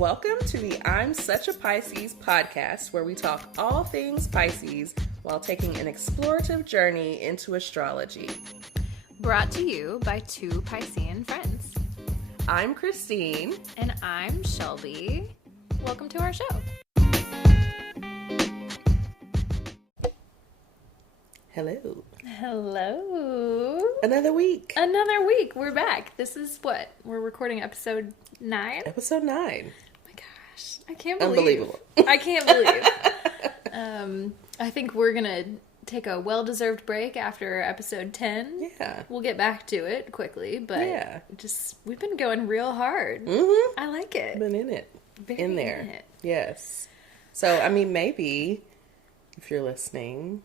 Welcome to the I'm Such a Pisces podcast, where we talk all things Pisces while taking an explorative journey into astrology. Brought to you by two Piscean friends. I'm Christine. And I'm Shelby. Welcome to our show. Hello. Hello. Another week. Another week. We're back. This is what? We're recording episode 9? Episode 9. Oh my gosh. I can't believe. Unbelievable. I can't believe. I think we're going to take a well-deserved break after episode 10. Yeah. We'll get back to it quickly, but we've been going real hard. Mm-hmm. I like it. Been in it. Very in there. in it. Yes. So, maybe if you're listening,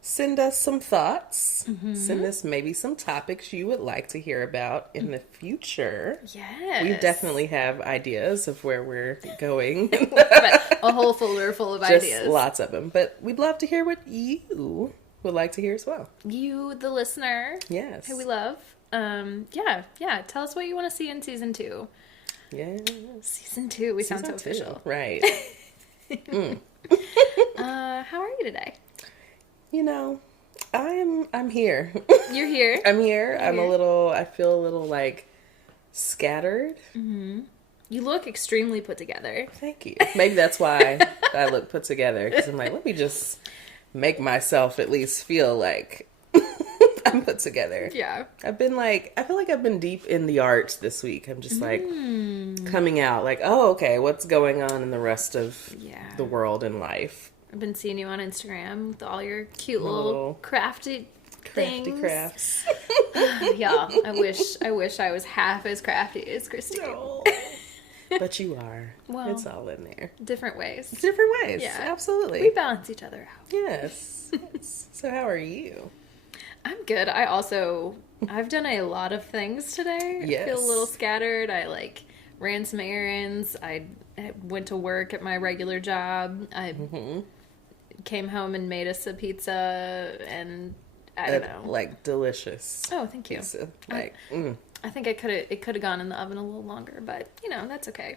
send us some thoughts. Mm-hmm. Send us maybe some topics you would like to hear about in the future. Yes. We definitely have ideas of where we're going. But a whole folder full of Just ideas. lots of them. But we'd love to hear what you would like to hear as well. You, the listener. Yes. Who we love. Yeah. Tell us what you want to see in season 2. Yeah. Season 2. We sound so Season 2. official. Right. How are you today? I'm here. You're here. I'm here. I feel a little like scattered. Mm-hmm. You look extremely put together. Thank you. Maybe that's why I look put together. Because I'm like, let me just make myself at least feel like I'm put together. Yeah. I feel like I've been deep in the arts this week. I'm just like coming out like, oh, okay, what's going on in the rest of the world and life? I've been seeing you on Instagram with all your cute little crafty things. Crafts. Yeah, I wish I was half as crafty as Christine. No. But you are. Well, it's all in there. Different ways. Different ways. Yeah. Absolutely. We balance each other out. Yes. So how are you? I'm good. I've done a lot of things today. Yes. I feel a little scattered. I ran some errands. I went to work at my regular job. I came home and made us a pizza, and I don't know. Like delicious. Oh, thank you. Pizza. I think it could have gone in the oven a little longer, but that's okay.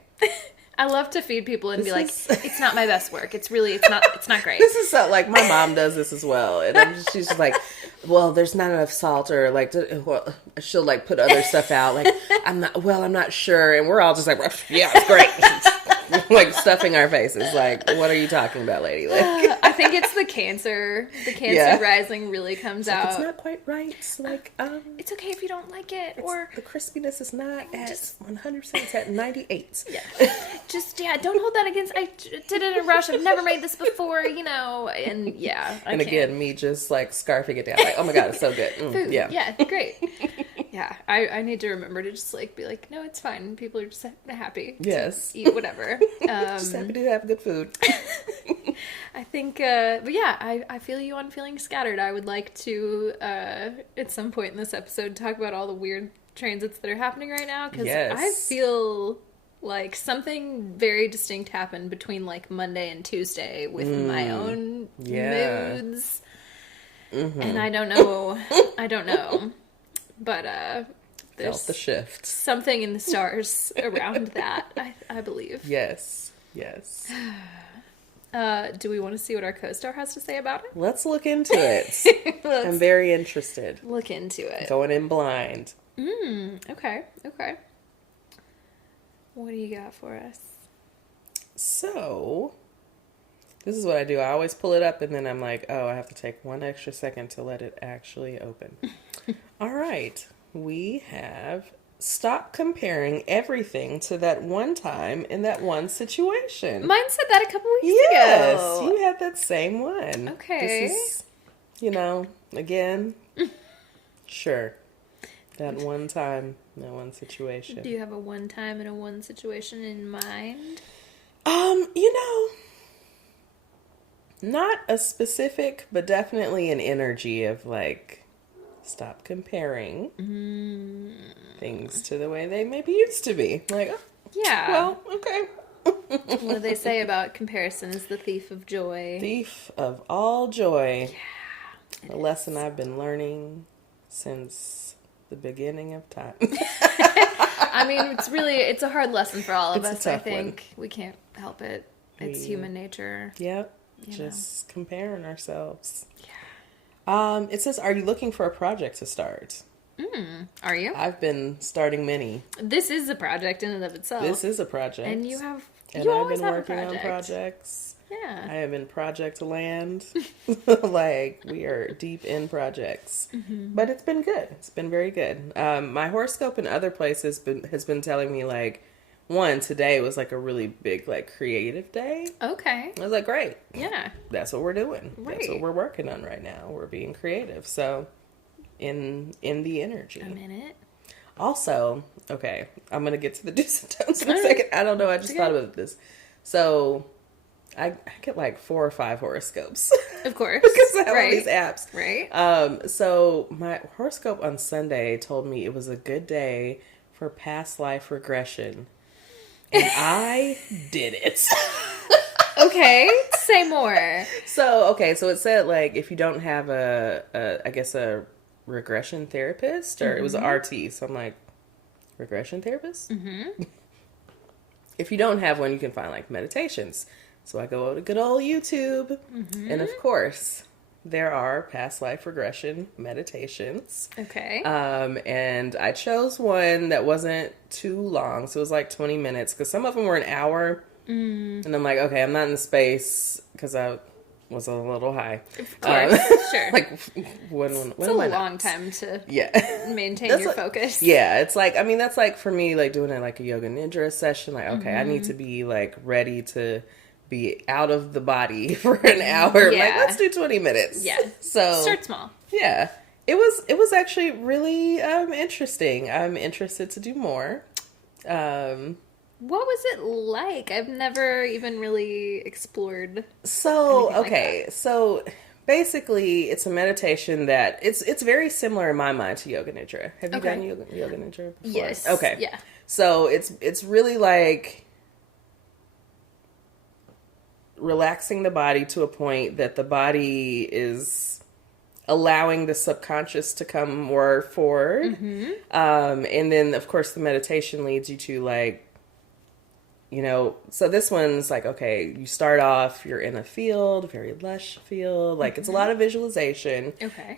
I love to feed people and it's not my best work. It's not great. This is so, like, my mom does this as well. And she's just like, well, there's not enough salt, or she'll like put other stuff out. Like, I'm not sure. And we're all just like, yeah, it's great. Like stuffing our faces. Like, what are you talking about, lady? Like, I think it's the cancer. The cancer rising really comes out. It's not quite right. Like, it's okay if you don't like it, or the crispiness is not at 100%. It's at 98. Yeah. Don't hold that against. I did it in a rush. I've never made this before, and yeah. And again, me just like scarfing it down. Like, oh my god, it's so good. Food. Yeah. Yeah, great. Yeah, I need to remember to just be like, no, it's fine. People are just happy. Yes. To eat whatever. Just happy to have good food. I think, but yeah, I feel you on feeling scattered. I would like to, at some point in this episode, talk about all the weird transits that are happening right now, because I feel like something very distinct happened between Monday and Tuesday with my own moods. Mm-hmm. And I don't know. But there's felt the shift. Something in the stars around that, I believe. Yes. Do we want to see what our co-star has to say about it? Let's look into it. I'm very interested. Look into it. Going in blind. Okay. What do you got for us? So, this is what I do. I always pull it up and then I'm like, oh, I have to take one extra second to let it actually open. All right. We have stop comparing everything to that one time in that one situation. Mine said that a couple weeks ago. Yes, you had that same one. Okay. This is, again, sure. That one time, that one situation. Do you have a one time and a one situation in mind? Not a specific, but definitely an energy of stop comparing things to the way they maybe used to be. Like, oh, yeah. Well, okay. What do they say about comparison is the thief of joy? Thief of all joy. Yeah. A lesson I've been learning since the beginning of time. I mean, it's a hard lesson for all of us, I think. One. We can't help it. It's human nature. Yep. Just comparing ourselves. Yeah. It says, are you looking for a project to start? Are you? I've been starting many. This is a project in and of itself. This is a project. And you have... And I've been working on projects. Yeah. I am in project land. Like, we are deep in projects. But it's been good. It's been very good. My horoscope in other places has been telling me, like, today was, like, a really big, like, creative day. Okay. I was like, great. Yeah. That's what we're doing. Right. That's what we're working on right now. We're being creative. So, in the energy. A minute. Also, okay, I'm going to get to the do's and don'ts in a second. I don't know. I just thought about this. So, I get like 4 or 5 horoscopes. Of course. Because I have all these apps. Right. So, my horoscope on Sunday told me it was a good day for past life regression. And I did it. Okay, say more. So it said, like, if you don't have a regression therapist, or it was an RT, so I'm like, regression therapist? If you don't have one, you can find, like, meditations. So I go to good old YouTube, and of course, there are past life regression meditations. Okay. And I chose one that wasn't too long, so it was like 20 minutes, because some of them were an hour, and I'm like, okay, I'm not in the space, because I was a little high. Of course, sure. Like, when it's a long time to maintain your focus. Yeah, it's like, I mean, that's like, for me, like, doing it like a yoga nidra session, like, okay, I need to be, like, ready to be out of the body for an hour. Yeah. Like, let's do 20 minutes. Yeah. So start small. Yeah. It was actually really interesting. I'm interested to do more. What was it like? I've never even really explored. So, okay. So basically, it's a meditation that it's very similar in my mind to Yoga Nidra. Have you done Yoga Nidra before? Yes. Okay. Yeah. So it's really like relaxing the body to a point that the body is allowing the subconscious to come more forward. And then, of course, the meditation leads you to, like, you know, so this one's like, okay, you start off, you're in a field, very lush field, like, it's a lot of visualization. Okay.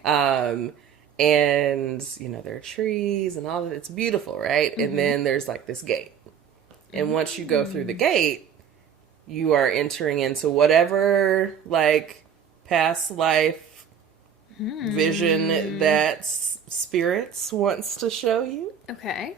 And, you know, there are trees and all of it. It's beautiful, right? And then there's, like, this gate. And once you go through the gate, you are entering into whatever, like, past life vision that spirits wants to show you. Okay.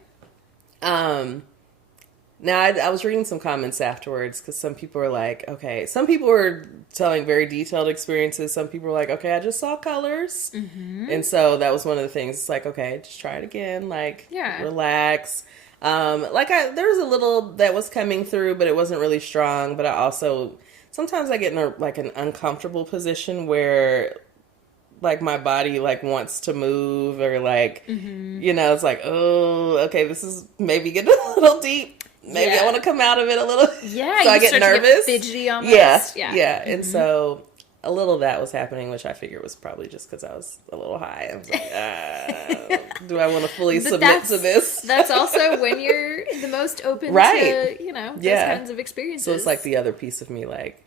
Now, I was reading some comments afterwards, because some people were like, okay, some people were telling very detailed experiences. Some people were like, okay, I just saw colors. And so that was one of the things. It's like, okay, just try it again. Like, relax. There was a little that was coming through, but it wasn't really strong. But I also, sometimes I get in an uncomfortable position where, like, my body, like, wants to move, or, like, you know, it's like, oh, okay, this is maybe getting a little deep. Maybe I want to come out of it a little. Yeah, so I get nervous. To get fidgety almost. Yeah. And so a little of that was happening, which I figured was probably just because I was a little high. I was like, do I want to fully submit to this? That's also when you're the most open to, you know, those kinds of experiences. So it's like the other piece of me, like,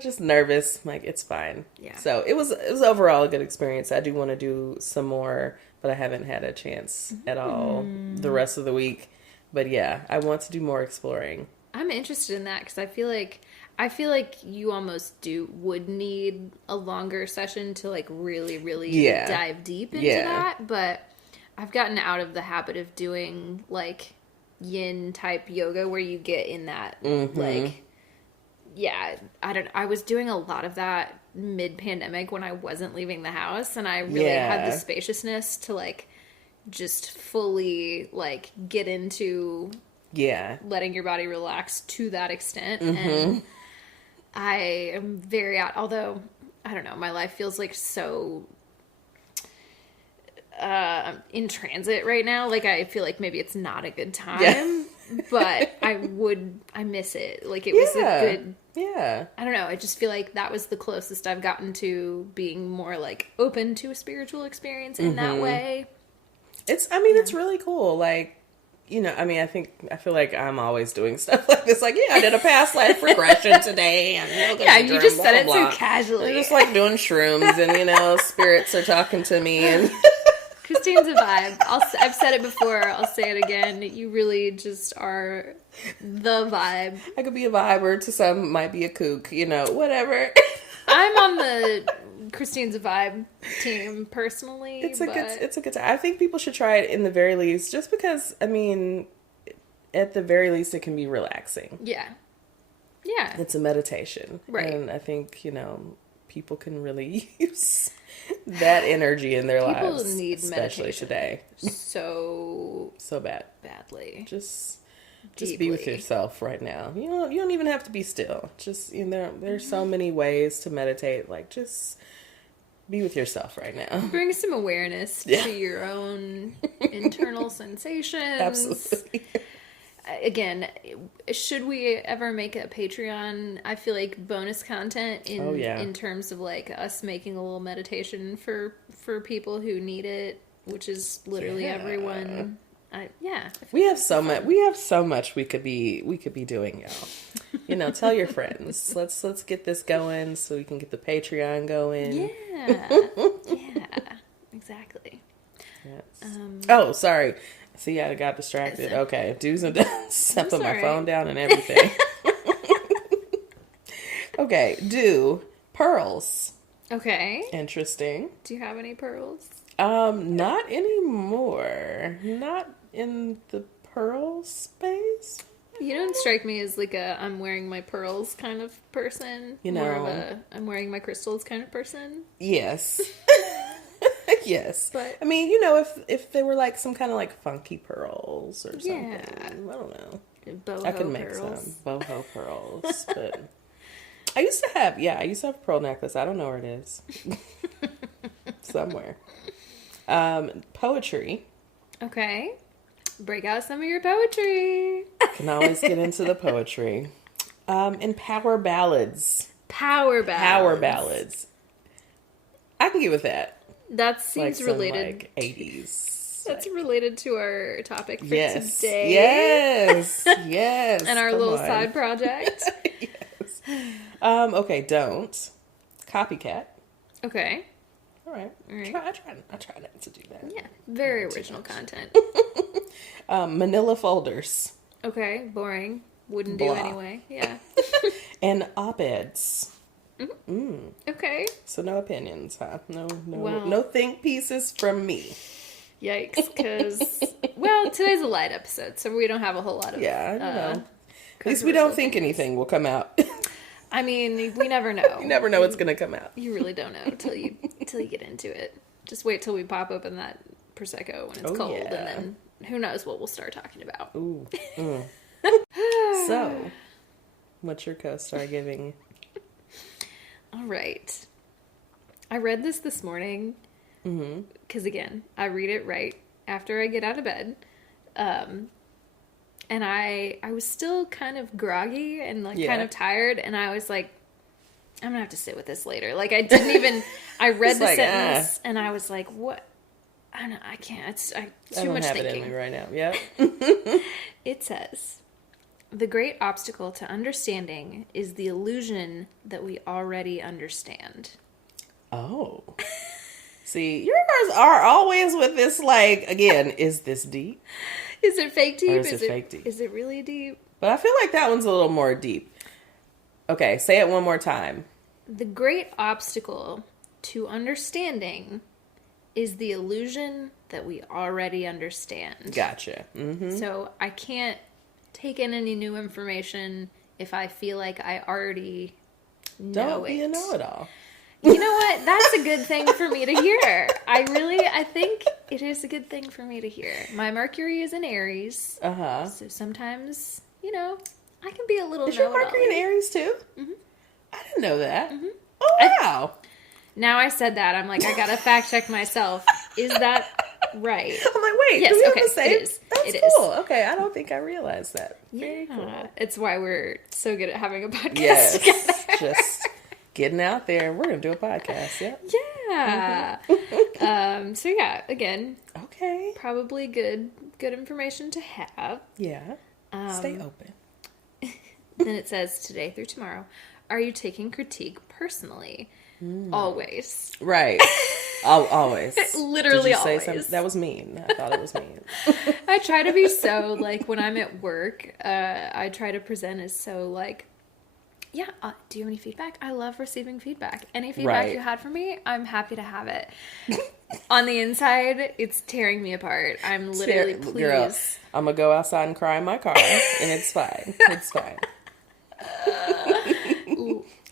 just nervous. Like, it's fine. Yeah. So it was overall a good experience. I do want to do some more, but I haven't had a chance at all the rest of the week. But yeah, I want to do more exploring. I'm interested in that, because I feel like you almost would need a longer session to, like, really, really dive deep into that. But I've gotten out of the habit of doing, like, yin type yoga where you get in that like, I was doing a lot of that mid-pandemic when I wasn't leaving the house, and I really had the spaciousness to, like, just fully, like, get into letting your body relax to that extent. And I am very out, although, I don't know, my life feels like so in transit right now. Like, I feel like maybe it's not a good time, but I miss it. Like, it was a good, I don't know, I just feel like that was the closest I've gotten to being more, like, open to a spiritual experience in that way. It's really cool. Like, you know, I mean, I feel like I'm always doing stuff like this. Like, yeah, I did a past life regression today. And yeah, you just said it so casually. You're just like doing shrooms, and you know, spirits are talking to me. And Christine's a vibe. I've said it before. I'll say it again. You really just are the vibe. I could be a vibe, or to some might be a kook. You know, whatever. I'm on the Christine's a vibe team personally. It's a good time. I think people should try it in the very least, just because, I mean, at the very least it can be relaxing. Yeah. It's a meditation. Right. And I think, you know, people can really use that energy in their lives. People need especially today. So badly. Just be with yourself right now. You don't even have to be still. Just, you know, there's so many ways to meditate. Like, just be with yourself right now. Bring some awareness to your own internal sensations. Absolutely. Again, should we ever make a Patreon, I feel like bonus content in terms of like us making a little meditation for people who need it, which is literally everyone. We have so much we could be doing, y'all. You know, tell your friends. Let's get this going so we can get the Patreon going. Yeah, exactly. Yes. Oh, sorry. See, I got distracted. Okay, do's and don'ts. I put my phone down and everything. Okay, pearls. Okay. Interesting. Do you have any pearls? Not anymore. Not in the pearl space. You don't strike me as like I'm wearing my pearls kind of person. You know, more of a I'm wearing my crystals kind of person. Yes. Yes. But I mean, you know, if they were like some kind of like funky pearls or something. I don't know. I can make some boho pearls, but I used to have a pearl necklace. I don't know where it is. Somewhere. Poetry. Okay. Break out some of your poetry. Can always get into the poetry. And power ballads. Power ballads. I can get with that. That seems like related. Like 80s. That's related to our topic for today. Yes. And our little side project. Yes. Okay, don't. Copycat. Okay. All right. I try not to do that. Yeah. Very original content. Manila folders. Okay. Boring. Wouldn't do anyway. Yeah. And op-eds. Okay. So no opinions, huh? No think pieces from me. Yikes, because, today's a light episode, so we don't have a whole lot of, At least we don't think anything will come out. I mean, we never know. You never know what's going to come out. You really don't know until you get into it. Just wait till we pop open that Prosecco when it's cold, and then who knows what we'll start talking about. Ooh. So, what's your co-star giving you? All right. I read this morning because, again, I read it right after I get out of bed. And I was still kind of groggy and kind of tired, and I was like, I'm gonna have to sit with this later. Like, I didn't even, I read the sentence and I was like, what? I don't know, I can't. It's too much thinking. I don't have it in me right now. Yeah. It says, the great obstacle to understanding is the illusion that we already understand. Oh. See, yours are always with this, like, again, is this deep? Is it fake deep? Or is it fake deep? Is it really deep? But I feel like that one's a little more deep. Okay, say it one more time. The great obstacle to understanding is the illusion that we already understand. Gotcha. Mm-hmm. So I can't take in any new information if I feel like I already know it. Don't be a know-it-all. You know what? That's a good thing for me to hear. I think it is a good thing for me to hear. My Mercury is in Aries. Uh-huh. So sometimes, I can be a little Is your Mercury in Aries too? Mm-hmm. I didn't know that. Mm-hmm. Oh, wow. Now I said that, I'm like, I gotta fact check myself. Is that right? I'm like, wait, yes, we okay, have the same? It is. That's cool. Okay, I don't think I realized that. Very cool. It's why we're so good at having a podcast together. Just getting out there. We're going to do a podcast, yeah? Yeah. So yeah, again. Okay. Probably good information to have. Yeah. Stay open. Then it says, today through tomorrow, are you taking critique personally? Always. Right. Always. Literally Did you say always. something? That was mean. I thought it was mean. I try to be so, like, when I'm at work, I try to present as so, like, yeah, do you have any feedback? I love receiving feedback. Any feedback you had for me, I'm happy to have it. On the inside, it's tearing me apart. I'm literally, please. Girl, I'm going to go outside and cry in my car, and it's fine. It's fine.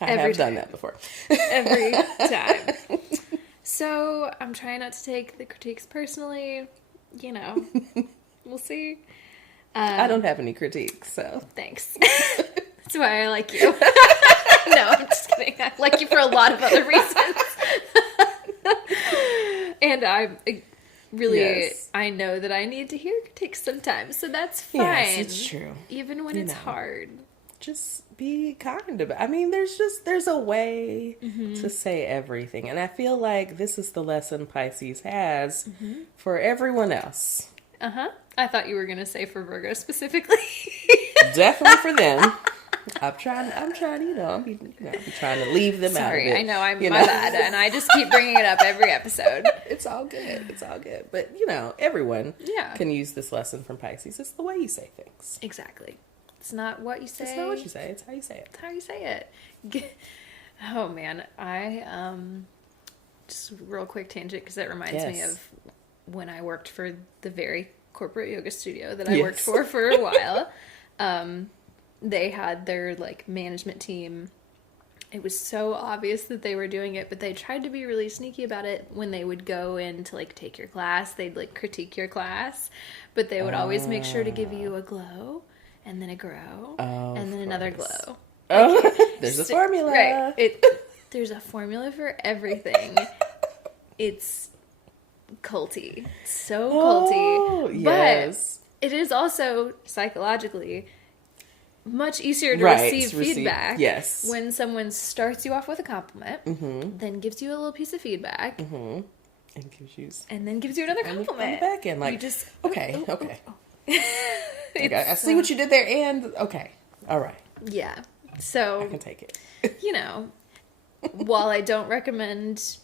I have done that before. Every time. So, I'm trying not to take the critiques personally. You know, we'll see. I don't have any critiques, so. Thanks. That's why I like you. No, I'm just kidding. I like you for a lot of other reasons. And I'm really, I know that I need to hear critiques sometimes, so that's fine. Yes, it's true. Even when it's hard. Just be kind about it. I mean, there's a way to say everything. And I feel like this is the lesson Pisces has for everyone else. Uh-huh. I thought you were going to say for Virgo specifically. Definitely for them. I'm trying, I'm trying to leave them out of it. Sorry, I know, my bad, and I just keep bringing it up every episode. It's all good. But, everyone can use this lesson from Pisces. It's the way you say things. Exactly. It's not what you say. It's not what you say. It's how you say it. It's how you say it. Oh, man. I, just a real quick tangent, because it reminds me of when I worked for the very corporate yoga studio that I worked for a while. They had their, like, management team. It was so obvious that they were doing it, but they tried to be really sneaky about it when they would go in to, like, take your class. They'd, like, critique your class, but they would always make sure to give you a glow, and then a grow, and then another glow. There's a formula. Right. There's a formula for everything. It's culty. So culty. Yes. But it is also psychologically much easier to receive feedback when someone starts you off with a compliment, then gives you a little piece of feedback, and then gives you another compliment. Back and like, just okay. I see what you did there, and okay, all right. Yeah, so I can take it. While I don't recommend,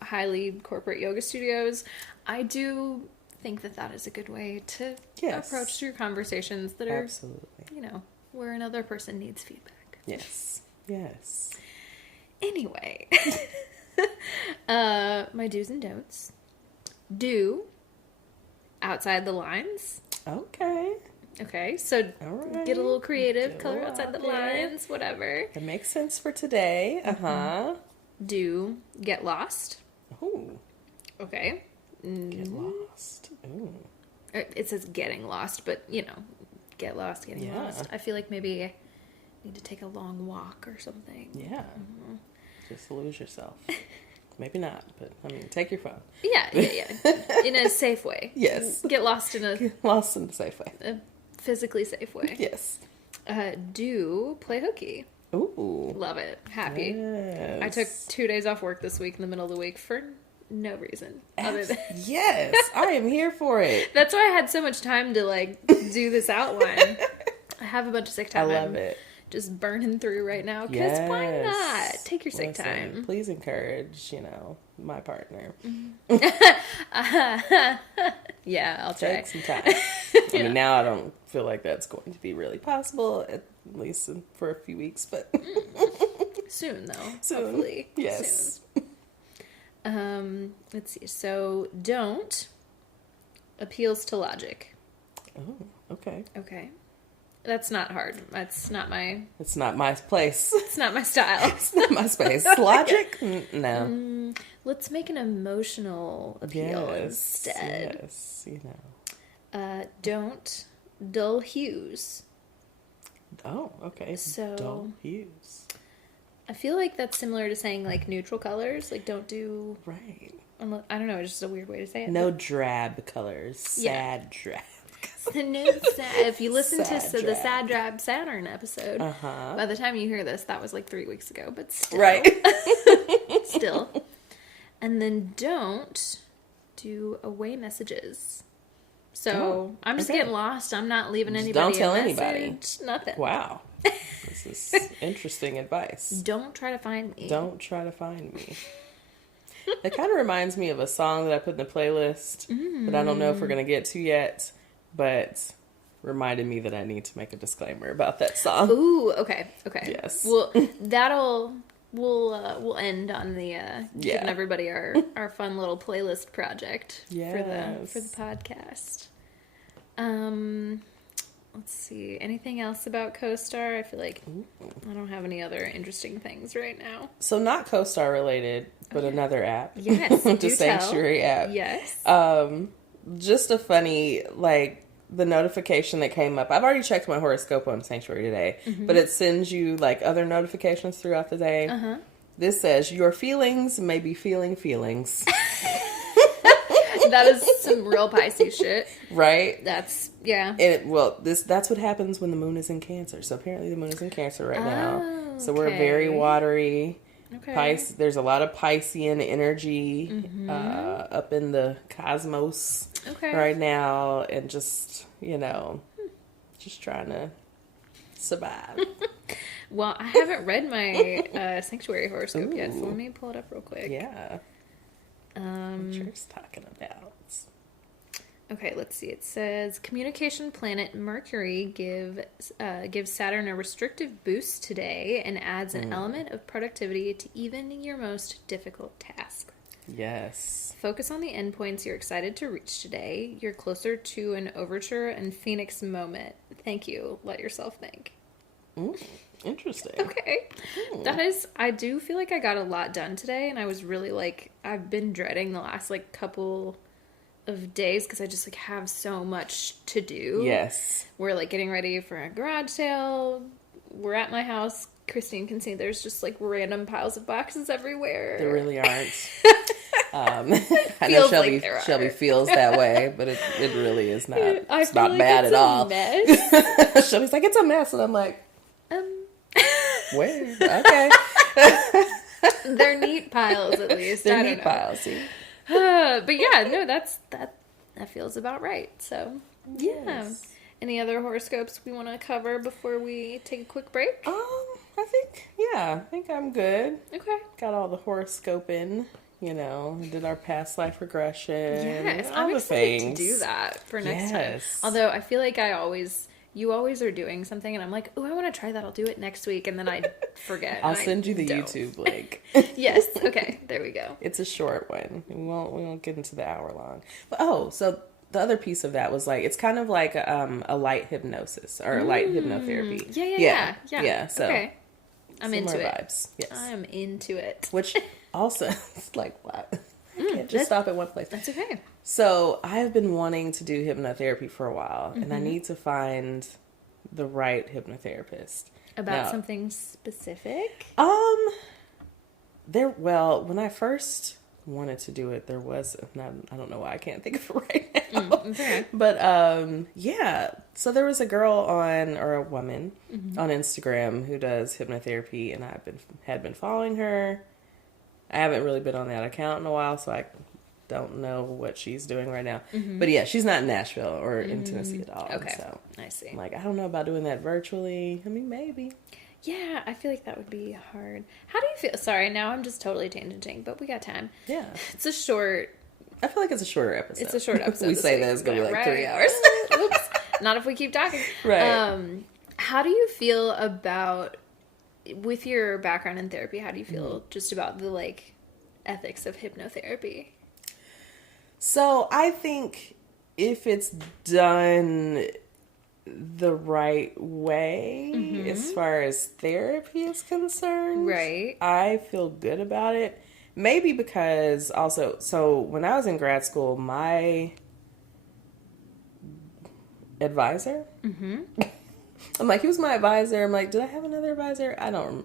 highly corporate yoga studios, I do think that is a good way to approach your conversations that are absolutely, where another person needs feedback. Yes. Anyway, my do's and don'ts. Do outside the lines. Okay, so get a little creative, color outside the lines, whatever. That makes sense for today. Do get lost. Ooh. Okay. Get lost. Ooh. It says getting lost, but, get lost, getting lost. I feel like maybe I need to take a long walk or something. Yeah. Just lose yourself. Maybe not, but, take your phone. Yeah. In a safe way. Yes. Get lost in a safe way. A physically safe way. Yes. Do play hooky. Ooh. Love it. Happy. Yes. I took 2 days off work this week in the middle of the week for no reason other than yes, I am here for it. That's why I had so much time to do this outline. I have a bunch of sick time. I love it. Just burning through right now because why not? Take your sick time. Please encourage, my partner. Yeah, I'll try. Take some time. Now I don't feel like that's going to be really possible, at least for a few weeks, but soon though. Hopefully. Yes. Soon. Let's see. So, don't appeals to logic. Oh, okay. Okay. That's not hard. It's not my place. It's not my style. It's not my space. Logic? No. Let's make an emotional appeal instead. Yes, Don't dull hues. Oh, okay. So dull hues. I feel like that's similar to saying neutral colors. Don't do I don't know. It's just a weird way to say it. No drab colors. Sad drab. If you listen to the Sad Drab Saturn episode, by the time you hear this, that was 3 weeks ago. But still, right? Still, And then don't do away messages. So I'm just getting lost. I'm not leaving anybody don't tell a message. Anybody. Nothing. Wow. This is interesting advice. Don't try to find me. Don't try to find me. It kind of reminds me of a song that I put in the playlist that I don't know if we're going to get to yet, but reminded me that I need to make a disclaimer about that song. Ooh, okay. Yes. Well, we'll end on the giving everybody our fun little playlist project for the podcast. Let's see. Anything else about CoStar? I feel like I don't have any other interesting things right now. So not CoStar related, but another app. Yes, the Sanctuary app. Yes. Just a funny, like, the notification that came up. I've already checked my horoscope on Sanctuary today, but it sends you, like, other notifications throughout the day. Uh-huh. This says, your feelings may be feeling feelings. That is some real Pisces shit. Right? That's, yeah. And that's what happens when the moon is in Cancer. So apparently the moon is in Cancer right now. So we're very watery. Okay. There's a lot of Piscean energy up in the cosmos right now. And just, just trying to survive. Well, I haven't read my Sanctuary horoscope yet, so let me pull it up real quick. Yeah. What you're talking about. Okay, let's see. It says communication planet Mercury gives Saturn a restrictive boost today and adds an element of productivity to even your most difficult task. Yes. Focus on the endpoints you're excited to reach today. You're closer to an overture and Phoenix moment. Thank you. Let yourself think. Interesting. Okay. I do feel like I got a lot done today, and I was really, I've been dreading the last, couple of days, because I just, have so much to do. Yes. We're, getting ready for a garage sale. We're at my house. Christine can see there's just, random piles of boxes everywhere. There really aren't. I know Shelby feels that way, but it really is not. It's not bad at all. Mess. Shelby's like, it's a mess, and I'm like, where? Okay. They're neat piles, at least. They're neat piles. See? But yeah, no, that feels about right. So yeah. Yes. Any other horoscopes we want to cover before we take a quick break? I think I'm good. Okay. Got all the horoscope in. Did our past life regression. Yes, I'm excited to do that for next time. Although I feel like you always are doing something, and I'm like, oh, I want to try that. I'll do it next week, and then I forget. I'll send you the YouTube link. Yes. Okay. There we go. It's a short one. We won't get into the hour long. But so the other piece of that was it's kind of like a light hypnosis or a light hypnotherapy. Yeah. So okay. I'm into it. Vibes. Yes. I'm into it. Which also, it's what? I can't just stop at one place. That's okay. So I've been wanting to do hypnotherapy for a while, and I need to find the right hypnotherapist. About something specific? When I first wanted to do it, there was, I don't know why I can't think of it right now. Okay. But, so there was a a woman on Instagram who does hypnotherapy, and I had been following her. I haven't really been on that account in a while, so I don't know what she's doing right now. But yeah, she's not in Nashville or in Tennessee at all. Okay. So I see. I'm I don't know about doing that virtually. I mean, maybe. Yeah, I feel like that would be hard. How do you feel? Sorry, now I'm just totally tangenting, but we got time. Yeah. It's a short... I feel like it's a shorter episode. It's a short episode. We say that it's going to be 3 hours. Oops. Not if we keep talking. Right. How do you feel about, with your background in therapy, how do you feel just about the, ethics of hypnotherapy? So I think if it's done the right way, as far as therapy is concerned, right, I feel good about it. Maybe because also, so when I was in grad school, my advisor, he was my advisor. I'm like, did I have another advisor? I don't,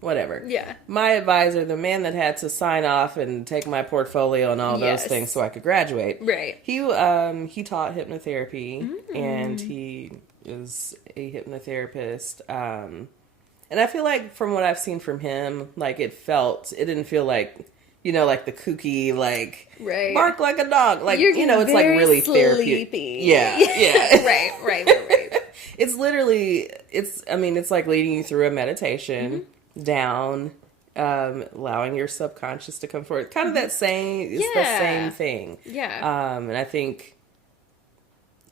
whatever. Yeah. My advisor, the man that had to sign off and take my portfolio and all those things so I could graduate. Right. He taught hypnotherapy, and he is a hypnotherapist. And I feel like from what I've seen from him, it didn't feel like you know, like the kooky, like, right. bark like a dog. Like, you know, it's like really therapeutic. Yeah. Yeah. Right. It's literally, it's like leading you through a meditation down, allowing your subconscious to come forward. Kind of that same, it's the same thing. Yeah. And I think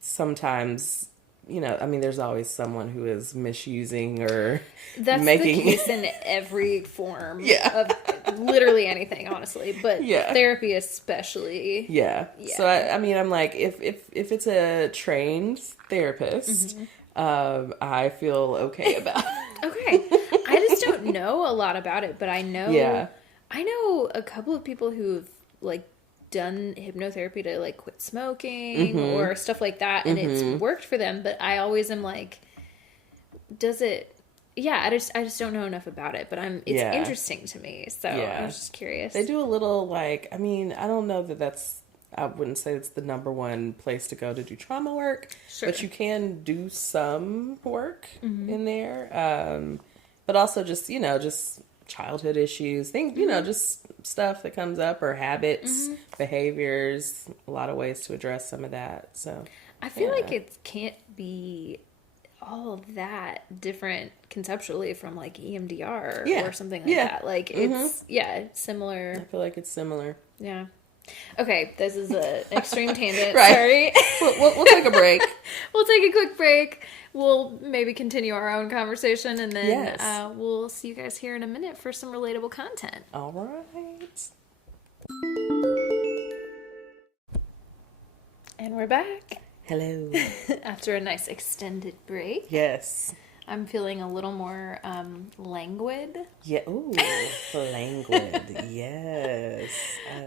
sometimes, you know, I mean, there's always someone who is misusing or That's making the case in every form Yeah. of literally anything, honestly. But Yeah. therapy especially. Yeah. Yeah. So I mean, I'm like, if it's a trained therapist, I feel okay about it. Okay. I just don't know a lot about it, but I know I know a couple of people who've like done hypnotherapy to like quit smoking or stuff like that, and it's worked for them, but I always am like, does it I just don't know enough about it, but it's interesting to me, so I was just curious. They do a little, like, I mean, I don't know that's, I wouldn't say it's the number one place to go to do trauma work, but you can do some work in there, but also just, you know, just childhood issues, things, you know, just stuff that comes up, or habits, behaviors, a lot of ways to address some of that. So I feel like it can't be all of that different conceptually from like EMDR or something like that. Like it's similar. I feel like it's similar. Yeah. Okay, this is an extreme tangent. Right. Sorry. We'll take a break. We'll take a quick break. We'll maybe continue our own conversation, and then we'll see you guys here in a minute for some relatable content. All right. And we're back. Hello. After a nice extended break. Yes. I'm feeling a little more languid. Yeah. Ooh, languid. Yes.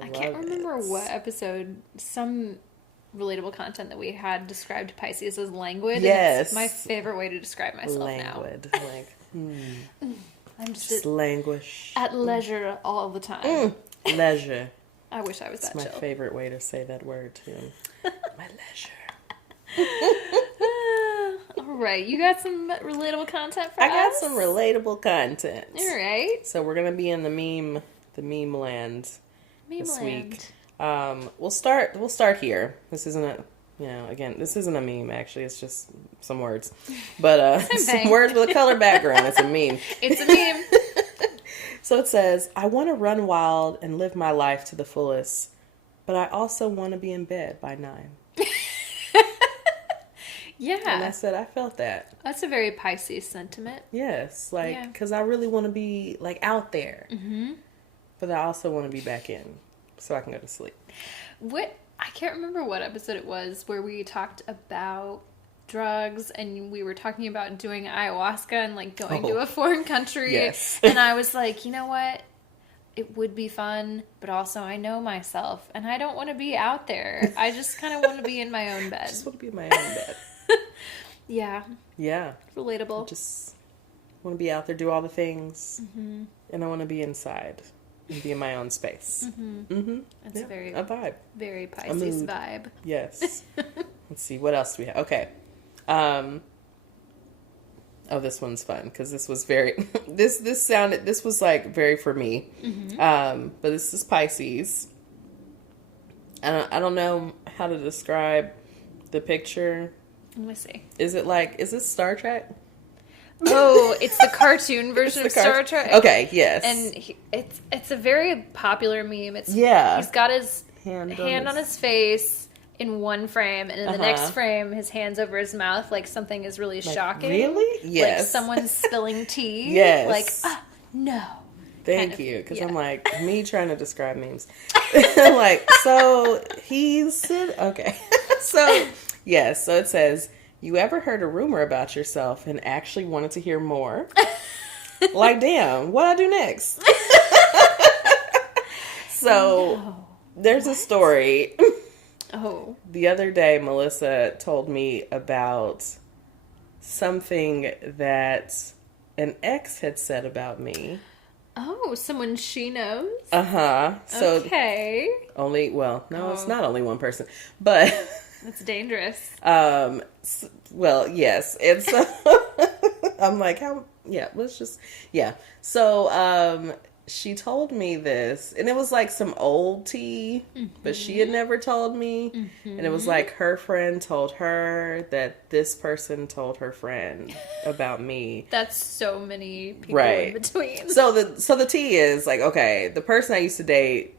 I can't remember what episode, some relatable content that we had described Pisces as languid. Yes. It's my favorite way to describe myself languid. now. Like, I'm just languish. at leisure all the time. Leisure. I wish I was that It's chill. my favorite way to say that word, too. My leisure. All right, you got some relatable content for us? I got some relatable content. All right. So we're gonna be in the meme land this week. We'll start here. This isn't a, you know, again, this isn't a meme. Actually, it's just some words, but some words with a color background. It's a meme. It's a meme. So it says, "I want to run wild and live my life to the fullest, but I also want to be in bed by 9." Yeah. And I said, I felt that. That's a very Pisces sentiment. Yes. Like, because I really want to be, like, out there. Mm-hmm. But I also want to be back in so I can go to sleep. I can't remember what episode it was where we talked about drugs, and we were talking about doing ayahuasca and, like, going to a foreign country. Yes. And I was like, you know what? It would be fun, but also I know myself, and I don't want to be out there. I just kind of want to be in my own bed. I just want to be in my own bed. Yeah. Yeah. Relatable. I just want to be out there, do all the things, and I want to be inside and be in my own space. That's a vibe. Very Pisces vibe. Yes. Let's see, what else do we have? Okay. Oh, this one's fun because this was very this was like very for me. But this is Pisces. I don't know how to describe the picture. Let me see. Is it Star Trek? Oh, it's the cartoon version of Star Trek. Okay, yes. And it's a very popular meme. He's got his hand on his face in one frame, and in the next frame, his hand's over his mouth, like something is really shocking. Really? Yes. Like someone's spilling tea. Yes. Like, no. Thank you, because I'm like, me trying to describe memes. Like, so okay. So, yes, so it says, "You ever heard a rumor about yourself and actually wanted to hear more? Like, damn, what I do next?" So, there's a story. Oh. The other day, Melissa told me about something that an ex had said about me. Oh, someone she knows? Uh-huh. So okay. It's not only one person, but... That's dangerous. Well, yes. It's... I'm like, So, she told me this, and it was like some old tea, but she had never told me. And it was like her friend told her that this person told her friend about me. That's so many people in between. So the tea is like, okay, the person I used to date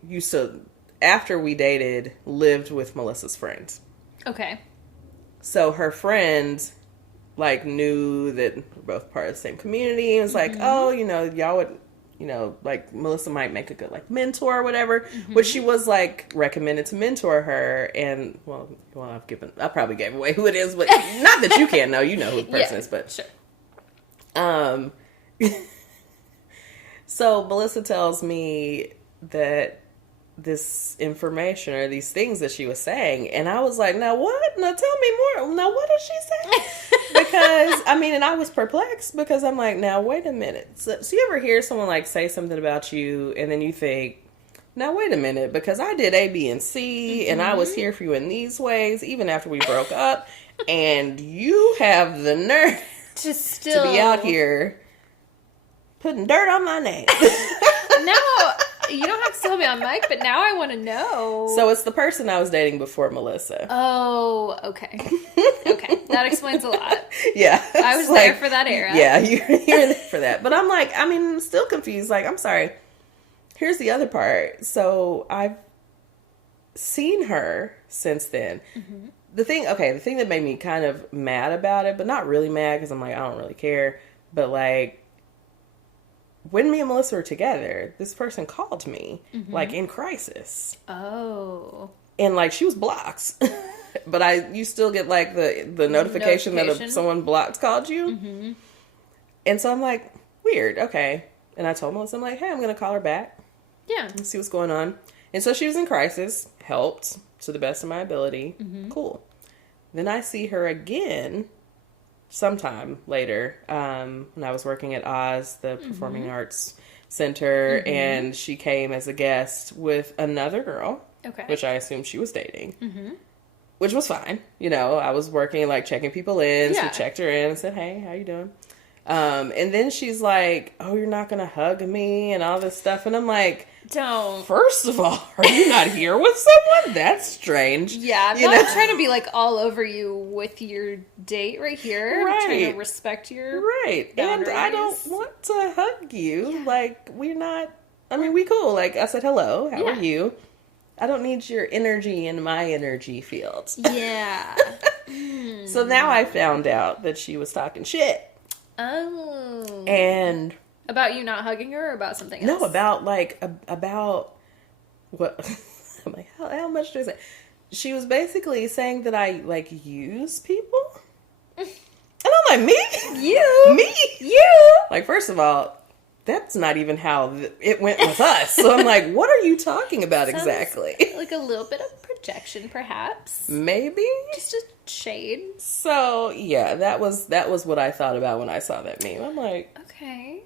after we dated, lived with Melissa's friends. Okay. So her friend like knew that we're both part of the same community, and was like, oh, y'all would, like Melissa might make a good like mentor or whatever, which she was like recommended to mentor her. And well, I probably gave away who it is, but not that you can't know, who the person is, but sure. So Melissa tells me that this information or these things that she was saying, and I was like, now what? Now tell me more. Now what did she say? Because and I was perplexed, because I'm like, now wait a minute. So you ever hear someone like say something about you, and then you think, now wait a minute, because I did A, B, and C, and I was here for you in these ways, even after we broke up, and you have the nerve to be out here putting dirt on my name. No, you don't have to tell me on mic, but now I want to know. So it's the person I was dating before Melissa. Oh, okay. Okay, that explains a lot. Yeah. I was there for that era. Yeah, you're there for that. But I'm like, I'm still confused. Like, I'm sorry. Here's the other part. So I've seen her since then. The thing that made me kind of mad about it, but not really mad, because I'm like, I don't really care. But like, when me and Melissa were together, this person called me, like, in crisis. Oh. And, like, she was blocked. But you still get, like, the notification that someone blocked called you. And so I'm like, weird, okay. And I told Melissa, I'm like, hey, I'm going to call her back. Yeah. And see what's going on. And so she was in crisis, helped to the best of my ability. Cool. Then I see her again sometime later, when I was working at Oz, the Performing Arts Center, and she came as a guest with another girl, which I assumed she was dating, which was fine. I was working, like, checking people in, so checked her in and said, hey, how you doing? And then she's like, oh, you're not gonna hug me and all this stuff, and I'm like, don't. First of all, are you not here with someone? That's strange. Yeah, I'm not trying to be like all over you with your date right here. I'm trying to respect your boundaries. And I don't want to hug you. Yeah. Like, we're not, we cool. Like, I said, hello, how are you? I don't need your energy in my energy field. Yeah. So now I found out that she was talking shit. Oh. And about you not hugging her, or about something else? No, about what? I'm like, how much do I say? She was basically saying that I, like, use people. And I'm like, me? You? Me? You? Like, first of all, that's not even how it went with us. So I'm like, what are you talking about exactly? Like a little bit of projection, perhaps. Maybe? Just a shade. So, yeah, that was what I thought about when I saw that meme. I'm like, okay.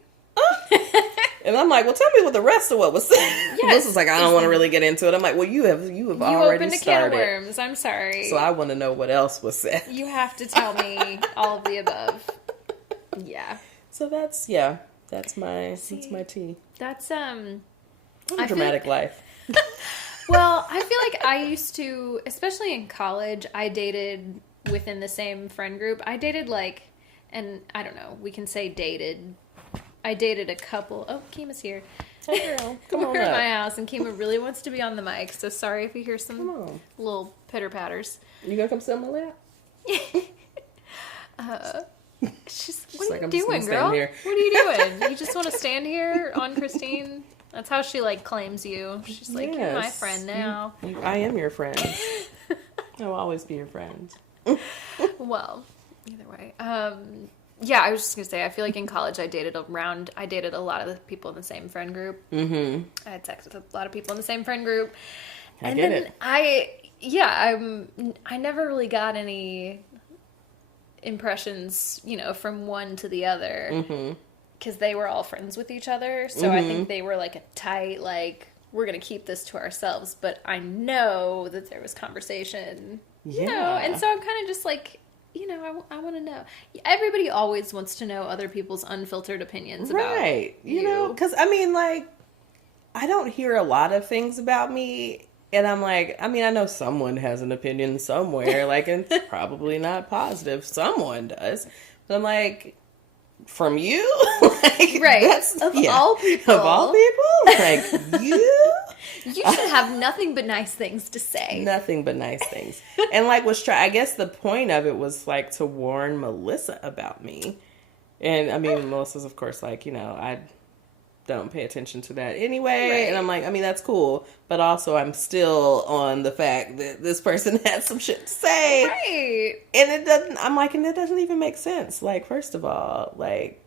And I'm like, well, tell me what the rest of what was said. Yes, this is like, I don't want to really get into it. I'm like, well, you have already opened a started. Can of worms. I'm sorry. So I want to know what else was said. You have to tell me all of the above. Yeah. So that's my tea. That's What a dramatic life. Well, I feel like I used to, especially in college, I dated within the same friend group. I dated and I don't know, we can say dated. I dated a couple. Oh, Kima's here. Hey girl, come on We're at up. my house, and Kima really wants to be on the mic, so sorry if you hear some little pitter-patters. You gonna come sit on my lap? What are you doing, girl? What are you doing? You just want to stand here on Christine? That's how she, like, claims you. She's like, you're my friend now. I am your friend. I will always be your friend. Well, either way. Yeah, I was just going to say, I feel like in college I dated a lot of the people in the same friend group. Mm-hmm. I had sex with a lot of people in the same friend group. I never really got any impressions, from one to the other. Mm-hmm. Because they were all friends with each other. So I think they were like a tight, like, we're going to keep this to ourselves. But I know that there was conversation. Yeah. And so I'm kind of just like, I want to know. Everybody always wants to know other people's unfiltered opinions about right. you. Because, I don't hear a lot of things about me. And I'm like, I mean, I know someone has an opinion somewhere, like, and it's probably not positive. Someone does. But I'm like, from you? Like, right. Of all people. Of all people? Like, you? You should have nothing but nice things to say. Nothing but nice things. And, like, I guess the point of it was, like, to warn Melissa about me. And, I mean, Melissa's, of course, like, you know, I don't pay attention to that anyway. Right. And I'm like, I mean, that's cool. But also I'm still on the fact that this person had some shit to say. Right. And it doesn't even make sense. Like, first of all, like,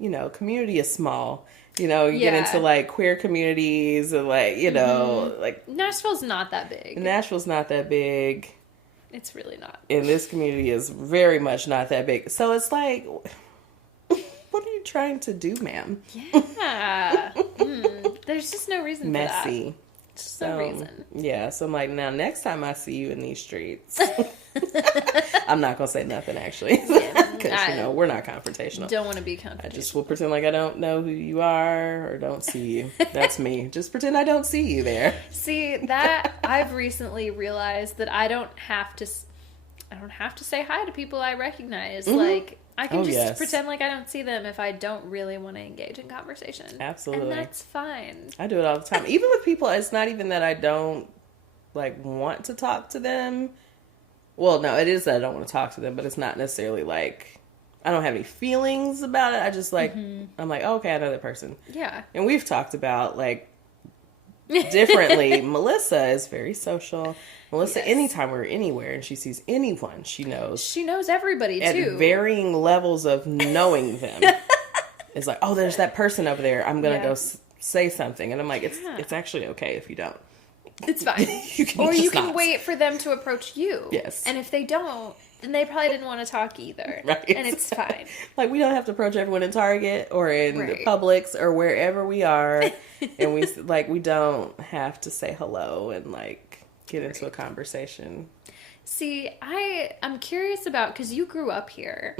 you know, community is small. You know, you get into, like, queer communities and, like, you know, like... Nashville's not that big. Nashville's not that big. It's really not. And this community is very much not that big. So it's like... What are you trying to do, ma'am? Yeah. There's just no reason Messy. for that. Just no reason. Yeah, so I'm like, now next time I see you in these streets, I'm not going to say nothing, actually. Because, you know, we're not confrontational. Don't want to be confrontational. I just will pretend like I don't know who you are or don't see you. That's me. Just pretend I don't see you there. See, that I've recently realized that I don't have to say hi to people I recognize. Like, I can just pretend like I don't see them if I don't really want to engage in conversation. Absolutely. And that's fine. I do it all the time. Even with people, it's not even that I don't, like, want to talk to them. Well, no, it is that I don't want to talk to them, but it's not necessarily, like, I don't have any feelings about it. I just, like, I'm like, oh, okay, I know that person. Yeah. And we've talked about, like, differently. Melissa is very social. Melissa, anytime we're anywhere and she sees anyone, she knows. She knows everybody, too. At varying levels of knowing them. It's like, oh, there's that person over there. I'm going to go say something. And I'm like, it's actually okay if you don't. It's fine. You can wait for them to approach you. Yes. And if they don't, then they probably didn't want to talk either. Right. And it's fine. Like, we don't have to approach everyone in Target or in Publix or wherever we are. And we don't have to say hello and, like, get into a conversation. See, I'm curious about, because you grew up here.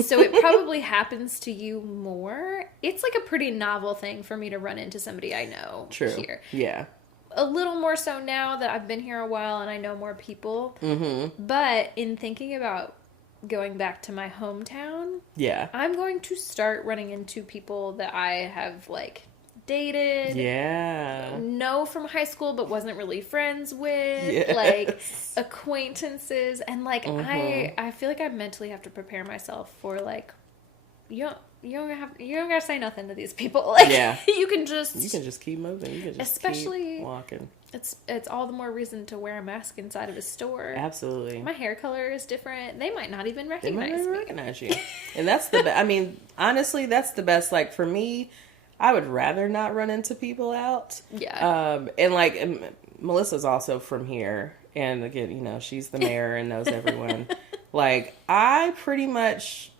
So it probably happens to you more. It's like a pretty novel thing for me to run into somebody I know here. Yeah. A little more so now that I've been here a while and I know more people. But in thinking about going back to my hometown, I'm going to start running into people that I have, like, dated, know from high school but wasn't really friends with, like, acquaintances, and, like, I feel like I mentally have to prepare myself for, like, you don't gotta say nothing to these people. Like, you can just keep moving. You can just keep walking. It's all the more reason to wear a mask inside of a store. Absolutely. My hair color is different. They might not even recognize me. And that's the I mean, honestly, that's the best. Like, for me, I would rather not run into people out. Yeah. And, like, Melissa's also from here. And, again, you know, she's the mayor and knows everyone. Like, I pretty much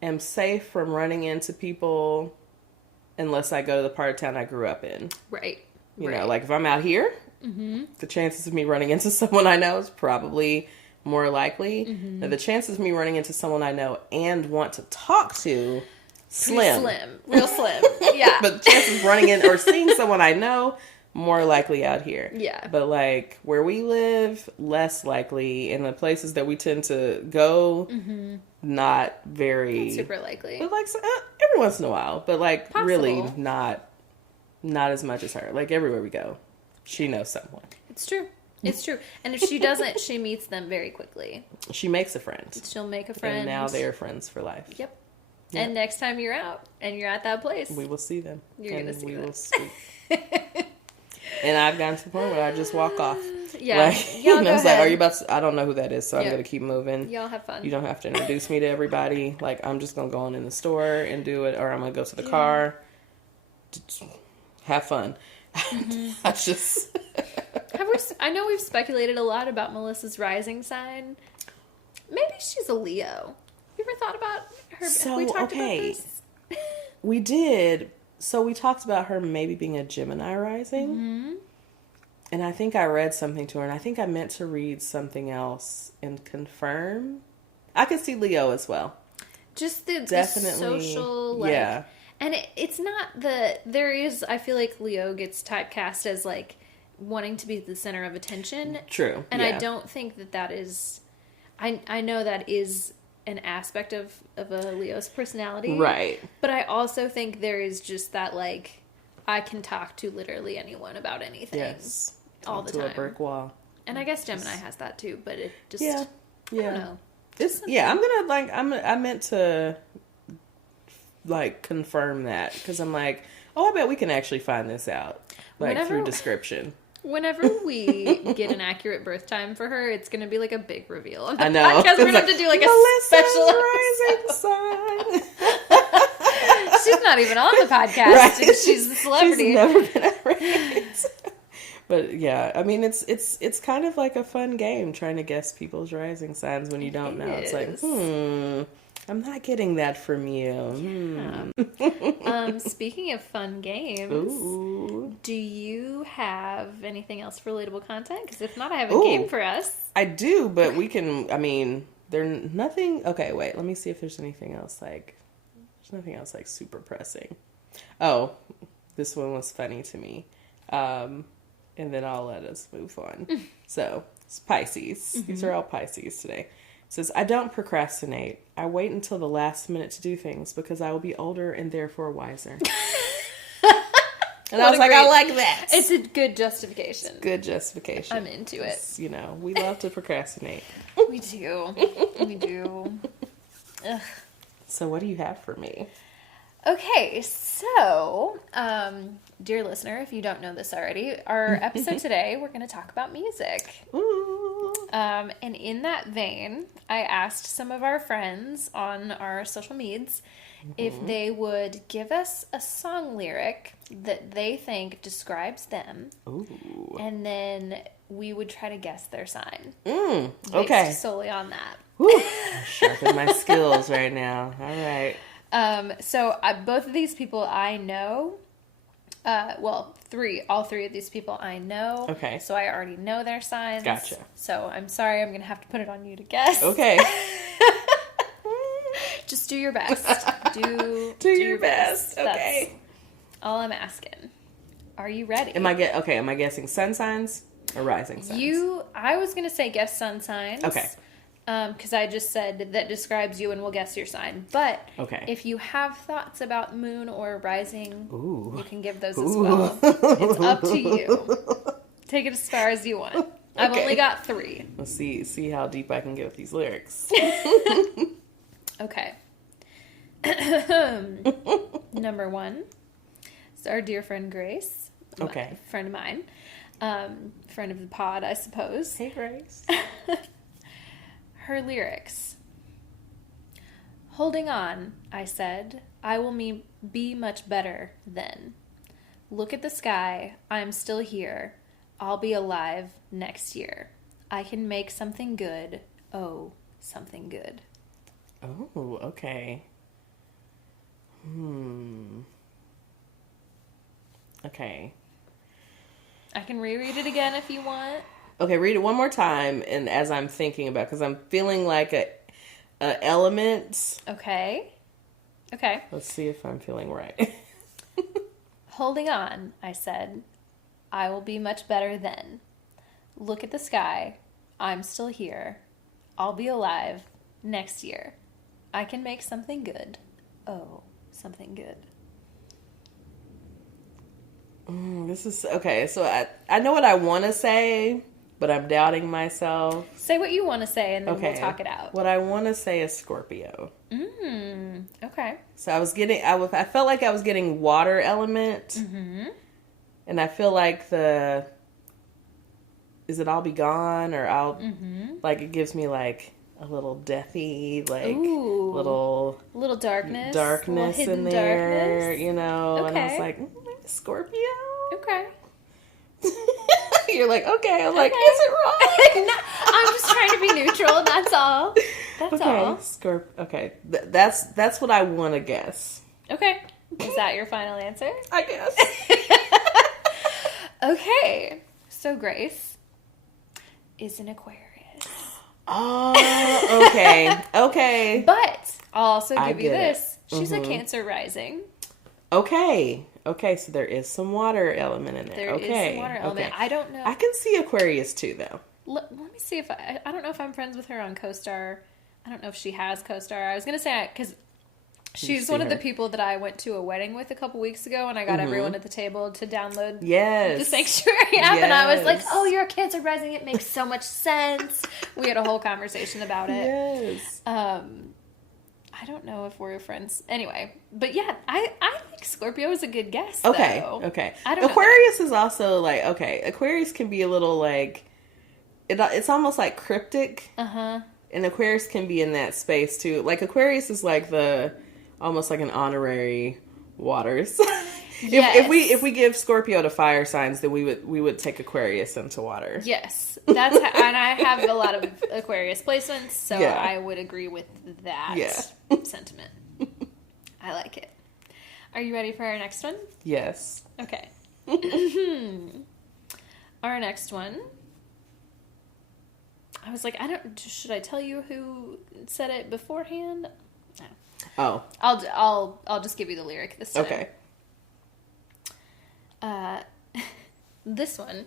am safe from running into people unless I go to the part of town I grew up in. Right. You know, like, if I'm out here, the chances of me running into someone I know is probably more likely. Now, the chances of me running into someone I know and want to talk to... Real slim. Yeah. But the chances of running in or seeing someone I know, more likely out here. Yeah. But, like, where we live, less likely. In the places that we tend to go, not very... super likely. But, like, every once in a while. But, like, really not as much as her. Like, everywhere we go, she knows someone. It's true. It's true. And if she doesn't, she meets them very quickly. She makes a friend. She'll make a friend. And now they're friends for life. Yep. Yeah. And next time you're out and you're at that place, we will see them. You're going to see them. We will speak. And I've gotten to the point where I just walk off. Yeah. Like, you know, it's like, are you about to, I don't know who that is, so I'm going to keep moving. Y'all have fun. You don't have to introduce me to everybody. Like, I'm just going to go on in the store and do it, or I'm going to go to the car. Have fun. I just... I know we've speculated a lot about Melissa's rising sign. Maybe she's a Leo. You ever thought about her? So, we talked about this? We did. So we talked about her maybe being a Gemini rising. And I think I read something to her, and I think I meant to read something else and confirm. I could see Leo as well. Just the social, like... Yeah. And it's not I feel like Leo gets typecast as like wanting to be the center of attention. True. And I don't think that is, I know that is an aspect of a Leo's personality. Right. But I also think there is just that, like, I can talk to literally anyone about anything. Yes. All the time. To a brick wall. And I guess Gemini has that too, but it just, yeah. I don't know. I meant to, like, confirm that, because I'm like, I bet we can actually find this out, like, through description. Whenever we get an accurate birth time for her, it's going to be like a big reveal on the I know. podcast. We're going to have to do like a special rising sign. She's not even on the podcast. Right. And she's a celebrity. She's never been at Reigns. But yeah, I mean, it's kind of like a fun game trying to guess people's rising signs when you don't know. It's like, I'm not getting that from you. Speaking of fun games, do you have anything else for relatable content? Because if not, I have a game for us. I do, but we can, I mean, there's nothing. Okay, wait, let me see if there's anything else like, there's nothing else like super pressing. Oh, this one was funny to me. And then I'll let us move on. So, it's Pisces. Mm-hmm. These are all Pisces today. It says, I don't procrastinate. I wait until the last minute to do things because I will be older and therefore wiser. And I was like, I like that. It's a good justification. Good justification. I'm into it. You know, we love to procrastinate. We do. We do. Ugh. So what do you have for me? Okay, so, dear listener, if you don't know this already, our episode today, we're going to talk about music. Ooh. And in that vein, I asked some of our friends on our social medias if they would give us a song lyric that they think describes them. Ooh. And then we would try to guess their sign. Okay. Based solely on that. Woo. Sharpen my skills right now. All right. So both of these people I know, all three of these people I know. Okay. So I already know their signs. Gotcha. So I'm sorry, I'm going to have to put it on you to guess. Okay. Just do your best. Do your best. Okay. That's all I'm asking. Are you ready? Am I guessing sun signs or rising signs? I was going to say guess sun signs. Okay. Because I just said that describes you and we'll guess your sign. But okay. if you have thoughts about moon or rising, you can give those as Ooh. well. It's up to you. Take it as far as you want. I've only got 3. Let's see how deep I can get with these lyrics. Okay. Number 1 is our dear friend Grace. Okay. Friend of mine. Friend of the pod, I suppose. Hey, Grace. Her lyrics. Holding on, I said, I will be much better then. Look at the sky, I'm still here. I'll be alive next year. I can make something good. Oh, something good. Oh, okay. Okay. I can reread it again if you want. Okay, read it one more time, and as I'm thinking about, because I'm feeling like a element. Okay. Let's see if I'm feeling right. Holding on, I said, I will be much better then. Look at the sky, I'm still here. I'll be alive next year. I can make something good. Oh, something good. This is okay. So I know what I want to say, but I'm doubting myself. Say what you want to say, and then we'll talk it out. What I want to say is Scorpio. Okay. So I felt like I was getting water element, and I feel like is it I'll be gone, or like it gives me like a little deathy, like little darkness, in there, darkness. You know. Okay. And I was like, Scorpio. Okay. You're like, okay. I'm like, is it wrong? No, I'm just trying to be neutral. That's all. That's all. Okay. That's what I want to guess. Okay. Is that your final answer? I guess. Okay. So Grace is an Aquarius. Oh, okay. Okay. But I'll also give you this. She's a Cancer rising. Okay. Okay, so there is some water element in there. There is some water element. I don't know. I can see Aquarius too, though. Let me see if I don't know if I'm friends with her on CoStar. I don't know if she has CoStar. I was gonna say because she's one of the people that I went to a wedding with a couple weeks ago, and I got everyone at the table to download the Sanctuary app, and I was like, "Oh, you're a Cancer rising. It makes so much sense." We had a whole conversation about it. Yes. I don't know if we're friends. Anyway, but yeah, I think Scorpio is a good guess. Okay. Though. Okay. I don't Aquarius is also like, okay, Aquarius can be a little like, it's almost like cryptic. Uh-huh. And Aquarius can be in that space too. Like Aquarius is like almost like an honorary waters. Yes. If we give Scorpio to fire signs, then we would take Aquarius into water. Yes, and I have a lot of Aquarius placements, so I would agree with that sentiment. I like it. Are you ready for our next one? Yes. Okay. Our next one. I was like, should I tell you who said it beforehand? No. Oh. I'll just give you the lyric this time. Okay. This one,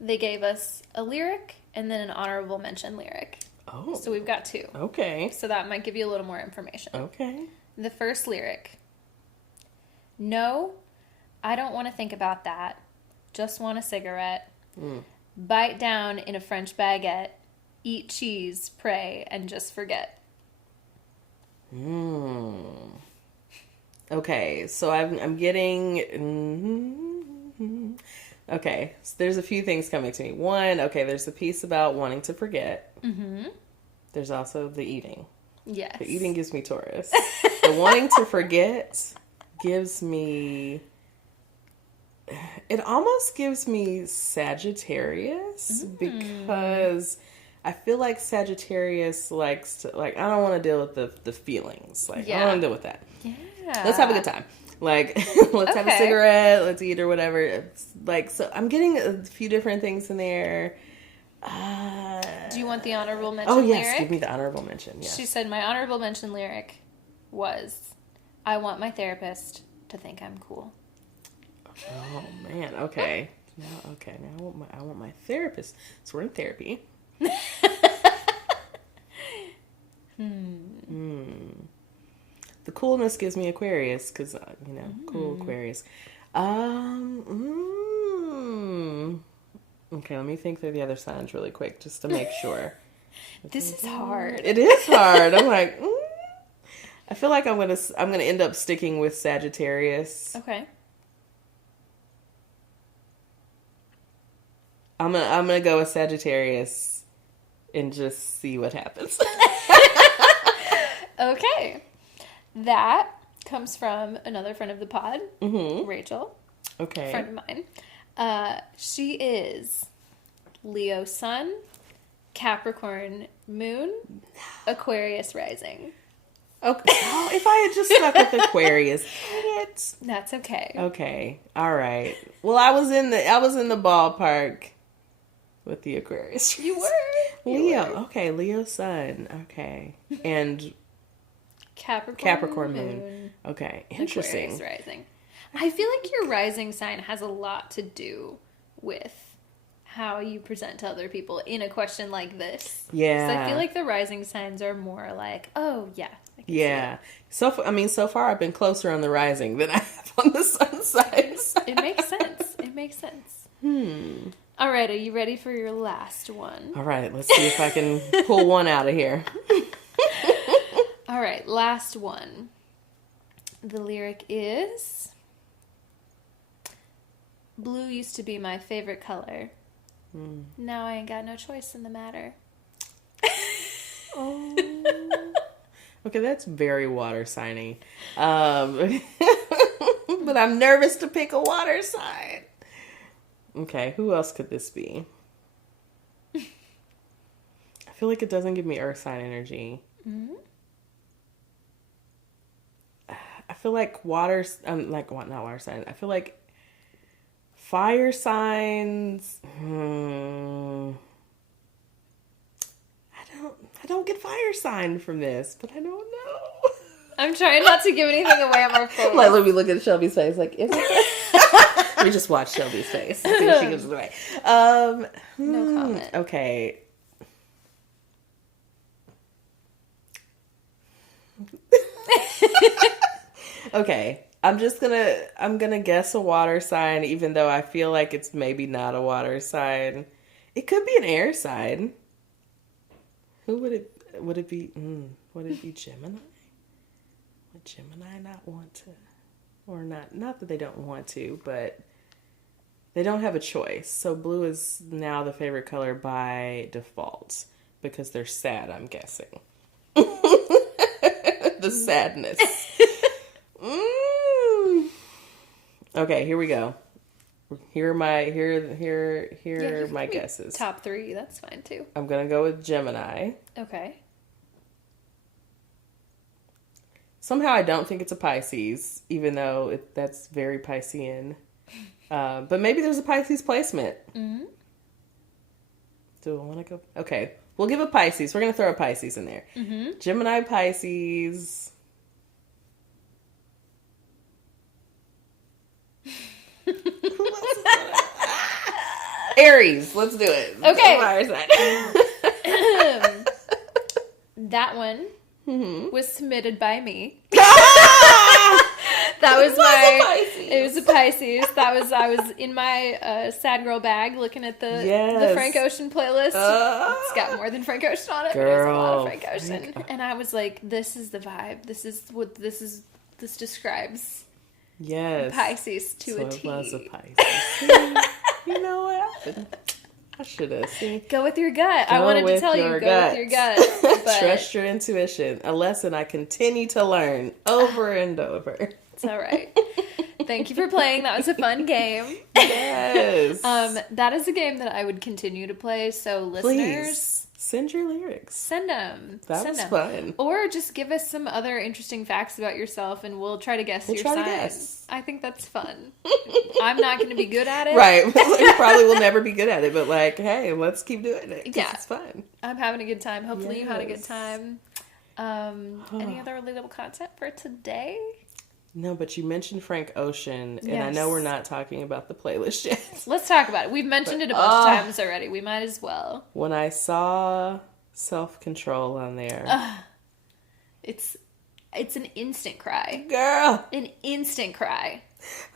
they gave us a lyric and then an honorable mention lyric. Oh. So we've got two. Okay. So that might give you a little more information. Okay. The first lyric. No, I don't want to think about that. Just want a cigarette. Bite down in a French baguette. Eat cheese, pray, and just forget. Okay, so I'm getting... Okay, so there's a few things coming to me. One, okay, there's a piece about wanting to forget. Mm-hmm. There's also the eating. Yes. The eating gives me Taurus. The wanting to forget gives me... It almost gives me Sagittarius because I feel like Sagittarius likes to, like, I don't want to deal with the feelings. Like, I don't want to deal with that. Yeah. Let's have a good time. Like, let's have a cigarette, let's eat or whatever. It's like, so I'm getting a few different things in there. Do you want the honorable mention lyric? Oh, yes, lyric? give me the honorable mention, yes. She said, my honorable mention lyric was, I want my therapist to think I'm cool. Oh, man, okay. Now I want my therapist. So we're in therapy. The coolness gives me Aquarius because cool Aquarius. Okay, let me think through the other signs really quick just to make sure. This is hard. It is hard. I'm like, I feel like I'm gonna end up sticking with Sagittarius. Okay. I'm gonna go with Sagittarius and just see what happens. Okay. That comes from another friend of the pod, Rachel. Okay. Friend of mine. She is Leo sun, Capricorn moon, Aquarius rising. Okay. Oh, if I had just stuck with Aquarius. Dang it. That's okay. Okay. All right. Well, I was in the ballpark with the Aquarius. You were. Leo. Okay, Leo sun. Okay. And Capricorn moon. Okay. Interesting. Aquarius rising. I feel like your rising sign has a lot to do with how you present to other people in a question like this. Yeah. So I feel like the rising signs are more like, oh, yeah. Yeah. So far I've been closer on the rising than I have on the sun side. It makes sense. It makes sense. All right. Are you ready for your last one? All right. Let's see if I can pull one out of here. All right. Last one. The lyric is... Blue used to be my favorite color. Now I ain't got no choice in the matter. Oh. Okay, that's very water signy. But I'm nervous to pick a water sign. Okay, who else could this be? I feel like it doesn't give me earth sign energy. I feel like not water sign. I feel like fire signs. I don't get fire sign from this, but I don't know. I'm trying not to give anything away on our phone. Like, let me look at Shelby's face. Like, is it? Let me just watch Shelby's face. See if she gives it away. No comment. Okay. Okay. I'm gonna guess a water sign, even though I feel like it's maybe not a water sign. It could be an air sign. Who would it be? Would it be Gemini? Would Gemini not want to? Or not that they don't want to, but they don't have a choice. So blue is now the favorite color by default because they're sad, I'm guessing. The sadness. Okay, here we go. Here are my my guesses. Top 3, that's fine too. I'm gonna go with Gemini. Okay. Somehow I don't think it's a Pisces, even though that's very Piscean. But maybe there's a Pisces placement. Mm-hmm. Do I want to go? Okay, we'll give a Pisces. We're gonna throw a Pisces in there. Mm-hmm. Gemini, Pisces. Aries, let's do it. Okay. That one was submitted by me. That was it was a Pisces. I was in my sad girl bag looking at the Frank Ocean playlist. It's got more than Frank Ocean on it, but there's a lot of Frank Ocean. And I was like, this is the vibe. This describes Pisces to a T. It was a Pisces. You know what? I should have seen. Go with your gut. I wanted to tell you, go with your gut. But trust your intuition. A lesson I continue to learn over and over. It's all right. Thank you for playing. That was a fun game. Yes. That is a game that I would continue to play. So listeners, please send your lyrics. Send them. That was fun. Or just give us some other interesting facts about yourself, and we'll try to guess your sign. I think that's fun. I'm not going to be good at it. Right. You probably will never be good at it, but like, hey, let's keep doing it. Yeah. It's fun. I'm having a good time. Hopefully you had a good time. Any other relatable content for today? No, but you mentioned Frank Ocean, and I know we're not talking about the playlist yet. Let's talk about it. We've mentioned it a bunch of times already. We might as well. When I saw Self-Control on there. It's an instant cry. Girl. An instant cry.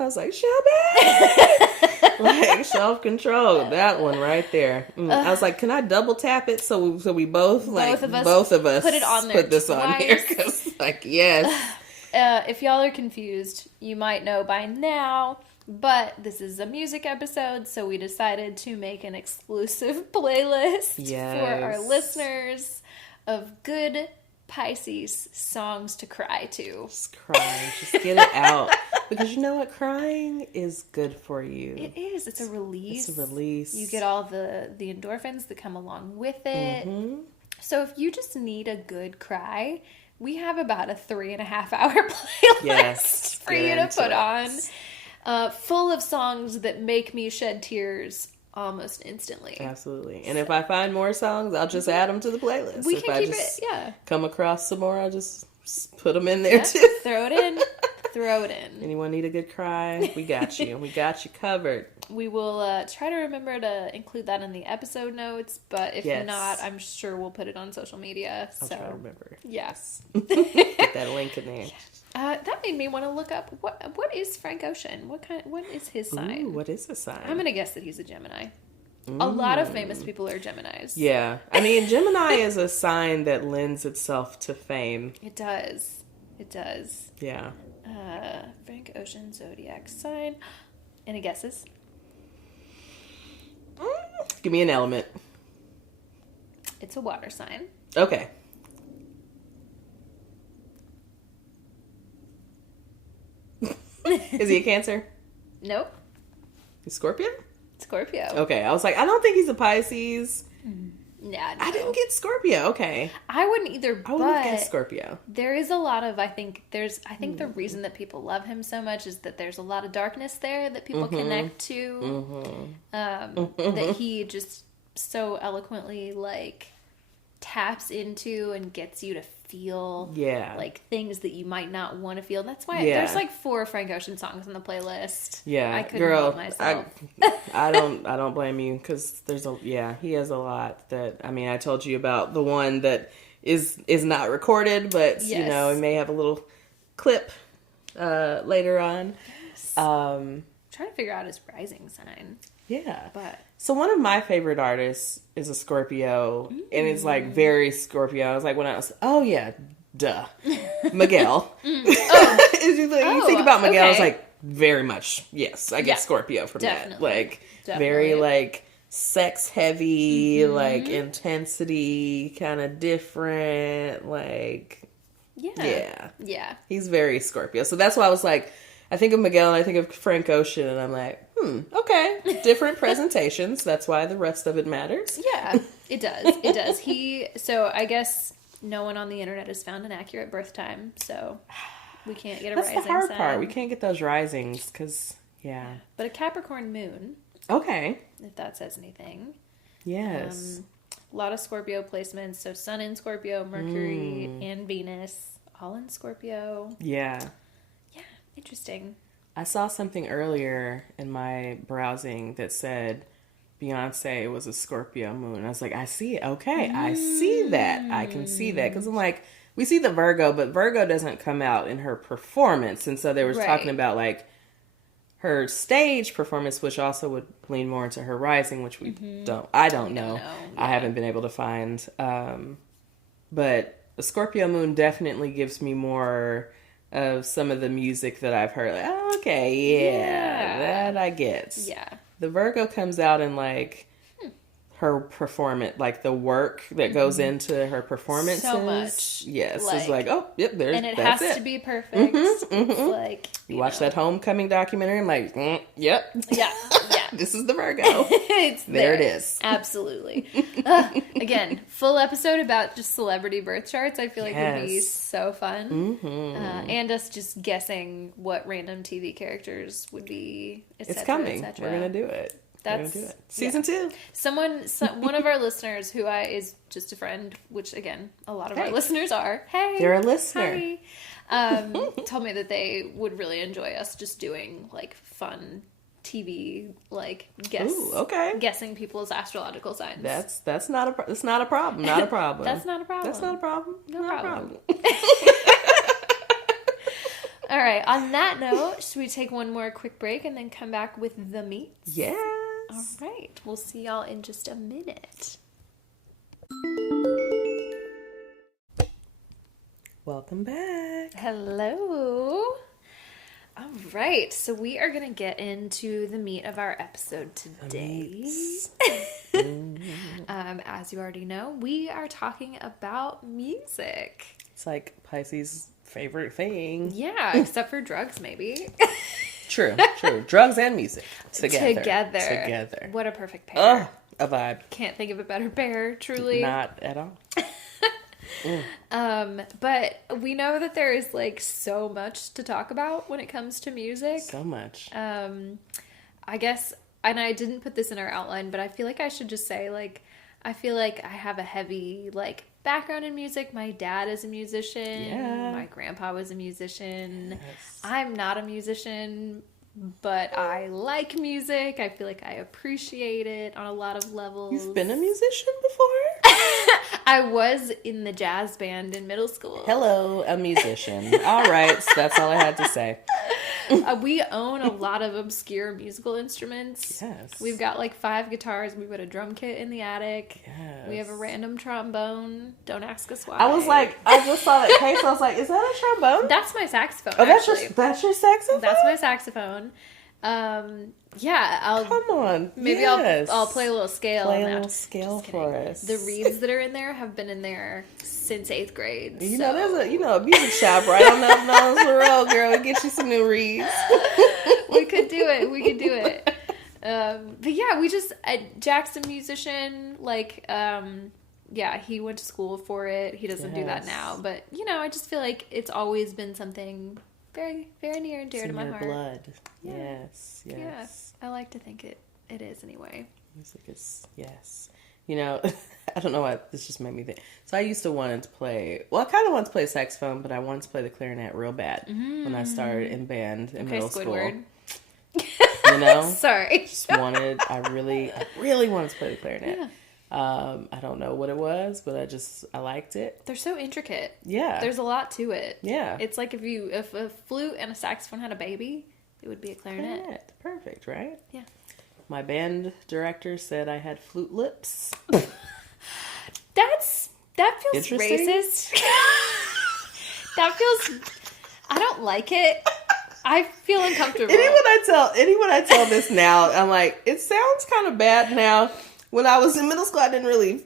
I was like, Shelby! Like, Self-Control. That one right there. I was like, can I double tap it so we both of us put it on there. Put this on here. Because, like, yes. If y'all are confused, you might know by now, but this is a music episode, so we decided to make an exclusive playlist for our listeners of good Pisces songs to cry to. Just cry. Just get it out. Because you know what? Crying is good for you. It is. It's a release. It's a release. You get all the endorphins that come along with it. Mm-hmm. So if you just need a good cry, we have about a 3.5 hour playlist for you to put on, full of songs that make me shed tears almost instantly. Absolutely. And if I find more songs, I'll just add them to the playlist. We can keep it, come across some more, I'll just put them in there too. Throw it in. Throw it in. Anyone need a good cry? We got you. We got you covered. We will try to remember to include that in the episode notes, but if not, I'm sure we'll put it on social media. I'll try to remember. Yes. Get that link in there. That made me want to look up what is Frank Ocean? What is his sign? Ooh, what is his sign? I'm gonna guess that he's a Gemini. A lot of famous people are Geminis. Yeah. I mean, Gemini is a sign that lends itself to fame. It does. It does. Yeah. Frank Ocean zodiac sign. Any guesses? Give me an element. It's a water sign. Okay. Is he a Cancer? Nope. He's Scorpio? Scorpio. Okay, I was like, I don't think he's a Pisces. Yeah, I didn't get Scorpio. Okay. I wouldn't either, I would have guessed Scorpio. There is a lot of, I think the reason that people love him so much is that there's a lot of darkness there that people connect to. That he just so eloquently, like, taps into and gets you to feel like things that you might not want to feel. That's why there's like 4 Frank Ocean songs on the playlist. Yeah, I couldn't help myself. I don't blame you, because he has a lot that, I mean, I told you about the one that is not recorded, but you know, it may have a little clip later on. Yes. Trying to figure out his rising sign. Yeah. But so one of my favorite artists is a Scorpio, and it's like very Scorpio. I was like, duh. Miguel. You think about Miguel, it's like very much, yes, I get Scorpio from that. Like, very like sex heavy, like intensity, kind of different, like, yeah. He's very Scorpio. So that's why I was like, I think of Miguel and I think of Frank Ocean, and I'm like, okay, different presentations. That's why the rest of it matters. Yeah, it does. It does. So I guess no one on the internet has found an accurate birth time, so we can't get a rising sign. That's the hard part. We can't get those risings, because, But a Capricorn moon. Okay. If that says anything. Yes. A lot of Scorpio placements. So Sun in Scorpio, Mercury, and Venus, all in Scorpio. Yeah. Interesting. I saw something earlier in my browsing that said Beyonce was a Scorpio moon. I was like, I see it. Okay, I see that. I can see that. Because I'm like, we see the Virgo, but Virgo doesn't come out in her performance. And so they were talking about like her stage performance, which also would lean more into her rising, which we don't. I don't know. Yeah. I haven't been able to find. But the Scorpio moon definitely gives me more of some of the music that I've heard. Like, oh, okay, that I get. Yeah. The Virgo comes out in like her performance, like the work that goes into her performances. So much. Yes. Like, it's like, oh, yep, there's and it has to be perfect. It's like you watch that Homecoming documentary and like, yep. Yeah. This is the Virgo. It's there. It is. Absolutely. Again, full episode about just celebrity birth charts. I feel like would be so fun. And us just guessing what random TV characters would be. It's coming. We're gonna do it. That's season 2. One of our listeners who is just a friend, which again, a lot of our listeners are. Hey, they're a listener. Hi. Told me that they would really enjoy us just doing like fun TV, like guessing people's astrological signs. That's not a problem. Not a problem. That's not a problem. That's not a problem. No problem. All right. On that note, should we take one more quick break and then come back with the meats? Yes. All right. We'll see y'all in just a minute. Welcome back. Hello. All right. So we are going to get into the meat of our episode today. As you already know, we are talking about music. It's like Pisces' favorite thing. Yeah, except for drugs, maybe. True. Drugs and music. Together. What a perfect pair. A vibe. Can't think of a better pair, truly. Not at all. But we know that there is like so much to talk about when it comes to music. So much. I guess, and I didn't put this in our outline, but I feel like I should just say, like, I feel like I have a heavy, like, background in music. My dad is a musician. Yeah. My grandpa was a musician. Yes. I'm not a musician, but I like music. I feel like I appreciate it on a lot of levels. You've been a musician before? I was in the jazz band in middle school. Hello, a musician. All right, so that's all I had to say. We own a lot of obscure musical instruments. Yes. We've got like 5 guitars. We've got a drum kit in the attic. Yes. We have a random trombone. Don't ask us why. I was like, I just saw that case. I was like, is that a trombone? That's my saxophone. Oh, that's your saxophone? That's my saxophone. Yeah, come on. Maybe I'll play a little scale. Play a little scale for us. The reeds that are in there have been in there since 8th grade. You know, there's a music shop right on up Nolensville Road, girl. We get you some new reeds. We could do it. But yeah, Jack's a musician. Like, yeah, he went to school for it. He doesn't do that now, but I just feel like it's always been something very, very near and dear to my heart. Blood. Yeah. Yes. Yeah, I like to think it is anyway. Music is, yes. You know, I don't know why this just made me think. So I used to want to play. Well, I kind of wanted to play saxophone, but I wanted to play the clarinet real bad when I started in band in middle Squidward. School. You know, Sorry. I really wanted to play the clarinet. Yeah. I don't know what it was, but I liked it. They're so intricate. Yeah. There's a lot to it. Yeah. It's like if a flute and a saxophone had a baby, it would be a clarinet. Perfect, right? Yeah. My band director said I had flute lips. That feels racist. That feels, I don't like it. I feel uncomfortable. Anyone I tell this now, I'm like, it sounds kind of bad now. When I was in middle school, I didn't really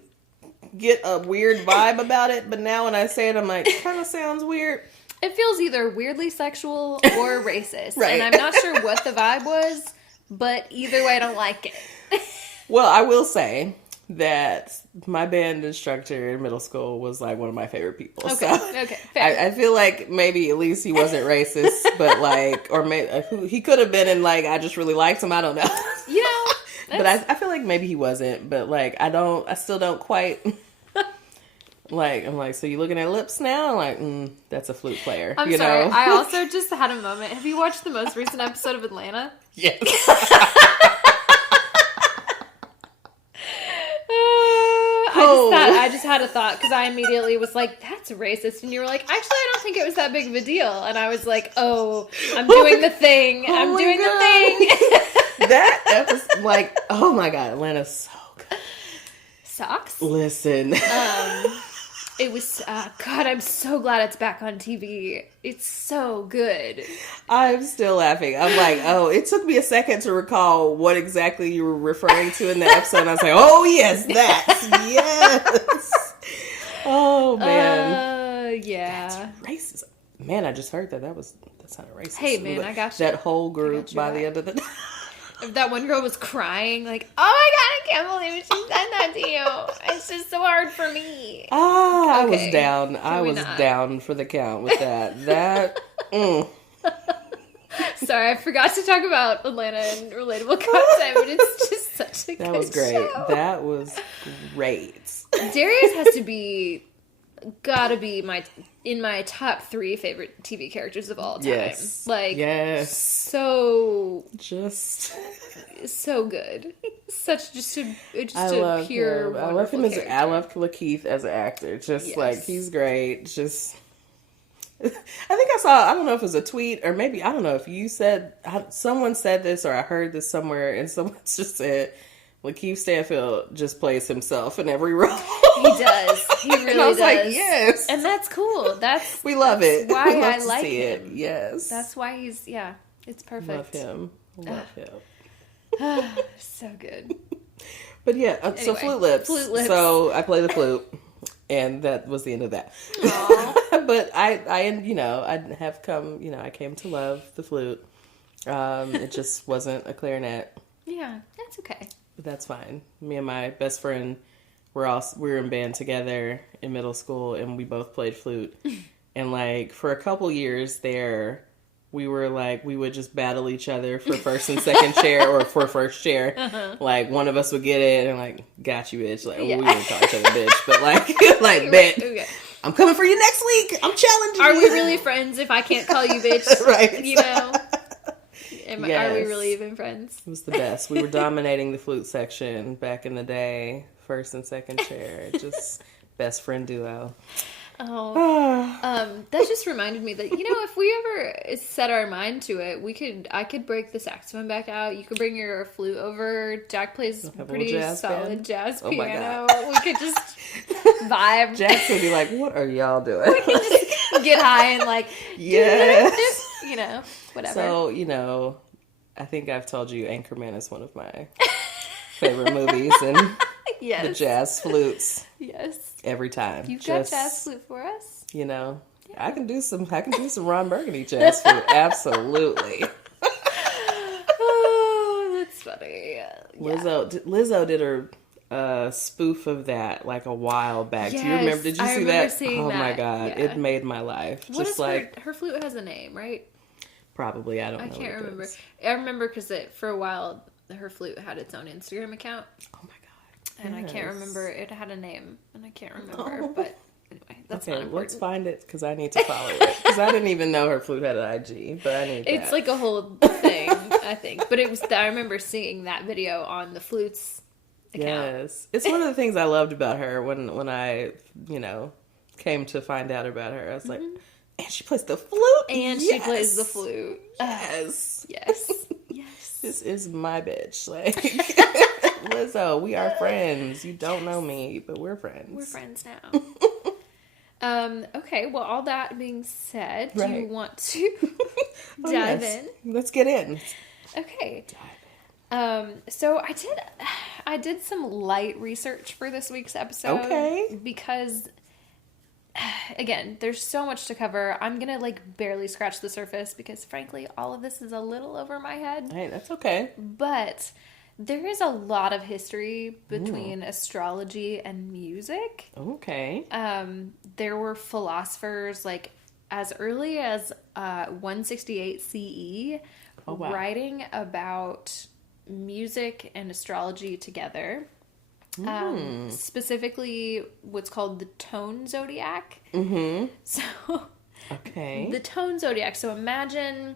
get a weird vibe about it, but now when I say it, I'm like, it kind of sounds weird. It feels either weirdly sexual or racist. Right. And I'm not sure what the vibe was, but either way, I don't like it. Well, I will say that my band instructor in middle school was like one of my favorite people. Okay, so okay, fair. I feel like maybe at least he wasn't racist, but like, or maybe he could have been, and like I just really liked him. I don't know. You know, but I feel like maybe he wasn't. But like I still don't quite. Like, I'm like, so you looking at lips now? I'm like, that's a flute player. I'm sorry. Know? I also just had a moment. Have you watched the most recent episode of Atlanta? Yes. I just had a thought because I immediately was like, that's racist. And you were like, actually, I don't think it was that big of a deal. And I was like, oh, I'm doing the thing. I'm doing the thing. That episode, like, oh my God, Atlanta's so good. Socks? Listen. It was, God, I'm so glad it's back on TV. It's so good. I'm still laughing. I'm like, oh, it took me a second to recall what exactly you were referring to in the episode. And I was like, oh, yes, that. Yes. Oh, man. Yeah. That's racist. Man, I just heard that. That's not racist. Hey, man, I got you. That whole group by the end of the night. That one girl was crying, like, oh my God, I can't believe she said that to you. It's just so hard for me. I Okay. was down. I was not? down for the count with that. Sorry, I forgot to talk about Atlanta and relatable content, but it's just such a good That was great. show. That was great. Darius has to be, gotta be in my top 3 favorite TV characters of all time. Yes. Like, yes. so good. Such just a pure him. I love him character. I love Lakeith as an actor. Just like he's great. Just I think I don't know if it was a tweet or maybe I don't know if you said someone said this or I heard this somewhere and someone just said Lakeith Stanfield just plays himself in every role. He does. He really and I was does. like, yes. And that's cool. We love it. Why we love I to like see him. it. Yes. That's why it's perfect. Love him. Love him. So good. But yeah, so Anyway, flute lips. flute lips. So I play the flute, and that was the end of that. But I came to love the flute. It just wasn't a clarinet. Yeah, that's okay. But that's fine. Me and my best friend, we were in band together in middle school, and we both played flute. And like for a couple years there, we would just battle each other for first and second chair or for first chair. Uh-huh. Like one of us would get it and like, got you, bitch. Like we wouldn't call each other bitch, but like bet. Okay. I'm coming for you next week. I'm challenging you. Are we really friends if I can't call you bitch? Right. You know? Are we really even friends? It was the best. We were dominating the flute section back in the day. First and second chair. Just best friend duo. Oh, that just reminded me that, if we ever set our mind to it, I could break the saxophone back out. You could bring your flute over. Jack plays pretty solid jazz piano. My God. We could just vibe. Jack's would be like, what are y'all doing? We can just get high and like, yes. Whatever. So, I think I've told you Anchorman is one of my favorite movies and the jazz flutes. Yes. Every time. You've got jazz flute for us? Yeah. I can do some Ron Burgundy jazz flute. Absolutely. Oh, that's funny. Yeah. Lizzo did her spoof of that like a while back. Yes, Do you remember? Did you see that? Oh my God. Yeah. It made my life. What just is like her flute has a name, right? Probably. I can't remember. I remember because for a while her flute had its own Instagram account. Oh my God. And I can't remember. It had a name, and I can't remember. But anyway, that's not important. Let's find it, because I need to follow it. Because I didn't even know her flute had an IG, but I need that. It's like a whole thing, I think. But it was. I remember seeing that video on the Flutes account. Yes. It's one of the things I loved about her when I, came to find out about her. I was like, and she plays the flute. And she plays the flute. Yes. Yes. Yes. This is my bitch. Like, Lizzo, we are friends. You don't know me, but we're friends. We're friends now. Okay, well, all that being said, do you want to dive in? Let's get in. Okay. So I did some light research for this week's episode. Okay. Because, again, there's so much to cover. I'm gonna barely scratch the surface because, frankly, all of this is a little over my head. Hey, that's okay. But there is a lot of history between astrology and music. Okay. There were philosophers as early as 168 CE writing about music and astrology together. Specifically what's called the tone zodiac. So okay. The tone zodiac. So imagine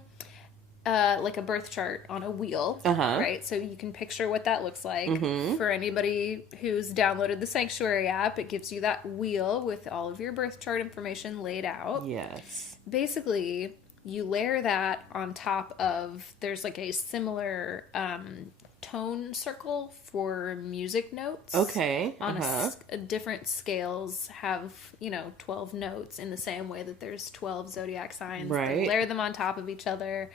a birth chart on a wheel, right? So you can picture what that looks like. For anybody who's downloaded the Sanctuary app, it gives you that wheel with all of your birth chart information laid out. Yes. Basically, you layer that on top of, there's a similar tone circle for music notes. Okay. On different scales have, 12 notes in the same way that there's 12 zodiac signs. Right. They layer them on top of each other.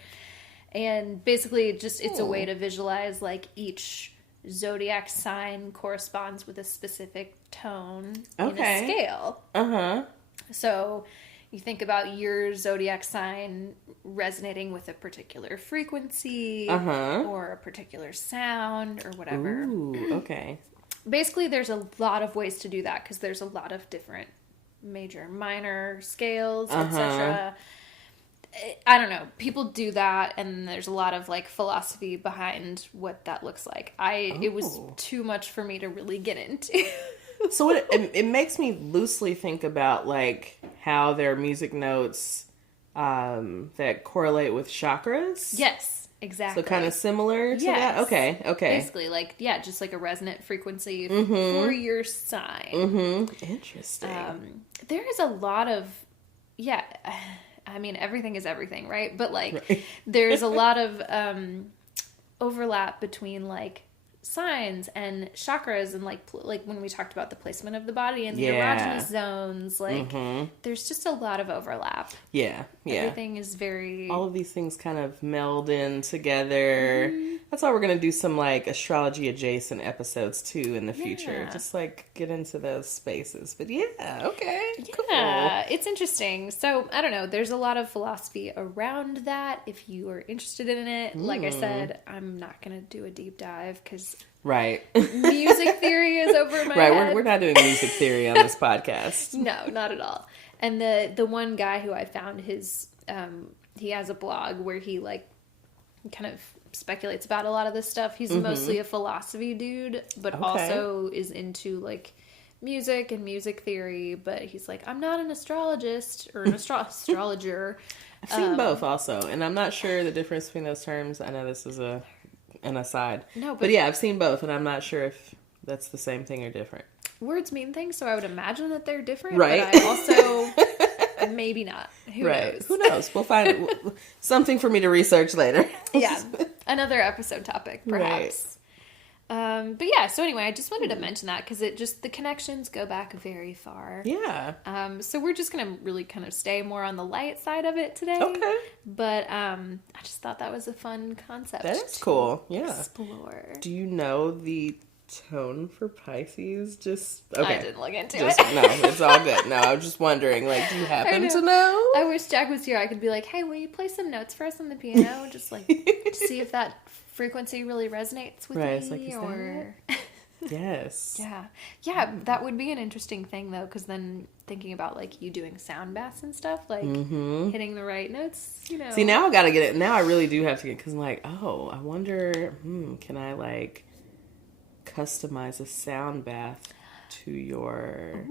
And basically it's a way to visualize each zodiac sign corresponds with a specific tone in a scale. So you think about your zodiac sign resonating with a particular frequency or a particular sound or whatever. Ooh, okay. Basically, there's a lot of ways to do that because there's a lot of different major, minor scales, etc. I don't know. People do that, and there's a lot of philosophy behind what that looks like. It was too much for me to really get into. So it makes me loosely think about how there are music notes that correlate with chakras. Yes, exactly. So kind of similar to that. Okay. Basically, just a resonant frequency for your sign. Interesting. There is a lot of I mean, everything is everything, right? But there's a lot of overlap between signs and chakras and when we talked about the placement of the body and the erogenous zones, there's just a lot of overlap. Yeah. Everything is very... All of these things kind of meld in together. That's why we're going to do some astrology adjacent episodes too in the future. Just get into those spaces. But okay. Yeah, cool. It's interesting. So, I don't know. There's a lot of philosophy around that. If you are interested in it, like I said, I'm not going to do a deep dive because music theory is over my head. Right, we're not doing music theory on this podcast. No, not at all. And the one guy who I found his he has a blog where he kind of speculates about a lot of this stuff. He's mostly a philosophy dude, but also is into music and music theory, but he's I'm not an astrologist or an astrologer. I've seen both also, and I'm not sure the difference between those terms. I know this is an aside. No, but yeah, I've seen both, and I'm not sure if that's the same thing or different. Words mean things, so I would imagine that they're different, right? But I also maybe not. Who knows? Who knows? We'll find something for me to research later. Yeah, another episode topic, perhaps. But yeah, so anyway, I just wanted to mention that because the connections go back very far. Yeah. So we're just going to really kind of stay more on the light side of it today. Okay. But I just thought that was a fun concept. That is cool. Yeah. Explore. Do you know the tone for Pisces? Okay. I didn't look into it. No, it's all good. No, I was just wondering, do you happen to know? I wish Jack was here. I could be like, hey, will you play some notes for us on the piano? Just see if that frequency really resonates with me, or yes. Yeah, that would be an interesting thing though, because then thinking about you doing sound baths and stuff, hitting the right notes, See, now I gotta get it. Now I really do have to get, because I'm I wonder, can I customize a sound bath to your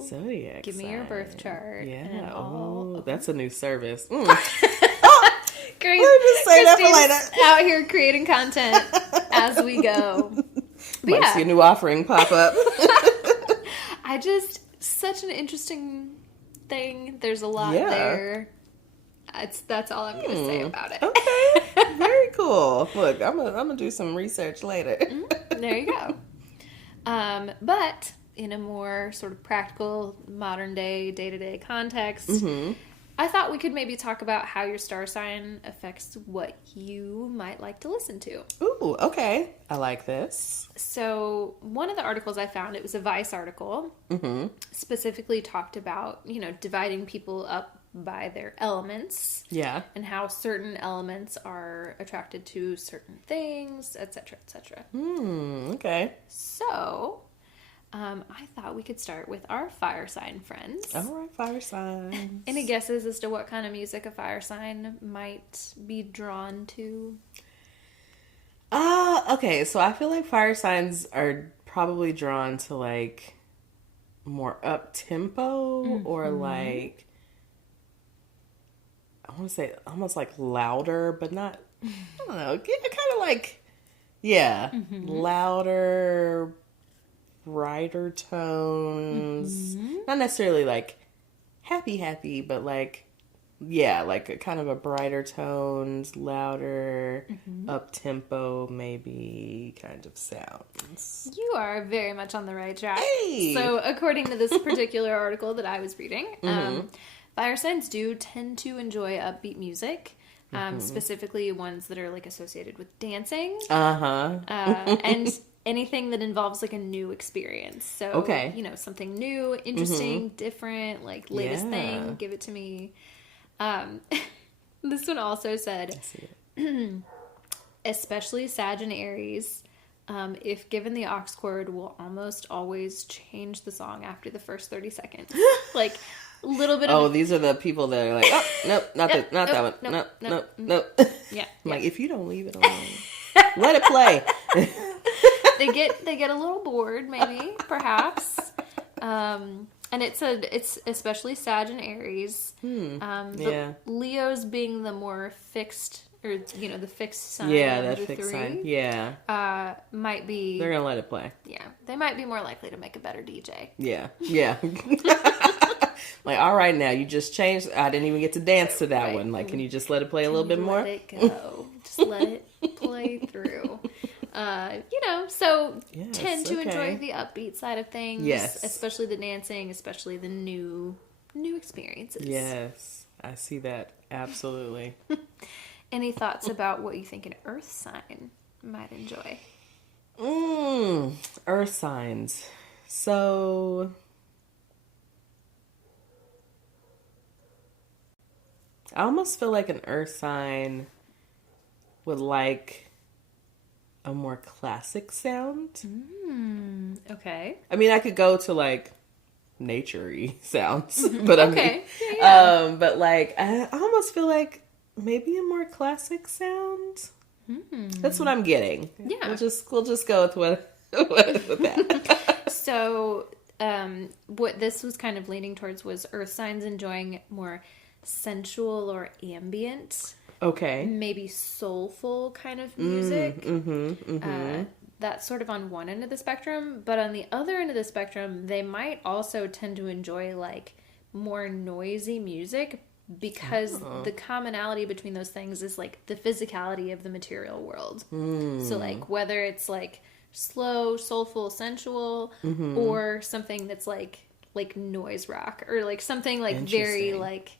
zodiac Give me sign. your birth chart. Yeah. Oh, that's a new service. Great. Just say that for later. Out here creating content as we go. Might see a new offering pop up. Such an interesting thing. There's a lot there. That's all I'm going to say about it. Okay. Very cool. Look, I'm gonna do some research later. There you go. But in a more sort of practical, modern day-to-day context, I thought we could maybe talk about how your star sign affects what you might like to listen to. Ooh, okay. I like this. So one of the articles I found, it was a Vice article, specifically talked about, dividing people up by their elements. Yeah. And how certain elements are attracted to certain things, etc., etc. Okay. So, I thought we could start with our fire sign friends. All right, fire signs. Any guesses as to what kind of music a fire sign might be drawn to? Okay, so I feel like fire signs are probably drawn to like more up tempo or like, I want to say almost like louder, but not, I don't know, kind of like, louder, brighter tones. Not necessarily like happy, but like, like a kind of a brighter tones, louder, up tempo, maybe kind of sounds. You are very much on the right track. Hey! So, according to this particular article that I was reading, fire signs do tend to enjoy upbeat music, specifically ones that are like associated with dancing. And anything that involves like a new experience. So, something new, interesting, different, like latest thing, give it to me. This one also said, especially Sag and Aries, if given the aux chord, will almost always change the song after the first 30 seconds. Like, a little bit of... Oh, these are the people that are like, oh, nope, not that one. Nope. Yeah. Like, if you don't leave it alone, let it play. They get a little bored, maybe, perhaps. And it's especially Sag and Aries. Leo's being the more fixed, or the fixed sign. Yeah, that fixed sign. Yeah. Might be. They're gonna let it play. Yeah, they might be more likely to make a better DJ. Yeah. Like, all right, now you just changed. I didn't even get to dance to that one. Like, can you just let it play a little bit more? Let it go. Just let it play through. So tend to enjoy the upbeat side of things. Yes. Especially the dancing, especially the new experiences. Yes. I see that. Absolutely. Any thoughts about what you think an earth sign might enjoy? Earth signs. So, I almost feel like an earth sign would like a more classic sound. Okay. I mean, I could go to like nature-y sounds, but but like I almost feel like maybe a more classic sound. That's what I'm getting. Yeah, we'll just go with that. So, what this was kind of leaning towards was earth signs enjoying more sensual or ambient. Okay. Maybe soulful kind of music. That's sort of on one end of the spectrum, but on the other end of the spectrum, they might also tend to enjoy like more noisy music because the commonality between those things is like the physicality of the material world. So like whether it's like slow, soulful, sensual, or something that's like noise rock or like something like very like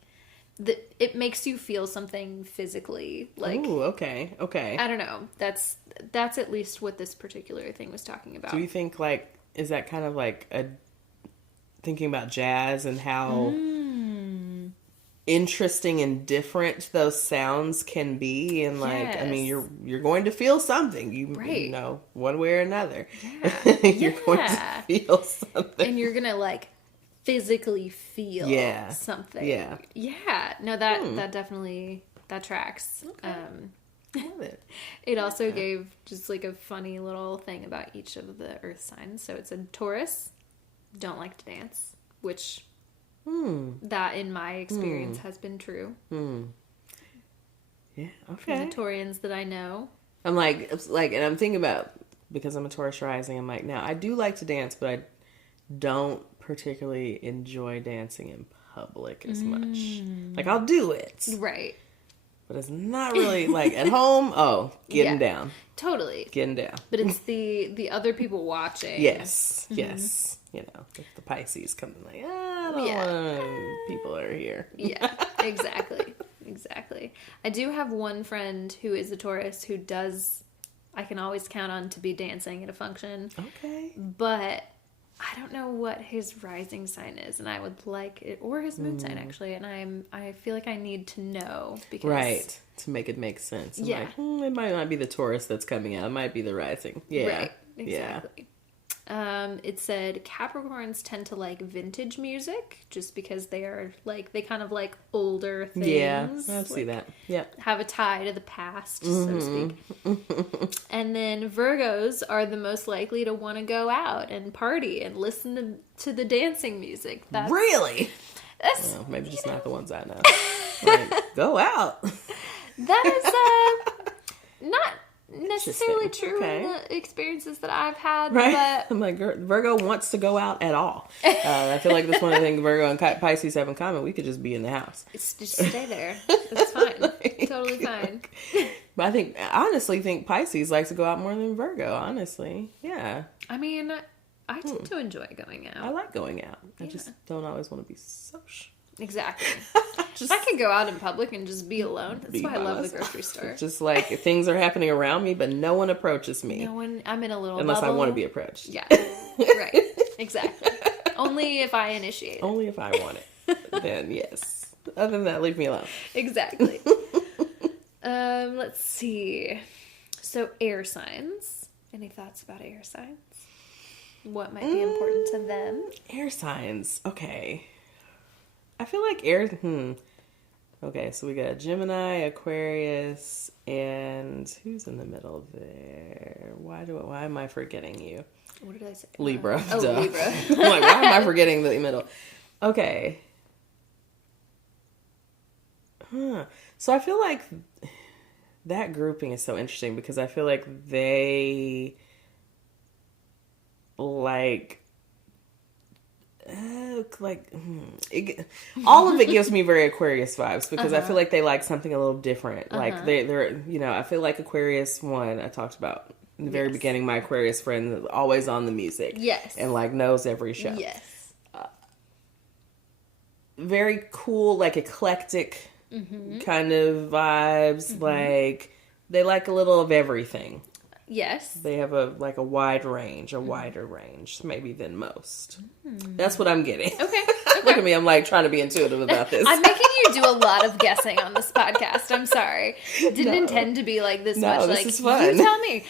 it makes you feel something physically like. Ooh, okay. I don't know. That's at least what this particular thing was talking about. Do you think like is that kind of like thinking about jazz and how interesting and different those sounds can be, and like I mean you're going to feel something, you know, one way or another. You're going to feel something, and you're gonna like physically feel something. No, that definitely that tracks. Love it. It also gave just like a funny little thing about each of the earth signs. So it said Taurus, don't like to dance, which that in my experience has been true. Yeah, okay. The Taurians that I know. I'm like, and I'm thinking about, because I'm a Taurus rising, I'm like, now I do like to dance, but I don't particularly enjoy dancing in public as much. Like, I'll do it. Right. But it's not really, like, at home, getting down. Totally. Getting down. But it's the other people watching. Yes. You know, the Pisces come in like, I don't want people are here. Yeah, exactly. Exactly. I do have one friend who is a Taurus who I can always count on to be dancing at a function. Okay. But I don't know what his rising sign is, and I would like it, or his moon sign actually, and I feel like I need to know because right, to make it make sense. I'm like, it might not be the Taurus that's coming out. It might be the rising. Yeah. Right. Exactly. It said Capricorns tend to like vintage music just because they are like, they kind of like older things. Yeah, I see that. Yeah. Have a tie to the past, so to speak. And then Virgos are the most likely to want to go out and party and listen to the dancing music. Really? That's maybe just not the ones I know. Like, go out. That is not necessarily true Okay. in the experiences that I've had, Right. but I'm like, Virgo wants to go out at all. I feel like that's one of the things Virgo and Pisces have in common. We could just be in the house. it's just stay there. It's fine. Totally fine. But I honestly think Pisces likes to go out more than Virgo, honestly. Yeah. I mean, I tend to enjoy going out. I like going out. I just don't always want to be social. Exactly. I can go out in public and just be alone. That's why I love the grocery store. Just like things are happening around me, but no one approaches me. No one. I'm in a little unless bubble. I want to be approached. Yeah. Right. Exactly. Only if I initiate it. Only if I want it. Then yes. Other than that, leave me alone. Exactly. Let's see. So air signs. Any thoughts about air signs? What might be important to them? Air signs. Okay. I feel like air. Okay, so we got Gemini, Aquarius, and who's in the middle there? Why am I forgetting you? What did I say? Libra. Libra. I'm like, why am I forgetting the middle? Okay. So I feel like that grouping is so interesting because I feel like they all of it gives me very Aquarius vibes because I feel like they like something a little different. Like they're I feel like Aquarius one I talked about in the very beginning. My Aquarius friend is always on the music, yes, and like knows every show. Yes, very cool, like eclectic kind of vibes. Like they like a little of everything. Yes. They have a wide range, a wider range maybe than most. That's what I'm getting. Okay. Look at me, I'm like trying to be intuitive about this. I'm making you do a lot of guessing on this podcast. I'm sorry. Didn't intend to be like this much. This like, is fun. You tell me.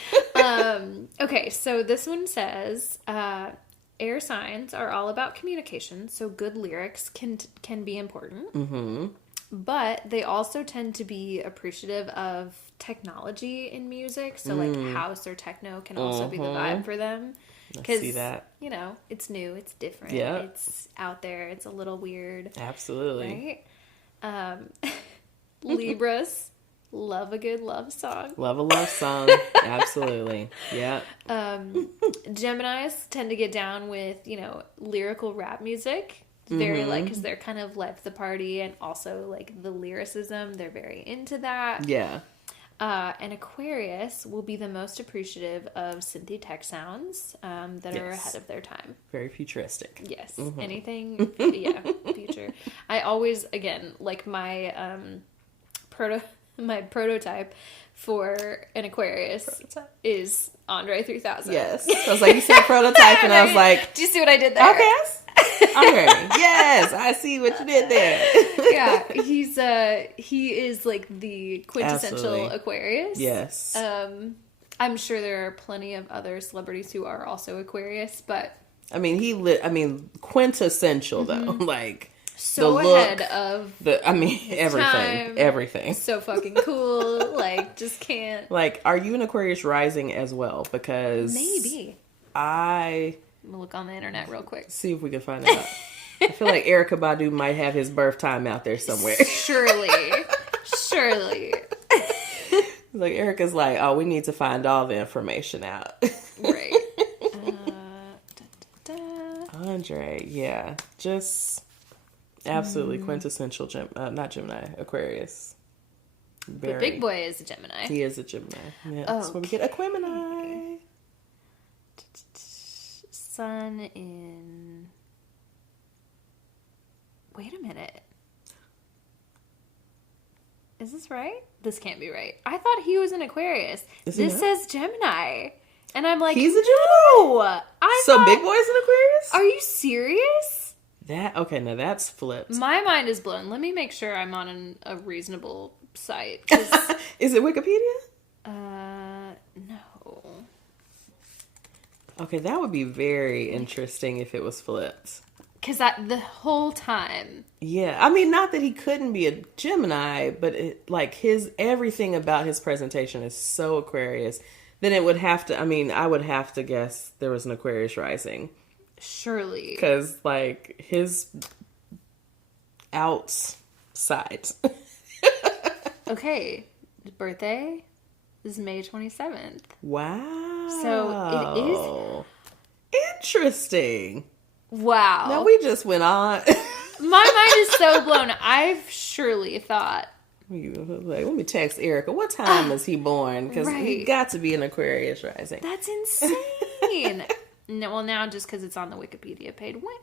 Okay, so this one says, air signs are all about communication, so good lyrics can be important. Mm-hmm. But they also tend to be appreciative of technology in music. So like house or techno can also be the vibe for them. I see that. It's new, it's different. Yeah. It's out there. It's a little weird. Absolutely. Right? Libras love a good love song. Love a love song. Absolutely. Yeah. Geminis tend to get down with, lyrical rap music. Very because they're kind of life the party and also like the lyricism. They're very into that. Yeah. And Aquarius will be the most appreciative of synthy tech sounds that are ahead of their time. Very futuristic. Yes. Anything, future. I always, again, like my prototype for an Aquarius is Andre 3000. Yes. I was like, you said prototype, and I was like, do you see what I did there? Okay. Okay. Yes, I see what you did there. Yeah, he is like the quintessential Absolutely. Aquarius. Yes. I'm sure there are plenty of other celebrities who are also Aquarius, but I mean, quintessential though. Like So the look, ahead of everything. So fucking cool. Like, just can't. Like, are you an Aquarius rising as well? Because maybe. I'm gonna look on the internet real quick. See if we can find out. I feel like Erykah Badu might have his birth time out there somewhere. Surely. Like, Erica's like, oh, we need to find all the information out. Right. Andre, yeah. Just absolutely quintessential, not Gemini, Aquarius. But Big Boy is a Gemini. He is a Gemini. Yeah, that's where we get Aquemini. Sun in... Wait a minute. Is this right? This can't be right. I thought he was an Aquarius. This says Gemini. And I'm like, he's a Gemini? No! Big Boy's an Aquarius? Are you serious? Okay, now that's flipped. My mind is blown. Let me make sure I'm on a reasonable site. Is it Wikipedia? No. Okay, that would be very interesting if it was flipped. Because the whole time. Yeah, I mean, not that he couldn't be a Gemini, but everything about his presentation is so Aquarius. Then it would have to, I would have to guess there was an Aquarius rising. Surely. Because, like, his outside. Okay. His birthday is May 27th. Wow. So it is interesting. Wow. Now we just went on. My mind is so blown. I've surely thought. Like, let me text Erica. What time is he born? Because he got to be an Aquarius rising. That's insane. No, well, now just because it's on the Wikipedia page. When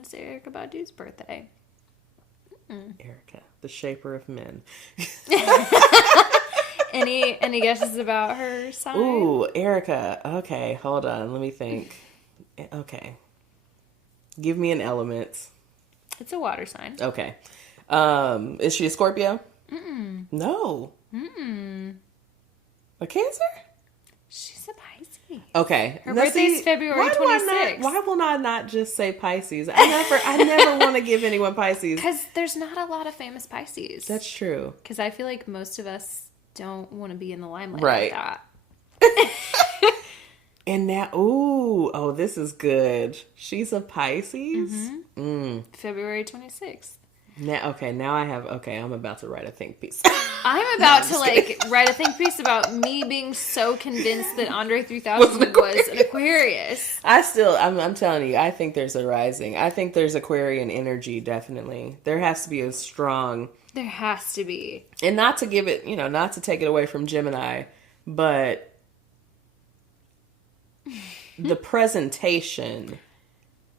is Erykah Badu's birthday? Erica, the shaper of men. Any guesses about her sign? Ooh, Erica. Okay, hold on. Let me think. Okay. Give me an element. It's a water sign. Okay. Is she a Scorpio? Mm-mm. No. Mm-mm. A Cancer? She's a Pisces. Okay. Her birthday's February 26th. Why will I not just say Pisces? I never want to give anyone Pisces. Because there's not a lot of famous Pisces. That's true. Because I feel like most of us don't want to be in the limelight like that. And now, this is good. She's a Pisces? Mm-hmm. February 26th. Now I'm about to write a think piece. I'm about to write a think piece about me being so convinced that Andre 3000 was an Aquarius. I'm telling you, I think there's a rising. I think there's Aquarian energy, definitely. There has to be a strong... There has to be. And not to give it, not to take it away from Gemini, but the presentation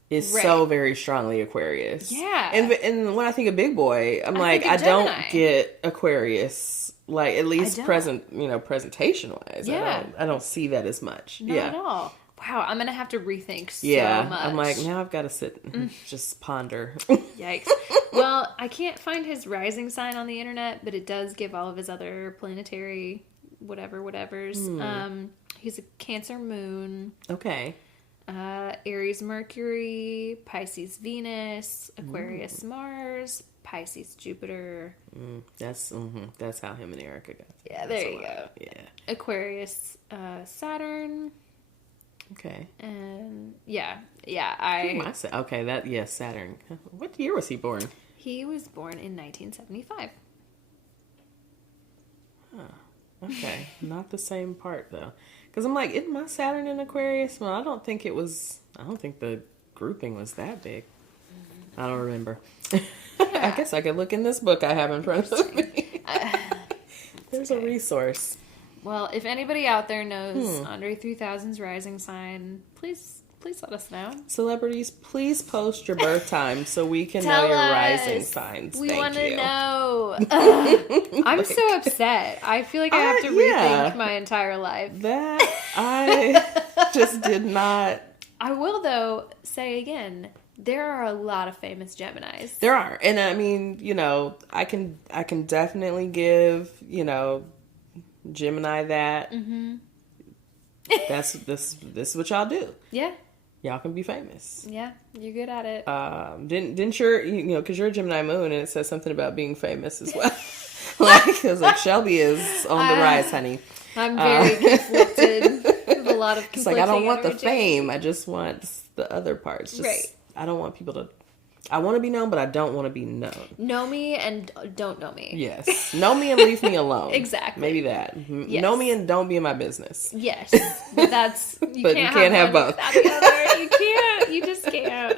is so very strongly Aquarius. Yeah. And when I think of Big Boy, I don't get Aquarius, like, at least presentation wise. Yeah. I don't see that as much. Not at all. Wow, I'm going to have to rethink so much. I'm like, now I've got to sit and just ponder. Yikes. Well, I can't find his rising sign on the internet, but it does give all of his other planetary whatevers. He's a Cancer moon. Okay. Aries Mercury, Pisces Venus, Aquarius Mars, Pisces Jupiter. That's how him and Erica got. Yeah, there you go. Yeah. Aquarius Saturn. Okay. And Saturn. What year was he born? He was born in 1975. Huh. Okay. Not the same part though. Because I'm like, isn't my Saturn in Aquarius? Well, I don't think the grouping was that big. I don't remember. I guess I could look in this book I have in front of me. There's a resource. Well, if anybody out there knows Andre 3000's rising sign, please let us know. Celebrities, please post your birth time so we can know your rising signs. We want to know. I'm so upset. I feel like I have to rethink my entire life. That I just did not. I will, though, say again, there are a lot of famous Geminis. There are. And I mean, I can definitely give, Gemini that. Mm-hmm. This is what y'all do. Yeah. y'all can be famous. Yeah, you're good at it. Didn't your, because you're a Gemini moon, and it says something about being famous as well. Because Shelby is on the rise, honey. I'm very conflicted with a lot of conflicting It's like, I don't want energy. the fame. I just want the other parts. Right. I don't want people to... I want to be known, but I don't want to be known. Know me and don't know me. Yes. Know me and leave me alone. Exactly. Maybe that. Yes. Know me and don't be in my business. Yes. But that's... You But can't you can't have one both. without the other. You can't. You just can't.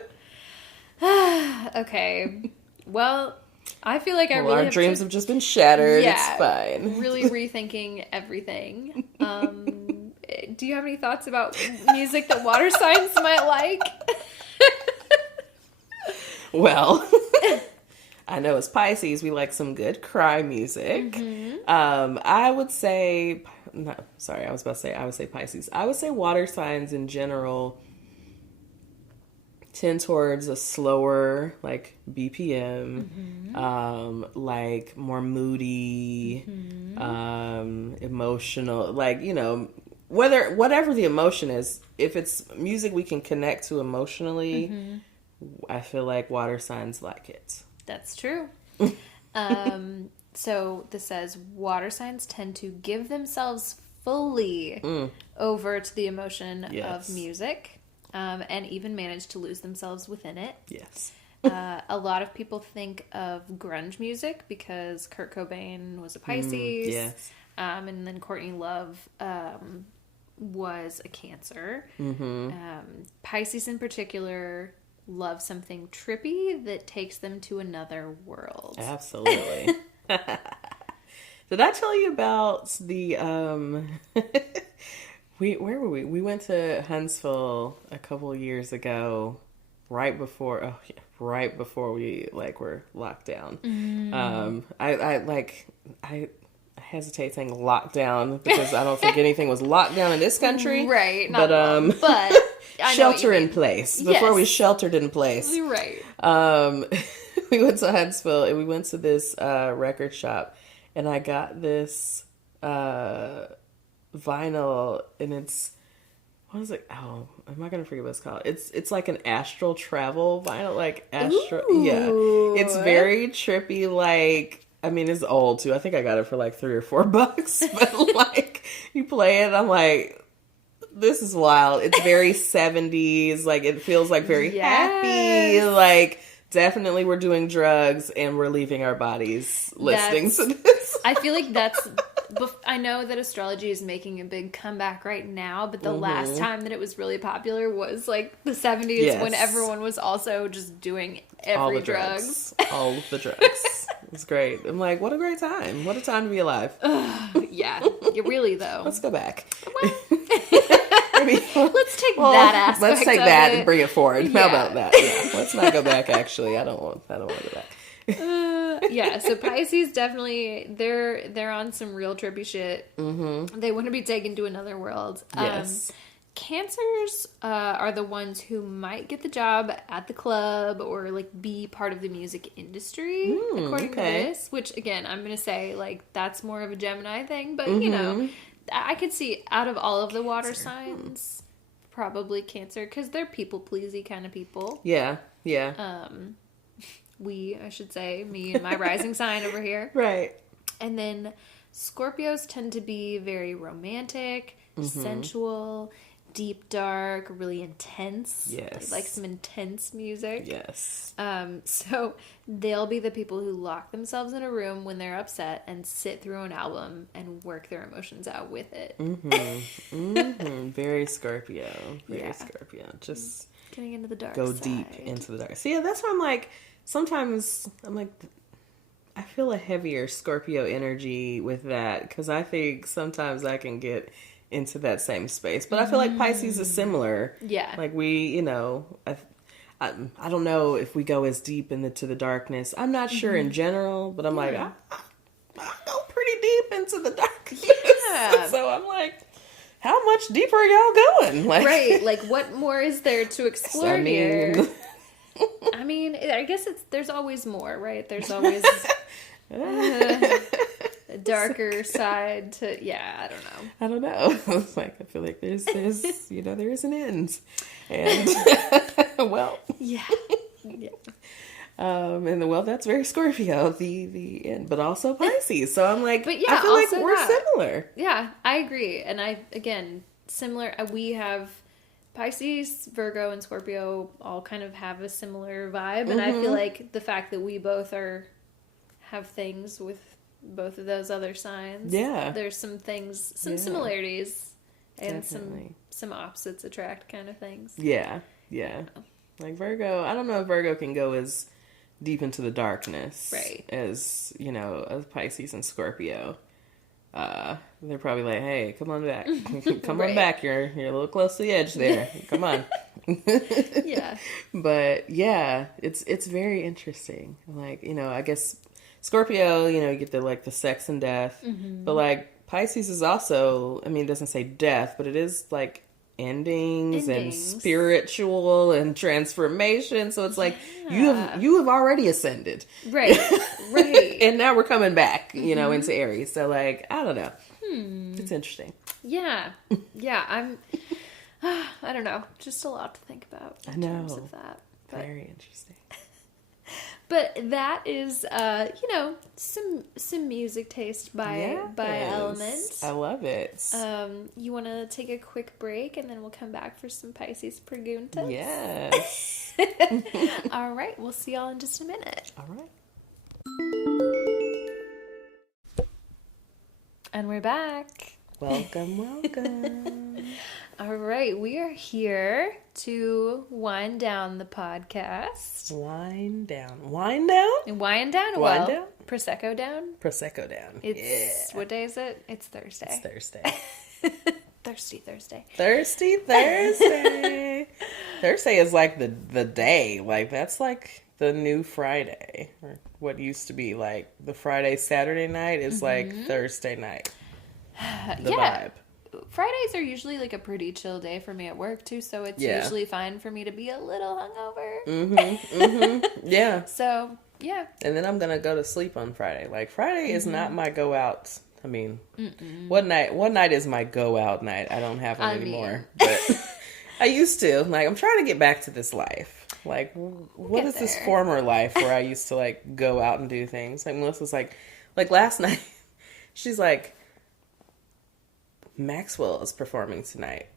Okay. Well, I feel like Our dreams have just been shattered. Yeah, it's fine. Really rethinking everything. Do you have any thoughts about music that water signs might like? Well, I know as Pisces, we like some good cry music. Mm-hmm. I would say, I would say Pisces. I would say water signs in general tend towards a slower, like, BPM, like more moody, emotional, like, whatever the emotion is, if it's music we can connect to emotionally, I feel like water signs like it. That's true. So this says water signs tend to give themselves fully over to the emotion of music, and even manage to lose themselves within it. Yes. A lot of people think of grunge music because Kurt Cobain was a Pisces. Yes. And then Courtney Love was a Cancer. Pisces in particular love something trippy that takes them to another world. Absolutely. Did I tell you about the where were we? We went to Huntsville a couple of years ago, right before we were locked down. I hesitate saying lockdown because I don't think anything was locked down in this country. Right. But but I shelter in place. Before we sheltered in place. Right. We went to Huntsville and we went to this record shop, and I got this vinyl, and it's, what is it? Oh, am I gonna forget what it's called? It's like an astral travel vinyl, like astral. Ooh. Yeah, it's very trippy. Like, I mean, it's old too. I think I got it for like $3 or $4, but like you play it, I'm like, this is wild. It's very 70s. Like, it feels like very happy. Like, definitely we're doing drugs and we're leaving our bodies listening to this. I feel like that's... I know that astrology is making a big comeback right now, but the last time that it was really popular was like the 70s when everyone was also just doing every drugs. All of the drugs. It was great. I'm like, what a great time. What a time to be alive. Yeah. Really, though. Let's go back. Well, let's take that aspect. Let's take that and bring it forward. Yeah. How about that? Yeah. Let's not go back, actually. I don't want to go back. Yeah, so Pisces definitely, they're on some real trippy shit. They want to be taken to another world. Yes. Cancers are the ones who might get the job at the club or like be part of the music industry, according to this. Which, again, I'm gonna say like that's more of a Gemini thing, but you know, I could see out of all of the water signs, probably Cancer, because they're people pleasy kind of people. Yeah. I should say, me and my rising sign over here. Right. And then Scorpios tend to be very romantic, sensual, deep, dark, really intense. Yes. They like some intense music. Yes. So they'll be the people who lock themselves in a room when they're upset and sit through an album and work their emotions out with it. Very Scorpio. Very Scorpio. Just getting into the dark go side. deep into the dark. So yeah, that's why I'm like, sometimes I'm like, I feel a heavier Scorpio energy with that, because I think sometimes I can get into that same space. But I feel like Pisces is similar. Yeah. Like we, I don't know if we go as deep into the darkness. I'm not sure in general, but I'm like, I go pretty deep into the darkness. Yeah. So I'm like, how much deeper are y'all going? Like, right. Like, what more is there to explore here? I mean, I guess there's always more, right? There's always darker side to, yeah, I don't know. It's like, I feel like there's there is an end. And, well. Yeah. Yeah. And that's very Scorpio, the end, but also Pisces. So I'm like, but yeah, I feel like we're similar. Yeah, I agree. And similar, we have Pisces, Virgo, and Scorpio all kind of have a similar vibe. And I feel like the fact that we both have things with both of those other signs. Yeah. There's some similarities and some opposites attract kind of things. Yeah. Yeah. Like Virgo, I don't know if Virgo can go as deep into the darkness. Right. As, as Pisces and Scorpio. They're probably like, hey, come on back. Come on back. You're a little close to the edge there. Come on. Yeah. But yeah, it's very interesting. Like, I guess Scorpio, you get the sex and death. But like Pisces is also, it doesn't say death, but it is like endings and spiritual and transformation. So it's like you have already ascended. Right. Right. And now we're coming back, into Aries. So like, I don't know. It's interesting. Yeah. Yeah, I don't know. Just a lot to think about in terms of that. But, very interesting. But that is, some music taste by Element. I love it. You want to take a quick break and then we'll come back for some Pisces Preguntas? Yes. All right. We'll see y'all in just a minute. All right. And we're back. Welcome. All right, we are here to wind down the podcast. Wind down? Wind down? Wind well, down? Prosecco down? Prosecco down. What day is it? It's Thursday. It's Thursday. Thirsty Thursday. Thirsty Thursday. Thursday is like the day. Like, that's like the new Friday. Or what used to be like the Friday, Saturday night is like Thursday night. The vibe. Fridays are usually like a pretty chill day for me at work too, so it's usually fine for me to be a little hungover. Yeah. So, yeah. And then I'm going to go to sleep on Friday. Like, Friday is not my go out. One night is my go out night. I don't have one anymore. But I used to. Like, I'm trying to get back to this life. Like, what is this former life where I used to, like, go out and do things? Like, Melissa's like last night, she's like, Maxwell is performing tonight.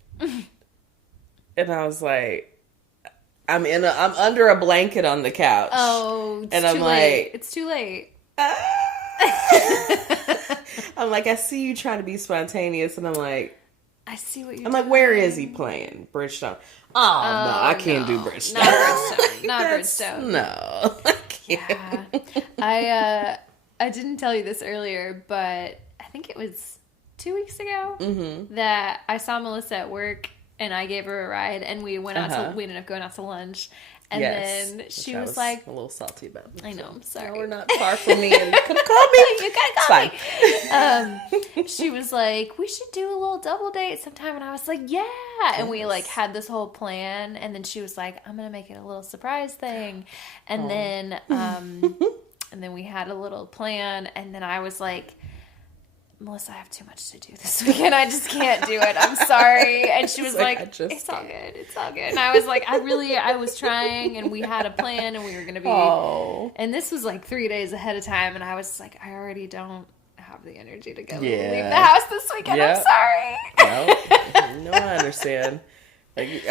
And I was like, I'm under a blanket on the couch. Oh, it's too late. It's too late. I'm like, I see you trying to be spontaneous, and I'm like, I see what you're I'm like, where is he playing? Bridgestone. Oh, no, I can't do Bridgestone. Not Bridgestone. Not Bridgestone. No, I can't. Yeah. I didn't tell you this earlier, but I think it was 2 weeks ago that I saw Melissa at work and I gave her a ride and we went out we ended up going out to lunch. And then she was like, a little salty about it. I know, I'm sorry. No, we're not far from me. And come call me. You gotta call me. She was like, we should do a little double date sometime. And I was like, yeah. And we like had this whole plan. And then she was like, I'm going to make it a little surprise thing. And then, and then we had a little plan. And then I was like, Melissa, I have too much to do this weekend. I just can't do it. I'm sorry. And she was like it's all good. It's all good. And I was like, I was trying and we had a plan and we were going to be. And this was like 3 days ahead of time. And I was like, I already don't have the energy to go leave the house this weekend. I'm sorry. No, I understand. Like,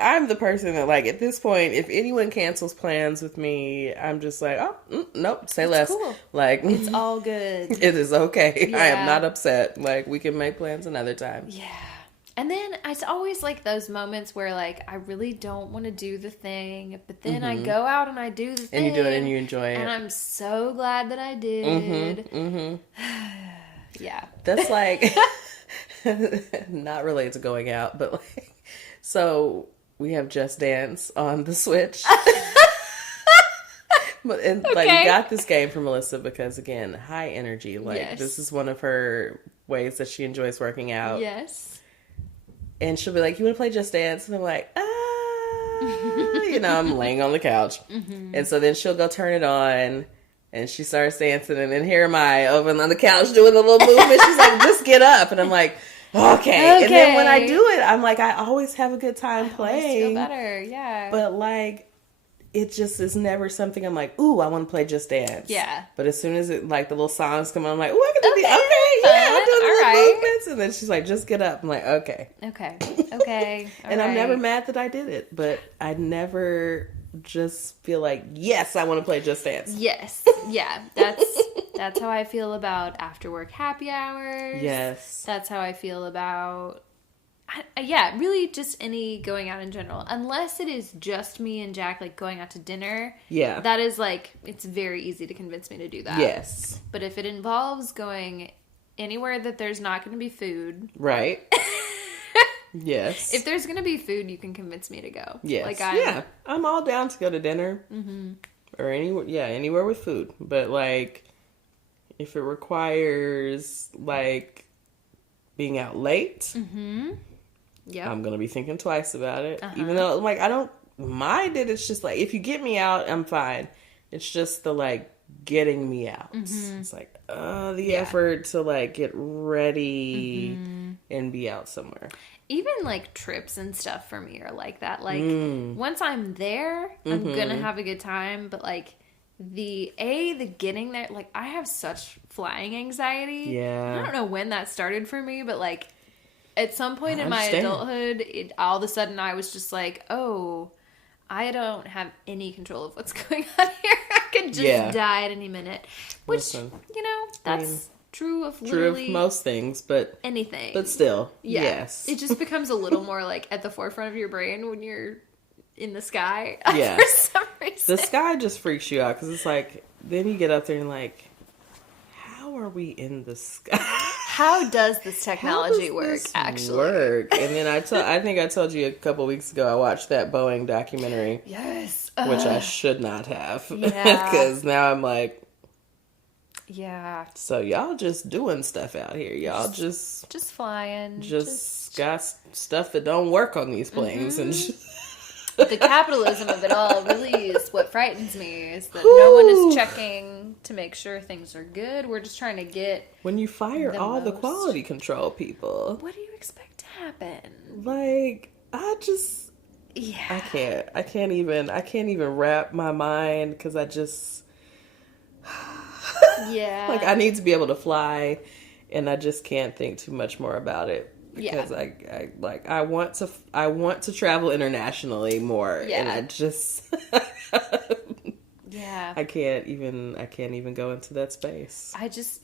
I'm the person that, like, at this point, if anyone cancels plans with me, I'm just like, nope, say less. Cool. Like, it's all good. It is okay. Yeah. I am not upset. Like, we can make plans another time. Yeah. And then it's always like those moments where, like, I really don't want to do the thing, but then I go out and I do the thing. And you do it and you enjoy it. And I'm so glad that I did. Yeah. That's like, not related to going out, but like, so we have Just Dance on the Switch. Like, we got this game for Melissa because, again, high energy. Like, this is one of her ways that she enjoys working out. Yes. And she'll be like, you want to play Just Dance? And I'm like, I'm laying on the couch. And so then she'll go turn it on. And she starts dancing, and then here am I over on the couch doing the little movement. She's like, just get up. And I'm like, okay. And then when I do it, I'm like, I always have a good time playing. I feel better, yeah. But like, it just is never something I'm like, ooh, I want to play Just Dance. Yeah. But as soon as it, like, the little songs come on, I'm like, ooh, I can do I'll do the little movements. And then she's like, just get up. I'm like, okay. And I'm never mad that I did it, but I never just feel like, yes, I want to play Just Dance. Yes. Yeah. That's how I feel about after work happy hours. Yes. That's how I feel about really just any going out in general. Unless it is just me and Jack, like going out to dinner. Yeah. That is like, it's very easy to convince me to do that. Yes. But if it involves going anywhere that there's not going to be food. Right. Yes. If there's going to be food, you can convince me to go. Yes. Like I'm all down to go to dinner. Mm-hmm. Or anywhere with food. But like, if it requires like being out late. Mm-hmm. Yeah, I'm gonna be thinking twice about it. Even though, like, I don't mind it. It's just like, if you get me out, I'm fine. It's just the like getting me out. Mm-hmm. It's like the effort to like get ready and be out somewhere. Even like trips and stuff for me are like that. Like once I'm there, I'm gonna have a good time. But like the getting there, like I have such flying anxiety. Yeah, I don't know when that started for me, but like. At some point in my adulthood, all of a sudden I was just like, oh, I don't have any control of what's going on here. I could just die at any minute. Which, that's true of most things, but... anything. But still, yes. It just becomes a little more like at the forefront of your brain when you're in the sky. Yeah. For some reason. The sky just freaks you out because it's like, then you get up there and like, how are we in the sky? How does this technology work, actually? And then I think I told you a couple weeks ago, I watched that Boeing documentary. Yes. Which I should not have. Yeah. Because now I'm like... Yeah. So y'all just doing stuff out here. Y'all just flying. Just got stuff that don't work on these planes. And the capitalism of it all really is what frightens me, is that no one is checking to make sure things are good. We're just trying to get... When you fire the quality control people... What do you expect to happen? Like, I just... Yeah. I can't even wrap my mind, because I just... Yeah. Like, I need to be able to fly, and I just can't think too much more about it. Because I want to travel internationally more, and I just I can't even go into that space. I just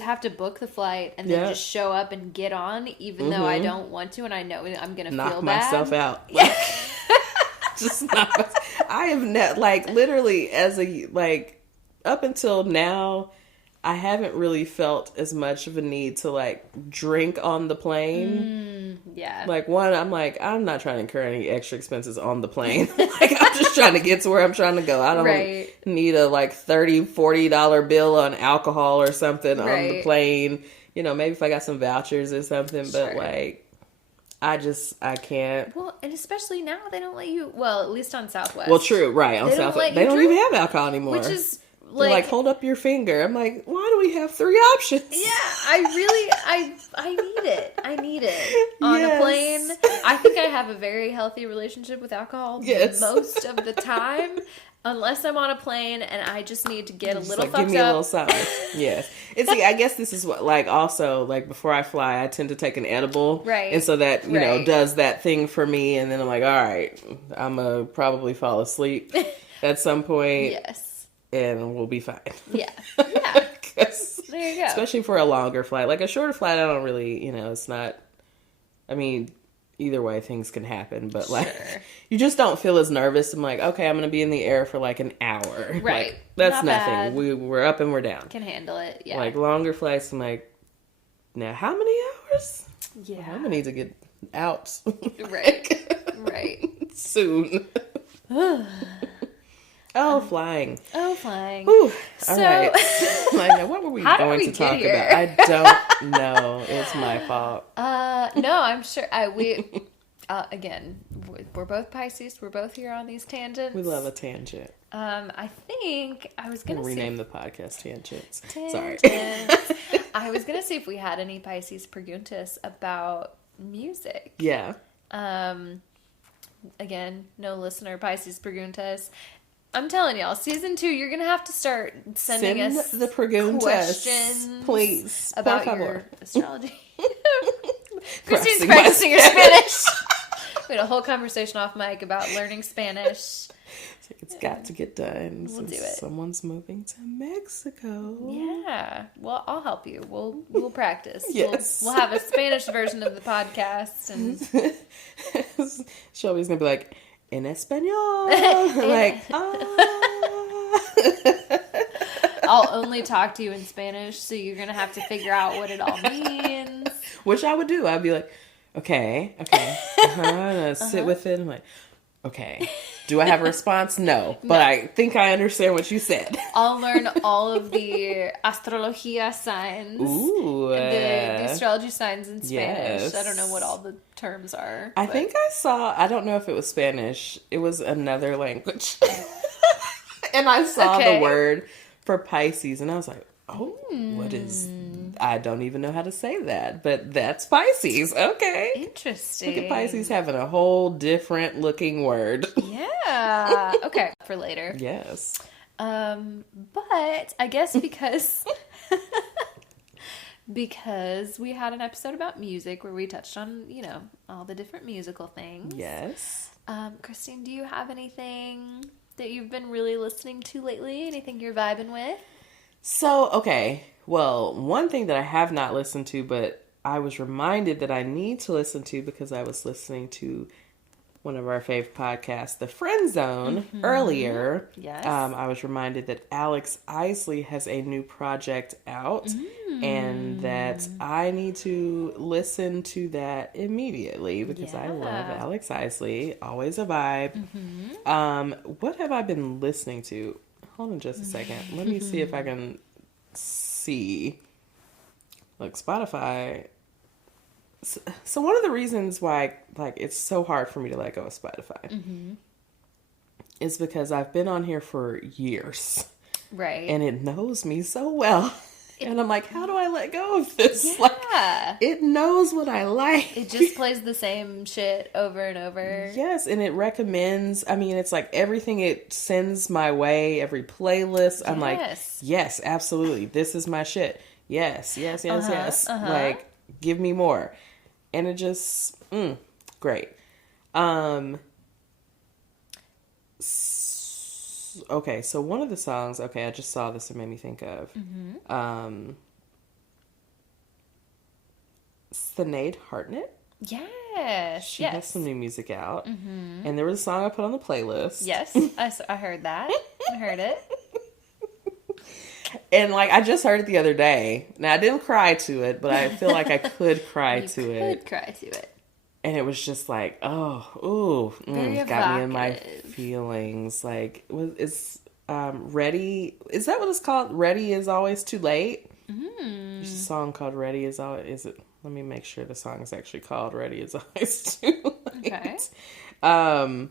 have to book the flight and then just show up and get on, even though I don't want to, and I know I'm gonna knock myself out. Yeah. I have literally up until now, I haven't really felt as much of a need to like drink on the plane. Like, one, I'm like, I'm not trying to incur any extra expenses on the plane. Like, I'm just trying to get to where I'm trying to go. I don't need a like $30-$40 bill on alcohol or something on the plane. Maybe if I got some vouchers or something, but like, I can't. Well, and especially now they don't let you, well, at least on Southwest. Well, true, right. On Southwest. They don't even have alcohol anymore. Which is... They're like, hold up your finger. I'm like, why do we have 3 options? Yeah, I need it. On a plane, I think I have a very healthy relationship with alcohol most of the time. Unless I'm on a plane and I just need to get a little fucked up. Give me a little something. Yes. And see, I guess this is what, like, also, like, before I fly, I tend to take an edible. Right. And so that, you know, does that thing for me. And then I'm like, all right, I'm going to probably fall asleep at some point. Yes. And we'll be fine. Yeah. Yeah. There you go. Especially for a longer flight. Like a shorter flight, I don't really, it's not, either way things can happen. But like, you just don't feel as nervous. I'm like, okay, I'm going to be in the air for like an hour. Right. Like, that's nothing. We're up and we're down. Can handle it. Yeah. Like longer flights, I'm like, now how many hours? Yeah. I'm going to need to get out. Right. Right. Soon. Flying. Ooh, all right. What were we going to talk about? I don't know. It's my fault. No, I'm sure Again, we're both Pisces. We're both here on these tangents. We love a tangent. I think I was going to rename the podcast Tangents. Sorry. I was going to see if we had any Pisces Preguntas about music. Yeah. Again, no listener Pisces Preguntas. I'm telling y'all, season 2, you're going to have to start sending us the preguntas, questions, please, about your astrology. Christine's practicing her Spanish. We had a whole conversation off mic about learning Spanish. It's got to get done. We'll do it. Someone's moving to Mexico. Yeah. Well, I'll help you. We'll practice. Yes. We'll have a Spanish version of the podcast, and Shelby's gonna be like, en español. Like, I'll only talk to you in Spanish, so you're gonna have to figure out what it all means. Which I would do. I'd be like, okay. Sit with it. I'm like, okay. Do I have a response? No. But I think I understand what you said. I'll learn all of the astrología signs. Ooh. The astrology signs in Spanish. Yes. I don't know what all the terms are. I think I don't know if it was Spanish. It was another language. And I saw the word for Pisces, and I was like, oh, what is... I don't even know how to say that, but that's Pisces. Okay. Interesting. Look at Pisces having a whole different looking word. Yeah. Okay. For later. Yes. But I guess because we had an episode about music where we touched on, all the different musical things. Yes. Christine, do you have anything that you've been really listening to lately? Anything you're vibing with? So, okay. Well, one thing that I have not listened to, but I was reminded that I need to listen to because I was listening to one of our fave podcasts, The Friend Zone, earlier. Yes. I was reminded that Alex Isley has a new project out and that I need to listen to that immediately because I love Alex Isley. Always a vibe. What have I been listening to? Hold on just a second. Let me see if I can see. Look, Spotify. So one of the reasons why it's so hard for me to let go of Spotify is because I've been on here for years. Right. And it knows me so well. And I'm like, how do I let go of this? Yeah. Like, it knows what I like. It just plays the same shit over and over. Yes, and it recommends, it's like everything it sends my way, every playlist. I'm like, yes, absolutely. This is my shit. Yes. Like, give me more. And it just, great. Okay, so one of the songs, I just saw this and made me think of. Sinead Hartnett. Yes. She has some new music out. And there was a song I put on the playlist. Yes, I heard that. I heard it. And I just heard it the other day. Now, I didn't cry to it, but I feel like I could cry to it. You could cry to it. And it was just like, got me in my feelings. Like, is Ready? Is that what it's called? Ready is Always Too Late. There's a song called Ready is Always. Is it? Let me make sure the song is actually called Ready is Always Too Late. Okay.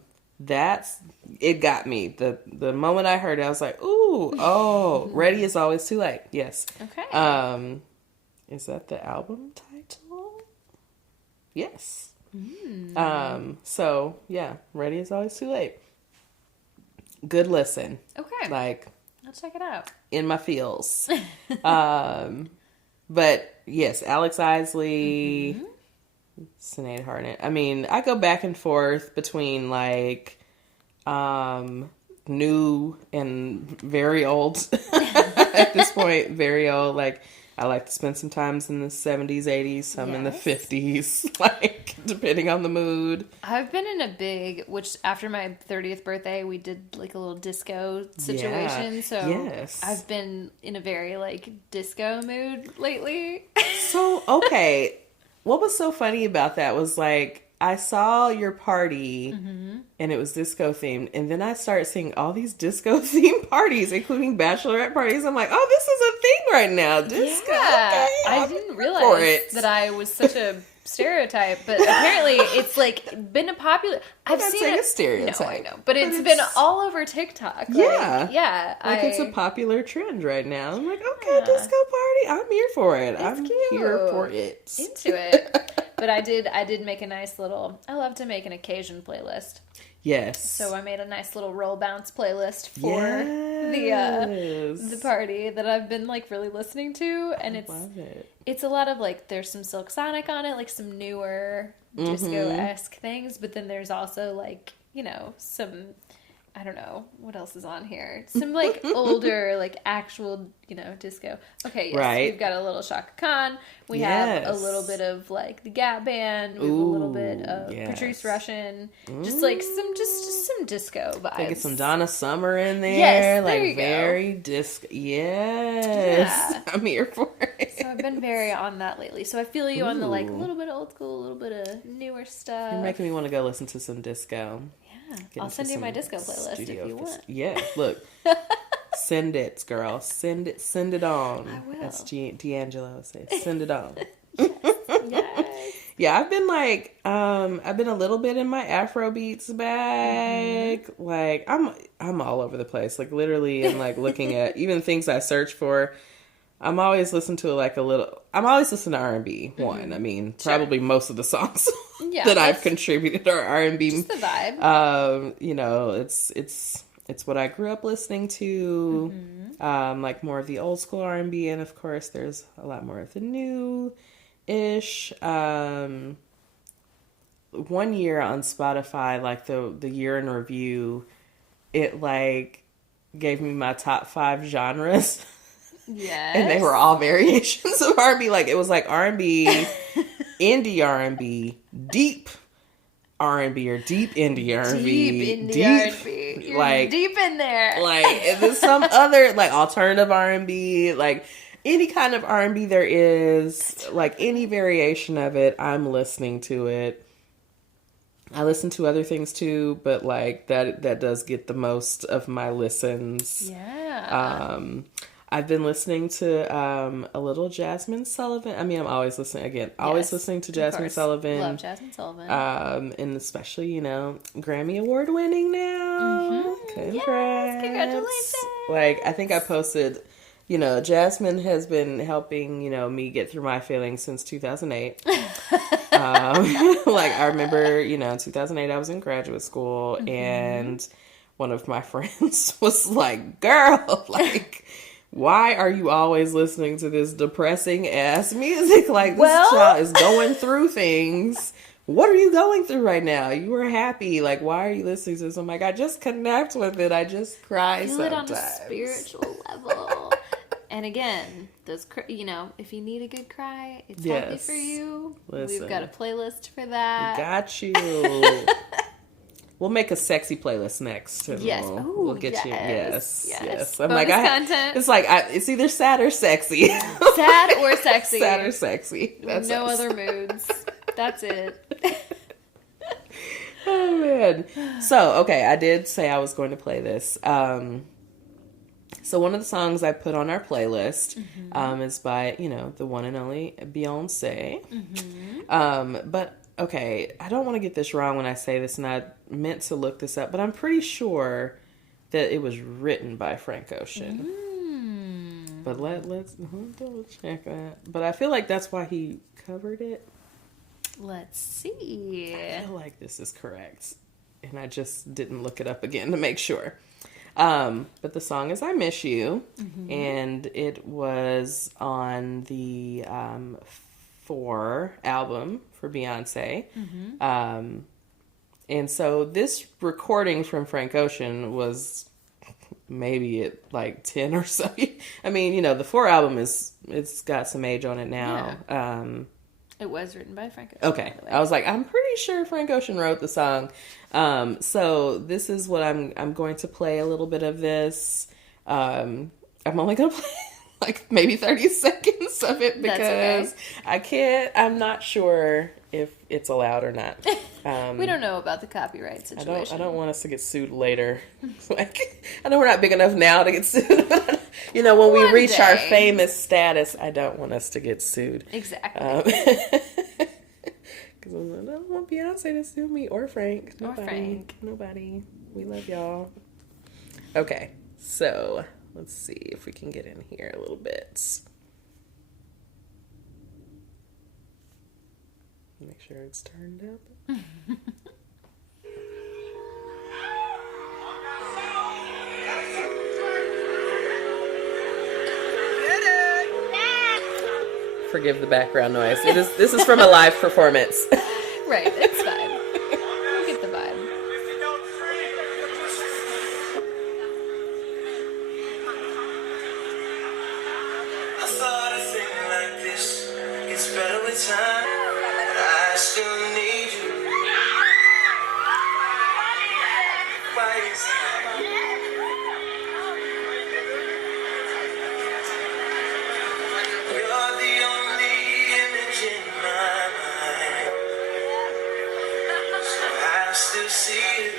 It got me. The moment I heard it, I was like, Ready is Always Too Late. Yes. Okay. Is that the album title? Yes. So yeah, Ready is Always Too Late. Good listen. Okay. I'll check it out. In my feels. But yes, Alex Isley, Sinead Hartnett. I go back and forth between new and very old. At this point, very old. I like to spend some times in the 70s, 80s, some in the 50s, depending on the mood. I've been in a big, which after my 30th birthday, we did a little disco situation. So I've been in a very disco mood lately. So, okay. What was so funny about that was I saw your party and it was disco themed, and then I started seeing all these disco themed parties, including bachelorette parties. I'm like, oh, this is a thing right now. Disco. Yeah. Okay, I didn't realize that I was such a stereotype, but apparently it's like been a popular. I've seen it. A stereotype. No, I know, but it's been all over TikTok. Yeah, it's a popular trend right now. I'm like, okay, disco party. I'm here for it. I'm here for it. Into it. But I did make a nice little. I love to make an occasion playlist. Yes. So I made a nice little roll bounce playlist for the party that I've been like really listening to, and it's a lot of like there's some Silk Sonic on it, like some newer disco-esque things, but then there's also like, you know, some, I don't know what else is on here. Some like older, like actual, you know, disco. Okay, yes, right. We've got a little Chaka Khan. We have a little bit of like the Gap Band. We have a little bit of Patrice Rushen. Just like some disco vibes. Get some Donna Summer in there. Yes, like there you very go. Disco. Yes, yeah. I'm here for it. So I've been very on that lately. So I feel you on the like a little bit of old school, a little bit of newer stuff. You're making me want to go listen to some disco. I'll send you my disco playlist if you want. Yeah, look. Send it, girl. Send it on. I will. As D'Angelo says. Send it on. Yes. Yeah, I've been like, I've been a little bit in my Afro beats bag. Mm-hmm. Like, I'm all over the place. Like, literally, and like looking at even things I search for. I'm always listening to I'm always listening to R&B. One, mm-hmm. I mean, probably most of the songs that I've contributed are R&B. Just the vibe. You know, it's what I grew up listening to. Mm-hmm. Like more of the old school R&B, and of course, there's a lot more of the new-ish. 1 year on Spotify, like the year in review, it like gave me my top 5 genres. Yes. And they were all variations of R&B. Like, it was like R&B, indie R&B, deep R&B, or deep indie R&B. Deep indie R&B. You're like, deep in there. Like, and then some other, like, alternative R&B. Like, any kind of R&B there is, like, any variation of it, I'm listening to it. I listen to other things, too, but, like, that does get the most of my listens. Yeah. I've been listening to a little Jasmine Sullivan. I mean, I'm always listening, always listening to Jasmine Sullivan. Love Jasmine Sullivan. And especially, you know, Grammy Award winning now. Mm-hmm. Congrats. Yes, congratulations. Like, I think I posted, you know, Jasmine has been helping, you know, me get through my feelings since 2008. Like, I remember, you know, in 2008, I was in graduate school, and one of my friends was like, girl, like, why are you always listening to this depressing ass music? Like, this child is going through things. What are you going through right now? You were happy. Like, why are you listening to this? I'm like, I just connect with it. I just cry feel sometimes. Feel it on a spiritual level. And again, those, you know, if you need a good cry, it's healthy for you. Listen, we've got a playlist for that. Got you. We'll make a sexy playlist next. Yes. We'll get you. Yes. I'm bonus like, content. It's like, it's either sad or sexy. Sad or sexy. Sad or sexy. That's no other moods. That's it. Oh, man. So, okay, I did say I was going to play this. So one of the songs I put on our playlist is by, you know, the one and only Beyonce. Mm-hmm. But, okay, I don't want to get this wrong when I say this, and I meant to look this up, but I'm pretty sure that it was written by Frank Ocean. But let's double check that. But I feel like that's why he covered it. Let's see. I feel like this is correct. And I just didn't look it up again to make sure. But the song is I Miss You. And it was on the 4 album for Beyonce. And so this recording from Frank Ocean was maybe at like 10 or so. I mean, you know, the 4 album it's got some age on it now. Yeah. It was written by Frank Ocean. Okay. I was like, I'm pretty sure Frank Ocean wrote the song. So this is what I'm going to play a little bit of this. I'm only going to play like maybe 30 seconds of it because I'm not sure if it's allowed or not. We don't know about the copyright situation. I don't want us to get sued later. Like, I know we're not big enough now to get sued. You know, when we reach our famous status, I don't want us to get sued. Exactly. Because I don't want Beyonce to sue me or Frank. Nobody. We love y'all. Okay, so let's see if we can get in here a little bit. Make sure it's turned up. Forgive the background noise. This is from a live performance. Right, it's fine. We'll get the vibe. I thought a thing like this gets better with time. I still need you. Why is that? You're the only image in my mind. So I still see it.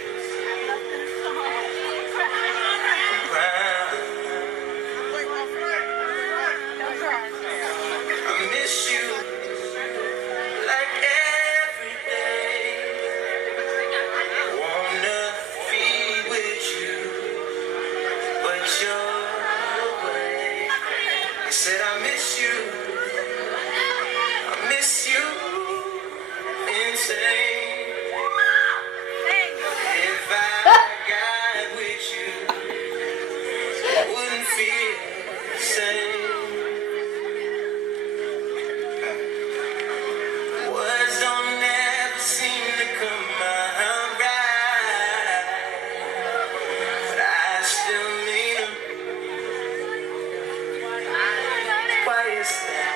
I miss you like every day. Wanna be with you, but you're away. I said I miss you. I miss you insane. If I got with you, I wouldn't feel the same. Words don't ever seem to come out right, but I still mean them. Why is that?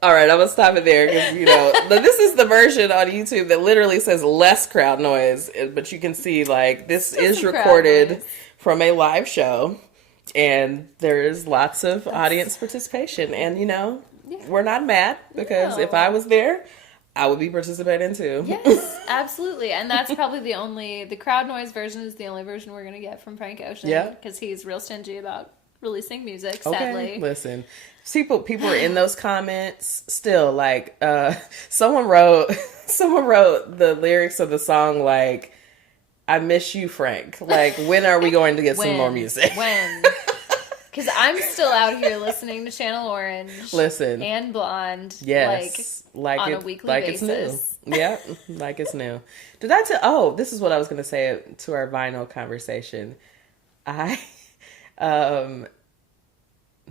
All right, I'm gonna stop it there because this is the version on YouTube that literally says less crowd noise, but you can see this is recorded from a live show, and there's lots of audience participation, and we're not mad because if I was there, I would be participating too. Yes, absolutely, and that's probably the crowd noise version is the only version we're gonna get from Frank Ocean. Yeah, because he's real stingy about releasing music. Sadly, okay, listen. People are in those comments still. Someone wrote the lyrics of the song "I miss you, Frank." When are we going to get some more music? When? Because I'm still out here listening to Channel Orange, and Blonde. Yes, on a weekly basis. It's new. Yeah, like it's new. Did I tell? Oh, this is what I was going to say to our vinyl conversation. I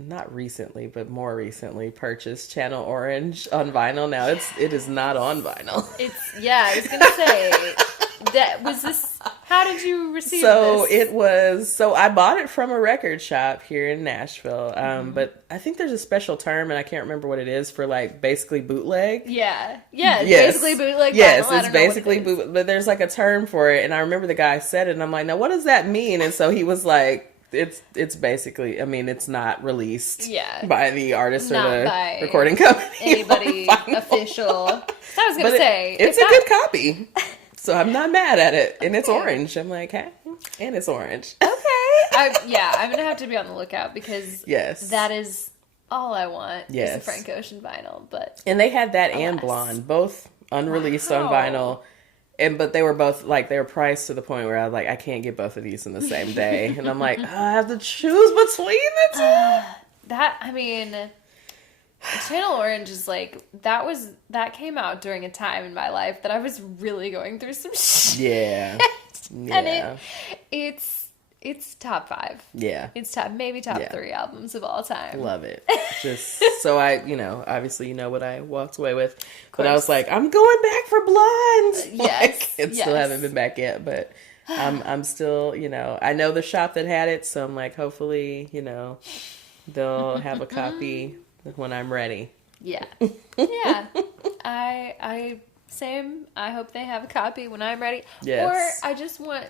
not recently, but more recently purchased Channel Orange on vinyl. Now it is not on vinyl. I was gonna say that was this. How did you receive this? So I bought it from a record shop here in Nashville. But I think there's a special term, and I can't remember what it is for basically bootleg. Yeah, basically bootleg. Yes, it's basically bootleg. But there's a term for it, and I remember the guy said it, and I'm like, now what does that mean? And so he was like, it's basically, it's not released by the artist or the recording company. Anybody official. So I was going to say. It's a good copy. So I'm not mad at it. And it's orange. I'm like, hey, and it's orange. Okay. I'm going to have to be on the lookout because that is all I want is a Frank Ocean vinyl. And they had that and Blonde, both unreleased on vinyl. But they were both they were priced to the point where I was like, I can't get both of these in the same day. And I'm like, I have to choose between the two. Channel Orange is that came out during a time in my life that I was really going through some shit. Yeah. And it's top 5. Yeah. It's top 3 albums of all time. Love it. Just so obviously what I walked away with. But I was like, I'm going back for Blonde. Yes. Still haven't been back yet, but I'm still, I know the shop that had it, so I'm like, hopefully, they'll have a copy when I'm ready. Yeah. Yeah. I same. I hope they have a copy when I'm ready. Yes. Or I just want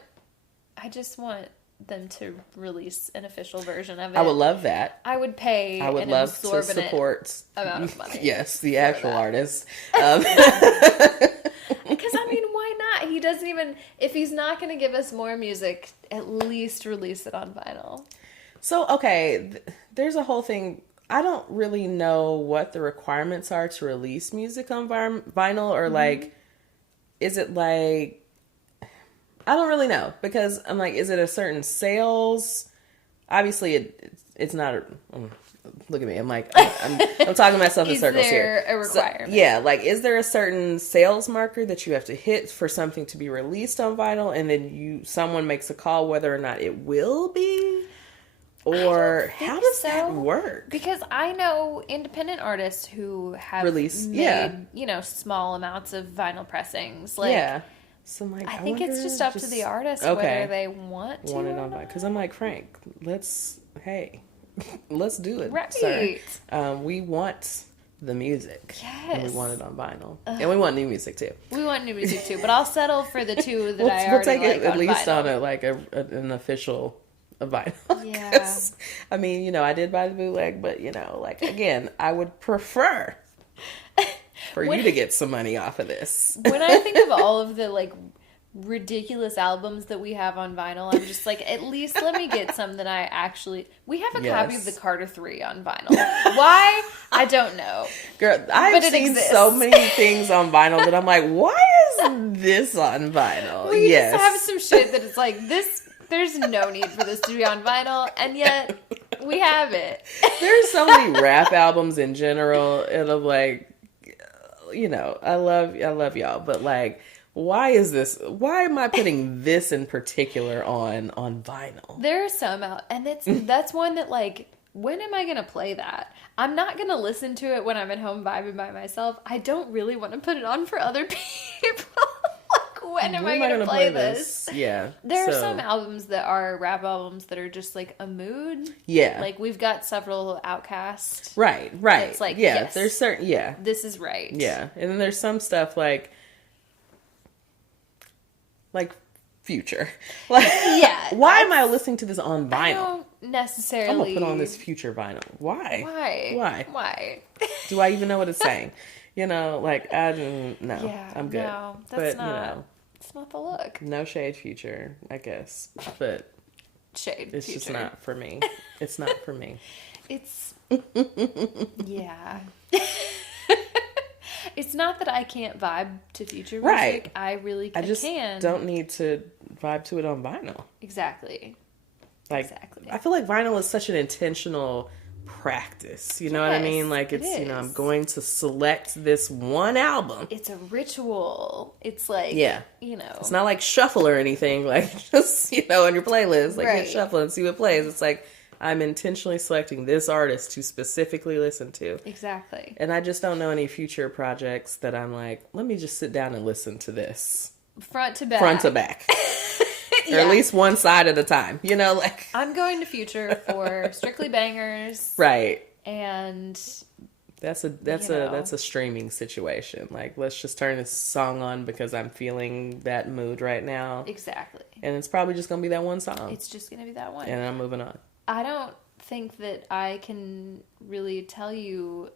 them to release an official version of it. I would love that. I would pay. I would love to support amount of money. Yes, the actual artist. Because why not? He doesn't even. If he's not going to give us more music, at least release it on vinyl. So there's a whole thing I don't really know what the requirements are to release music on vinyl, or like, is it like, I don't really know, because I'm like, is it a certain sales? Obviously, it's not. Look at me. I'm like, I'm talking myself in circles here. Is there a requirement? So, yeah, like, is there a certain sales marker that you have to hit for something to be released on vinyl, and then someone makes a call whether or not it will be? Or how does that work? Because I know independent artists who have made, small amounts of vinyl pressings. Like, yeah. So I'm like, I think it's just up to the artist whether they want it on. Because I'm like, Frank, let's do it. Right. Sir. We want the music. Yes. And we want it on vinyl. And we want new music too. We want new music too, but I'll settle for the two that I already we'll take it like at least vinyl. on an official vinyl. Yeah. I mean, I did buy the bootleg, but like, again, I would prefer for you to get some money off of this. When I think of all of the like ridiculous albums that we have on vinyl, I'm just like, at least let me get some that I actually. We have a copy of the Carter 3 on vinyl. Why? I don't know. Girl, I've seen so many things on vinyl that I'm like, why is this on vinyl? We just have some shit that it's like this. There's no need for this to be on vinyl, and yet we have it. There's so many rap albums in general, and I'm like, I love y'all, but like, why is this? Why am I putting this in particular on vinyl? There are some out, and that's one that like, when am I gonna play that? I'm not gonna listen to it when I'm at home vibing by myself. I don't really want to put it on for other people. When am I going to play this? Yeah. There are some albums that are rap albums that are just like a mood. Yeah. Like we've got several Outkast. Right. It's like, yes, there's certain, this is right. Yeah. And then there's some stuff like Future. Like, yeah. Why am I listening to this on vinyl? I don't necessarily. I'm going to put on this Future vinyl. Why? Why? Do I even know what it's saying? Like, I don't know. Yeah, I'm good. No, that's not. It's not the look. No shade, Future, I guess, but shade. It's Future. just not for me. It's not for me. It's yeah. It's not that I can't vibe to Future music. Right. I really I just can. Don't need to vibe to it on vinyl. Exactly. Exactly. I feel like vinyl is such an intentional practice. You know what I mean? Like, it's, I'm going to select this one album. It's a ritual. It's like, it's not like shuffle or anything. Like, just, on your playlist, like, hit shuffle and see what plays. It's like, I'm intentionally selecting this artist to specifically listen to. Exactly. And I just don't know any Future projects that I'm like, let me just sit down and listen to this. Front to back. Or at least one side at a time, like. I'm going to Future for strictly bangers. Right. And that's a streaming situation. Like, let's just turn this song on because I'm feeling that mood right now. Exactly. And it's probably just going to be that one song. It's just going to be that one. And I'm moving on. I don't think that I can really tell you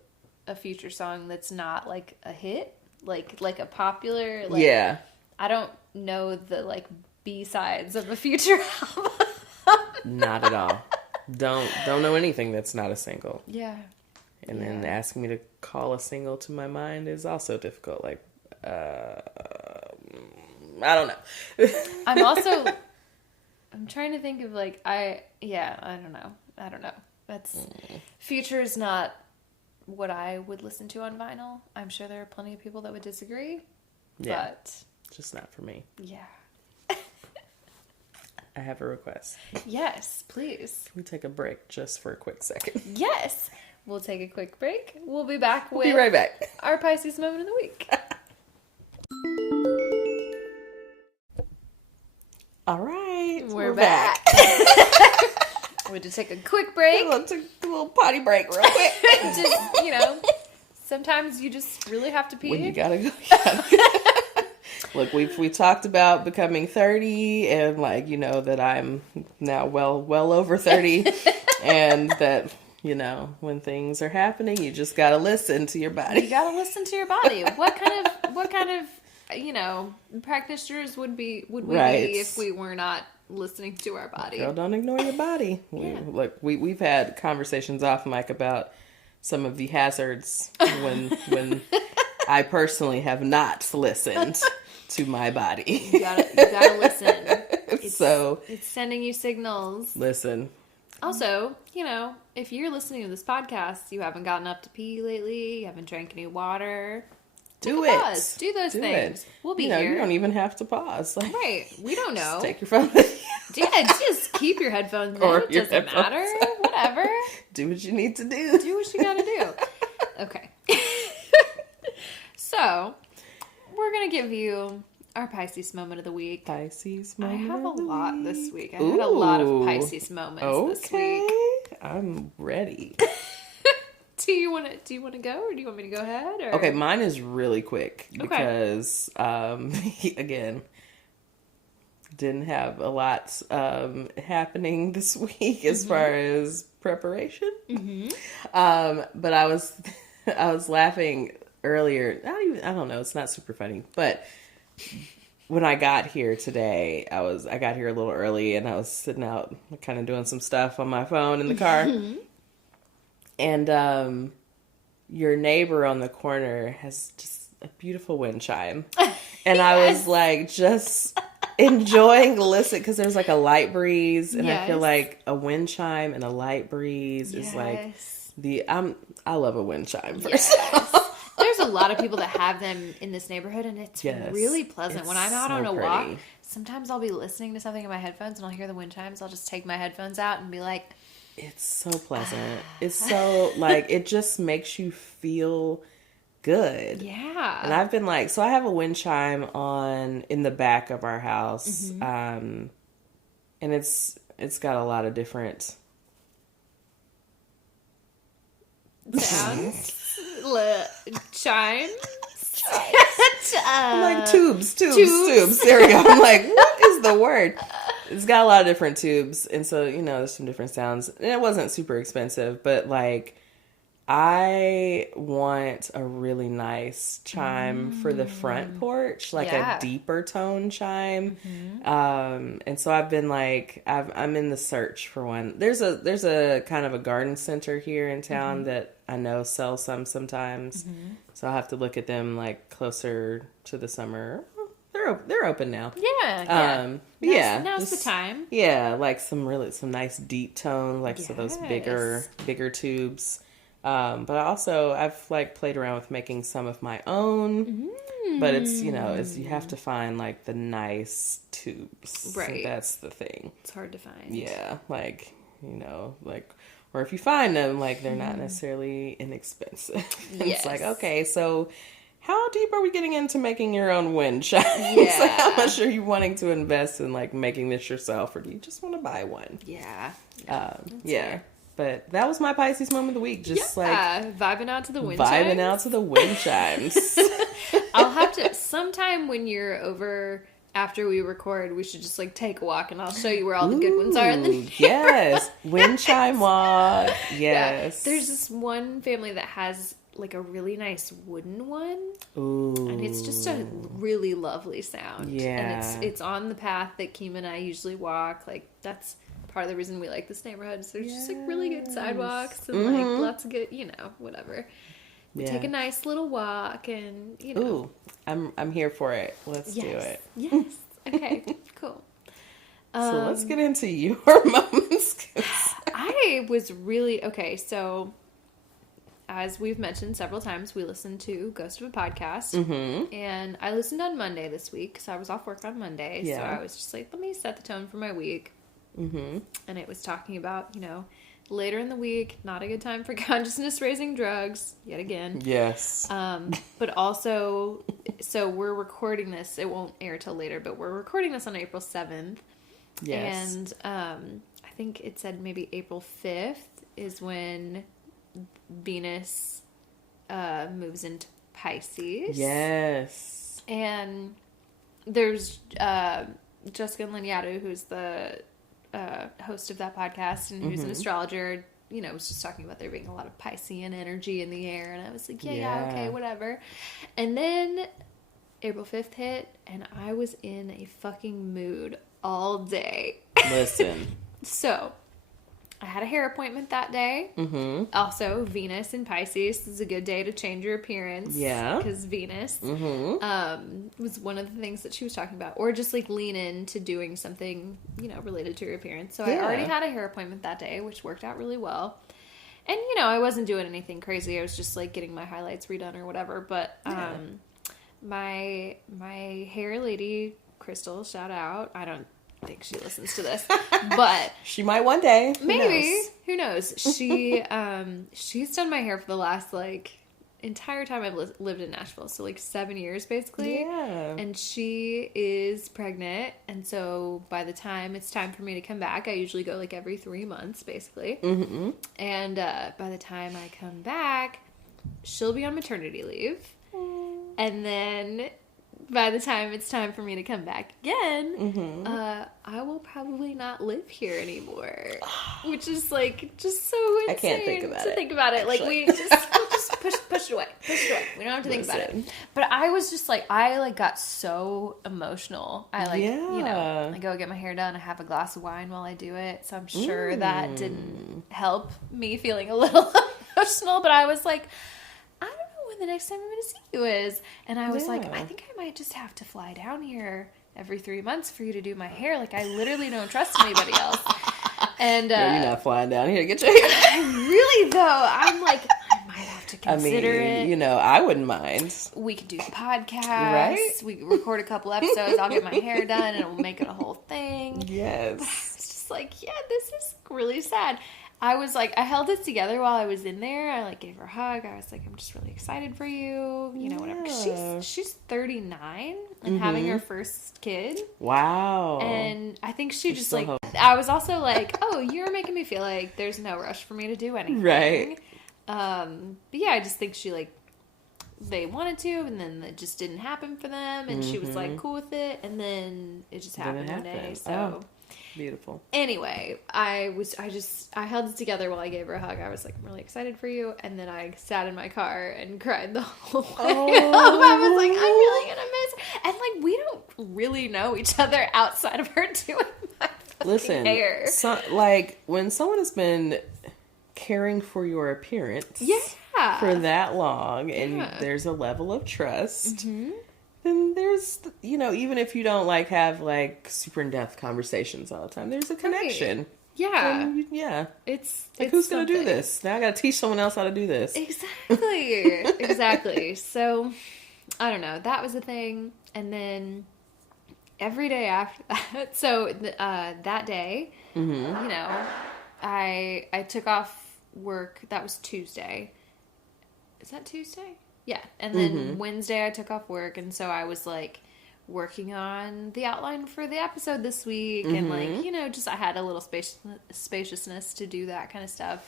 a Future song that's not like a hit, like a popular. Like, yeah. I don't know the like B-sides of a Future album. Not at all. Don't know anything that's not a single. Yeah. And then asking me to call a single to my mind is also difficult. Like, I don't know. I'm trying to think of like, I don't know. That's Future is not what I would listen to on vinyl. I'm sure there are plenty of people that would disagree. Yeah. But just not for me. Yeah. I have a request. Yes, please. Can we take a break just for a quick second? Yes. We'll take a quick break. We'll be back with be right back. Our Pisces moment of the week. All right. We're back. We had to take a quick break. Take a little potty break real quick. Just, sometimes you just really have to pee. When you gotta go. Look, we talked about becoming 30 and that I'm now well over 30 and that, when things are happening, you just got to listen to your body. You got to listen to your body. What kind of practitioners would we be if we were not listening to our body. Girl, don't ignore your body. Yeah. We've had conversations off mic about some of the hazards when I personally have not listened to my body. You gotta listen. It's sending you signals. Listen. Also, if you're listening to this podcast, you haven't gotten up to pee lately, you haven't drank any water, do it. Pause. Do those things. We'll be here. You don't even have to pause. Right. We don't know. Just take your phone. Just keep your headphones in. It doesn't matter. Whatever. Do what you need to do. Do what you gotta do. Okay. So, we're gonna give you our Pisces moment of the week. Pisces moment. I have a lot this week. I had a lot of Pisces moments this week. I'm ready. Do you want to go, or do you want me to go ahead? Or? Okay, mine is really quick because again, didn't have a lot happening this week as far as preparation. But I was laughing earlier. I don't know. It's not super funny, but when I got here today, I got here a little early, and I was sitting out, kind of doing some stuff on my phone in the car. And your neighbor on the corner has just a beautiful wind chime. And I was like, just enjoying the listen, because there's like a light breeze. And I feel like a wind chime and a light breeze is like I love a wind chime first. There's a lot of people that have them in this neighborhood, and it's really pleasant. It's when I'm out so on a pretty. walk, sometimes I'll be listening to something in my headphones, and I'll hear the wind chimes. I'll just take my headphones out and be like... It's so pleasant. It's so, it just makes you feel good. Yeah. And I've been so I have a wind chime on in the back of our house. And it's got a lot of different... sounds. Chimes. I'm like, tubes. There we go. I'm like, what is the word? It's got a lot of different tubes, and so there's some different sounds. And it wasn't super expensive, but I want a really nice chime for the front porch, a deeper tone chime. And so I've been I'm in the search for one. There's a kind of a garden center here in town that I know sells some sometimes. So I'll have to look at them closer to the summer. They're open now. Yeah. Now's the time. Yeah, some nice deep tone, so those bigger tubes. But I've played around with making some of my own. But it's you have to find the nice tubes. Right. So that's the thing. It's hard to find. Yeah, or if you find them, they're not necessarily inexpensive. Yes. It's okay, so how deep are we getting into making your own wind chimes? Yeah. How much are you wanting to invest in making this yourself, or do you just want to buy one? Yeah. Fair. But that was my Pisces moment of the week. Just vibing out to the wind chimes. Vibing out to the wind chimes. I'll have to, sometime when you're over after we record, we should just take a walk, and I'll show you where all the good ones are in the neighborhood. Yes. Wind chime walk. Yes. Yeah. There's this one family that has a really nice wooden one. Ooh. And it's just a really lovely sound. Yeah. And it's on the path that Keem and I usually walk. That's part of the reason we like this neighborhood. So there's just really good sidewalks and lots of good, whatever. We take a nice little walk, and Ooh, I'm here for it. Let's do it. Yes. Okay. Cool. So let's get into your moments. I was really okay. So, as we've mentioned several times, we listened to Ghost of a Podcast, and I listened on Monday this week because I was off work on Monday. So I was just let me set the tone for my week. And it was talking about later in the week, not a good time for consciousness raising drugs yet again. Yes. But also, so we're recording this. It won't air till later, but we're recording this on April 7th. Yes. And I think it said maybe April 5th is when Venus moves into Pisces. Yes. And there's Jessica Lanyadoo, who's the host of that podcast and who's an astrologer, was just talking about there being a lot of Piscean energy in the air, and I was like, yeah, okay, whatever. And then April 5th hit, and I was in a fucking mood all day. Listen. So, I had a hair appointment that day. Mm-hmm. Also, Venus in Pisces is a good day to change your appearance. Yeah. Because Venus was one of the things that she was talking about. Or just, like, lean into doing something, related to your appearance. So, I already had a hair appointment that day, which worked out really well. And, I wasn't doing anything crazy. I was just, like, getting my highlights redone or whatever. But my hair lady, Crystal, shout out. I don't think she listens to this, but she might one day. Who knows? She she's done my hair for the last entire time I've lived in Nashville, so 7 years basically. Yeah. And she is pregnant, and so by the time it's time for me to come back, I usually go every 3 months basically. Mm-hmm. And by the time I come back, she'll be on maternity leave, and then by the time it's time for me to come back again, I will probably not live here anymore. Which is just so insane. I can't think about it. Think about it. We'll just push it away. Push it away. We don't have to think about it. But I was just I got so emotional. I go get my hair done. I have a glass of wine while I do it. So I'm sure that didn't help me feeling a little emotional. But I was like, I don't know when the next time I'm going to see you is. And I was like, I think I might just have to fly down here every 3 months for you to do my hair. I literally don't trust anybody else. And no, you're not flying down here to get your hair. Really, though, I'm I might have to consider it. I wouldn't mind. We could do the podcast. Right? We could record a couple episodes. I'll get my hair done, and we'll make it a whole thing. Yes. But I was just this is really sad. I was I held it together while I was in there. I gave her a hug. I was I'm just really excited for you. Whatever. 'Cause she's 39 and having her first kid. Wow. And I think she just I was also oh, you're making me feel there's no rush for me to do anything. Right. But yeah, I just think she they wanted to, and then it just didn't happen for them, and she was cool with it, and then it just happened one day. So. Beautiful. Anyway, I held it together while I gave her a hug. I was I'm really excited for you, and then I sat in my car and cried the whole way home. I was I'm really gonna miss her. And we don't really know each other outside of her doing my fucking hair. When someone has been caring for your appearance, for that long, and there's a level of trust. Mm-hmm. Then there's, even if you don't have super in-depth conversations all the time, there's a connection. Right. Yeah. And yeah. It's who's going to do this? Now I got to teach someone else how to do this. Exactly. Exactly. So, I don't know. That was a thing. And then every day after that, so that day, I took off work. That was Tuesday. Is that Tuesday? Yeah. And then Wednesday I took off work, and so I was working on the outline for the episode this week, and just I had a little spaciousness to do that kind of stuff.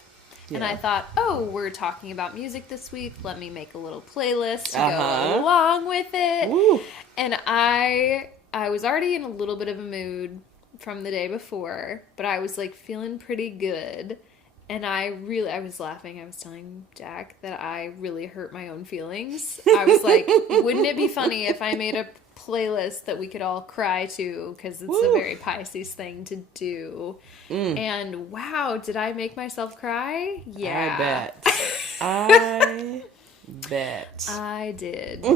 Yeah. And I thought, oh, we're talking about music this week. Let me make a little playlist to go along with it. Woo. And I was already in a little bit of a mood from the day before, but I was feeling pretty good. And I was laughing. I was telling Jack that I really hurt my own feelings. I was wouldn't it be funny if I made a playlist that we could all cry to? Because it's a very Pisces thing to do. And wow, did I make myself cry? Yeah. I bet. I did.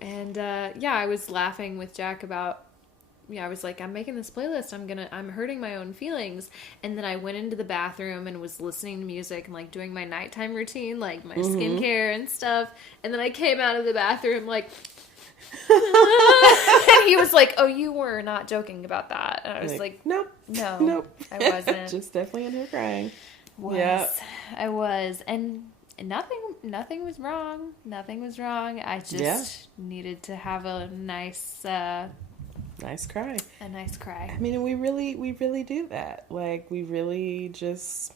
And I was laughing with Jack about... I was I'm making this playlist. I'm hurting my own feelings. And then I went into the bathroom and was listening to music and doing my nighttime routine, my skincare and stuff. And then I came out of the bathroom and he was oh, you were not joking about that. And I was nope. No, I wasn't. Just definitely in here crying. I was. And nothing was wrong. Nothing was wrong. I just needed to have a nice cry. A nice cry. I mean, we really do that. We really just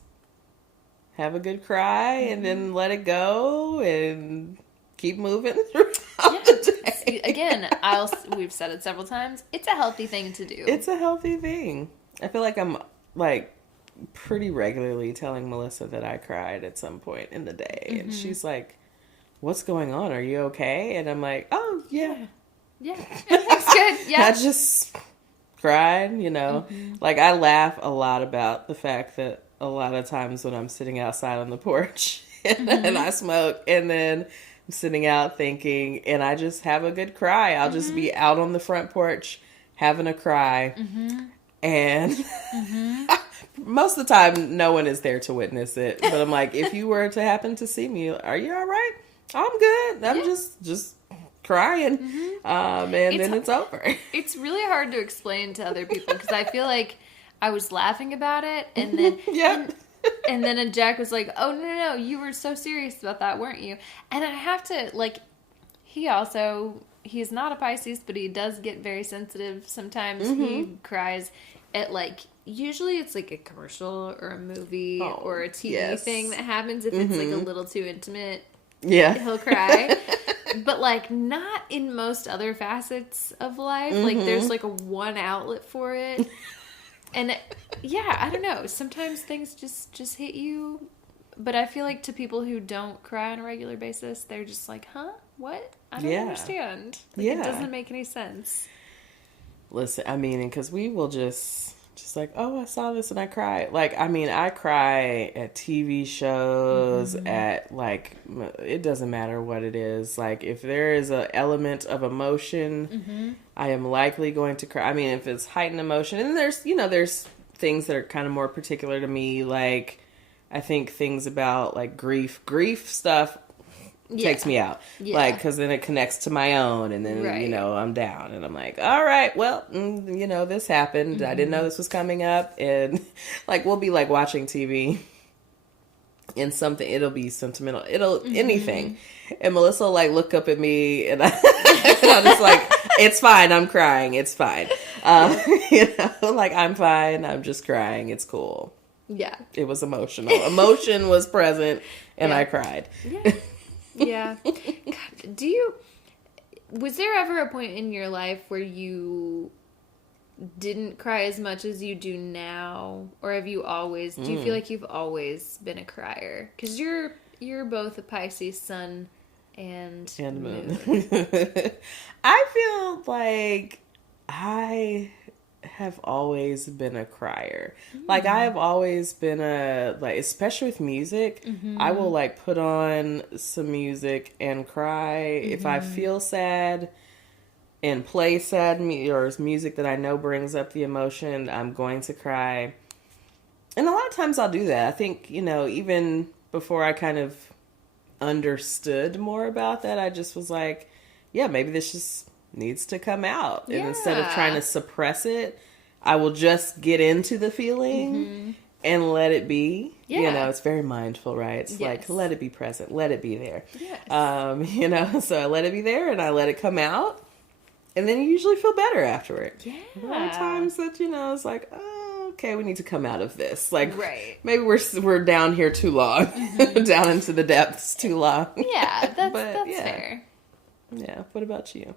have a good cry and then let it go and keep moving throughout the day. Again, we've said it several times. It's a healthy thing to do. It's a healthy thing. I feel I'm pretty regularly telling Melissa that I cried at some point in the day, and she's "What's going on? Are you okay?" And I'm oh yeah. Yeah, that's good. Yeah, cried, you know. Like, I laugh a lot about the fact that a lot of times when I'm sitting outside on the porch and I smoke, and then I'm sitting out thinking, and I just have a good cry. I'll just be out on the front porch having a cry. And most of the time, no one is there to witness it. But I'm like, if you were to happen to see me, are you all right? I'm good. I'm just crying. And then it's over. It's really hard to explain to other people because I feel like I was laughing about it, and then and then Jack was like, "Oh no, you were so serious about that, weren't you?" And I have to like, he's not a Pisces, but he does get very sensitive sometimes. He cries at like, usually it's like a commercial or a movie or a TV thing that happens. If it's like a little too intimate, he'll cry. But like, not in most other facets of life. Like, there's like a one outlet for it. And I don't know. Sometimes things just hit you. But I feel like to people who don't cry on a regular basis, they're just like, huh? What? I don't understand. Like, it doesn't make any sense. Listen, I mean, because we will just like, oh, I saw this and I cried. Like, I mean, I cry at TV shows, at like, it doesn't matter what it is. Like, if there is an element of emotion, I am likely going to cry. I mean, if it's heightened emotion, and there's things that are kind of more particular to me. Like, I think things about like grief stuff takes me out. Like, because then it connects to my own, and then, I'm down, and I'm like, all right, well, this happened. I didn't know this was coming up. And like, we'll be like watching TV and something, it'll be sentimental. Anything. And Melissa will like look up at me, and I'm just like, it's fine. I'm crying. It's fine. Like, I'm fine. I'm just crying. It's cool. Yeah. It was emotional. Emotion was present, and I cried. Yeah. God, was there ever a point in your life where you didn't cry as much as you do now? Or do you feel like you've always been a crier? Because you're both a Pisces sun and moon. I feel like I have always been a crier. Like, I have always been especially with music, I will like put on some music and cry. If I feel sad and play sad or music that I know brings up the emotion, I'm going to cry. And a lot of times I'll do that. I think, even before I kind of understood more about that, I just was like, yeah, maybe this just needs to come out. And instead of trying to suppress it, I will just get into the feeling and let it be. It's very mindful, right? It's like, let it be present, let it be there. So I let it be there and I let it come out, and then you usually feel better afterward. There are times that it's like, oh, okay, we need to come out of this. Like, maybe we're down here too long, down into the depths too long. Yeah, that's fair. Yeah. What about you?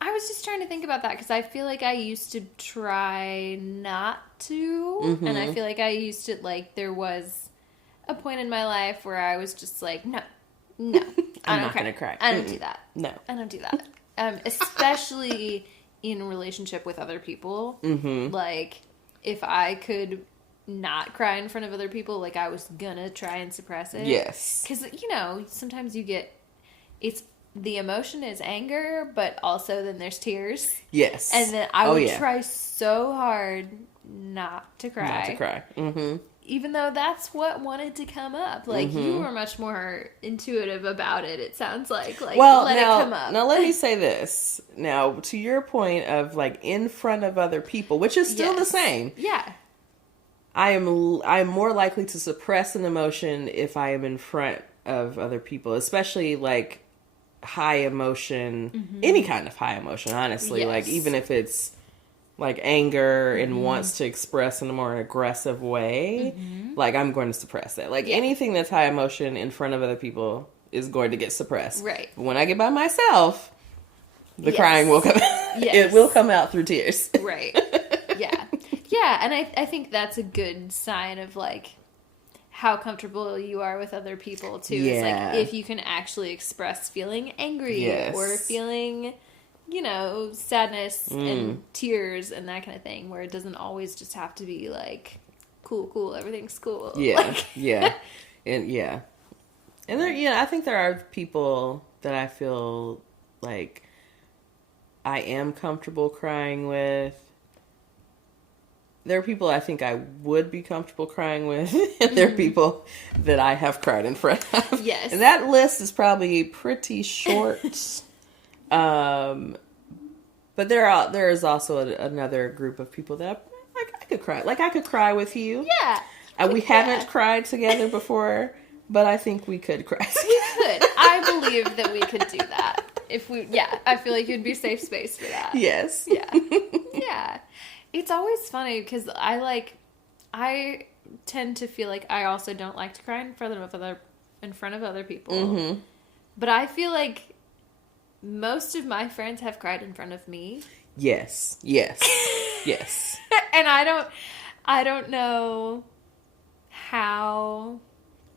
I was just trying to think about that because I feel like I used to try not to. And I feel like I used to, like, there was a point in my life where I was just like, no, I'm not going to cry. I don't do that. No. I don't do that. Especially in relationship with other people. Like, if I could not cry in front of other people, like, I was gonna try and suppress it. Yes. Because, sometimes the emotion is anger, but also then there's tears. Yes. And then I would try so hard not to cry. Not to cry. Even though that's what wanted to come up. Like, you were much more intuitive about it, it sounds like. Like, let it come up. Now, let me say this. Now, to your point of, like, in front of other people, which is still the same. Yeah. I'm more likely to suppress an emotion if I am in front of other people, especially, like, high emotion, any kind of high emotion, honestly. Like, even if it's like anger and wants to express in a more aggressive way, like, I'm going to suppress that. Like, anything that's high emotion in front of other people is going to get suppressed. Right. But when I get by myself, the crying will come out. It will come out through tears. Right. Yeah. Yeah, and I think that's a good sign of, like, how comfortable you are with other people, too. It's like, if you can actually express feeling angry or feeling, you know, sadness and tears and that kind of thing, where it doesn't always just have to be like, cool, everything's cool. Yeah, like, yeah, and yeah, and there, yeah, I think there are people that I feel like I am comfortable crying with. There are people I think I would be comfortable crying with, and there are people that I have cried in front of. Yes. And that list is probably pretty short. But there is also another group of people that I could cry. Like, I could cry with you. Yeah. We haven't cried together before, but I think we could cry together. We could. I believe that we could do that. If we, yeah, I feel like it'd be safe space for that. Yes. Yeah. Yeah. It's always funny because I tend to feel like I also don't like to cry in front of other people. Mm-hmm. But I feel like most of my friends have cried in front of me. Yes. Yes. Yes. And I don't know how.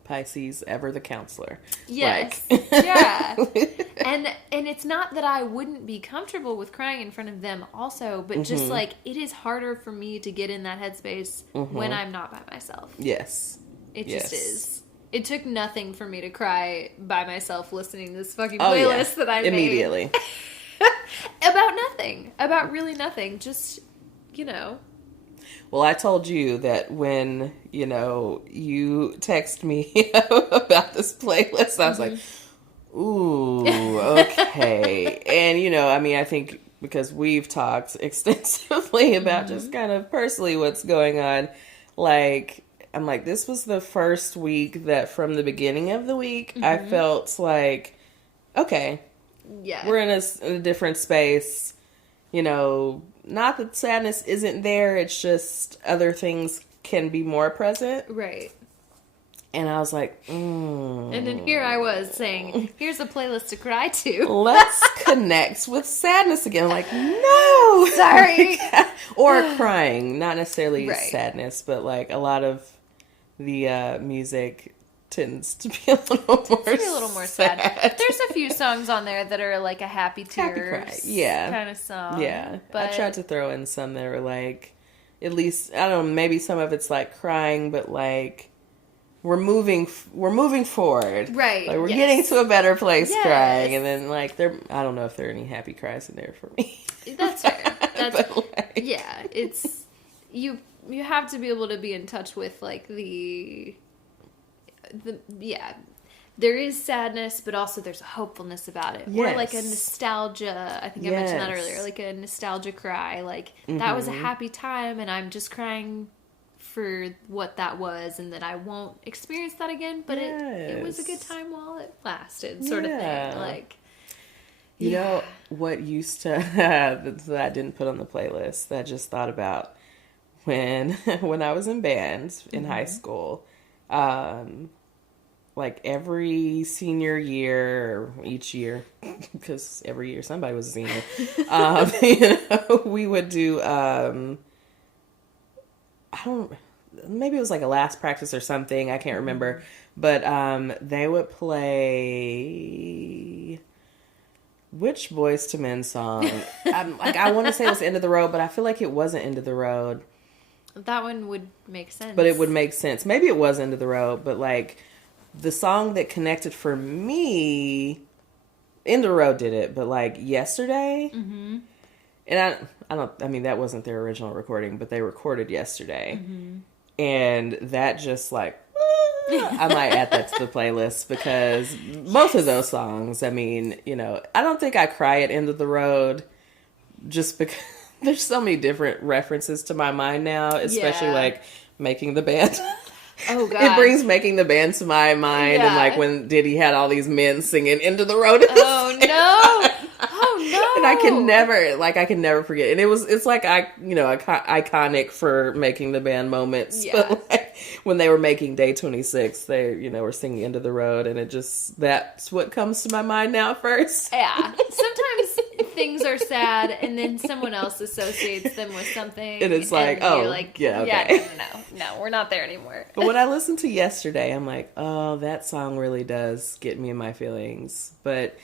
Pisces, ever the counselor. Yes. Like. Yeah. And it's not that I wouldn't be comfortable with crying in front of them also, but just like, it is harder for me to get in that headspace when I'm not by myself. Yes. It just is. It took nothing for me to cry by myself listening to this fucking playlist that I made. Immediately. About nothing. About really nothing. Just, you know. Well, I told you that when, you text me about this playlist, I was like, ooh, okay. And, I think because we've talked extensively about just kind of personally what's going on, like, I'm like, this was the first week that from the beginning of the week, I felt like, okay, we're in a different space, not that sadness isn't there, it's just other things can be more present. Right. And I was like, And then here I was saying, here's a playlist to cry to. Let's connect with sadness again. I'm like, no! Sorry. Or crying. Not necessarily sadness, but like a lot of the music tends to be a little more sad. There's a few songs on there that are like a happy tears kind of song. Yeah. But I tried to throw in some that were like, at least, I don't know, maybe some of it's like crying, but like, we're moving forward. Right. Like, we're getting to a better place crying. And then like, I don't know if there are any happy cries in there for me. That's fair. That's, like, yeah. It's, you have to be able to be in touch with like there is sadness, but also there's a hopefulness about it. Or like a nostalgia. I think I mentioned that earlier. Like a nostalgia cry. Like, that was a happy time, and I'm just crying for what that was, and that I won't experience that again. But it was a good time while it lasted, sort of thing. Like, you know what used to that I didn't put on the playlist that I just thought about when I was in band in high school. Like every senior year, each year, because every year somebody was a senior, we would do, maybe it was like a last practice or something, I can't remember, but they would play, which Boyz II Men song? I want to say it was End of the Road, but I feel like it wasn't End of the Road. That one would make sense. But it would make sense. Maybe it was End of the Road, but like, the song that connected for me, End of the Road did it, but like Yesterday, and I mean, that wasn't their original recording, but they recorded Yesterday, and that just like, I might add that to the playlist, because both of those songs, I mean, I don't think I cry at End of the Road, just because there's so many different references to my mind now, especially like Making the Band. Oh, God. It brings Making the Band to my mind, and like when Diddy had all these men singing Into the Road. Oh no! Oh no! And I can never forget. And it's like iconic for Making the Band moments. Yeah. But like when they were making Day 26, they were singing Into the Road, and that's what comes to my mind now first. Yeah. Sometimes things are sad, and then someone else associates them with something, and it's like, oh, you're like, okay. No, we're not there anymore. But when I listened to Yesterday, I'm like, oh, that song really does get me in my feelings. But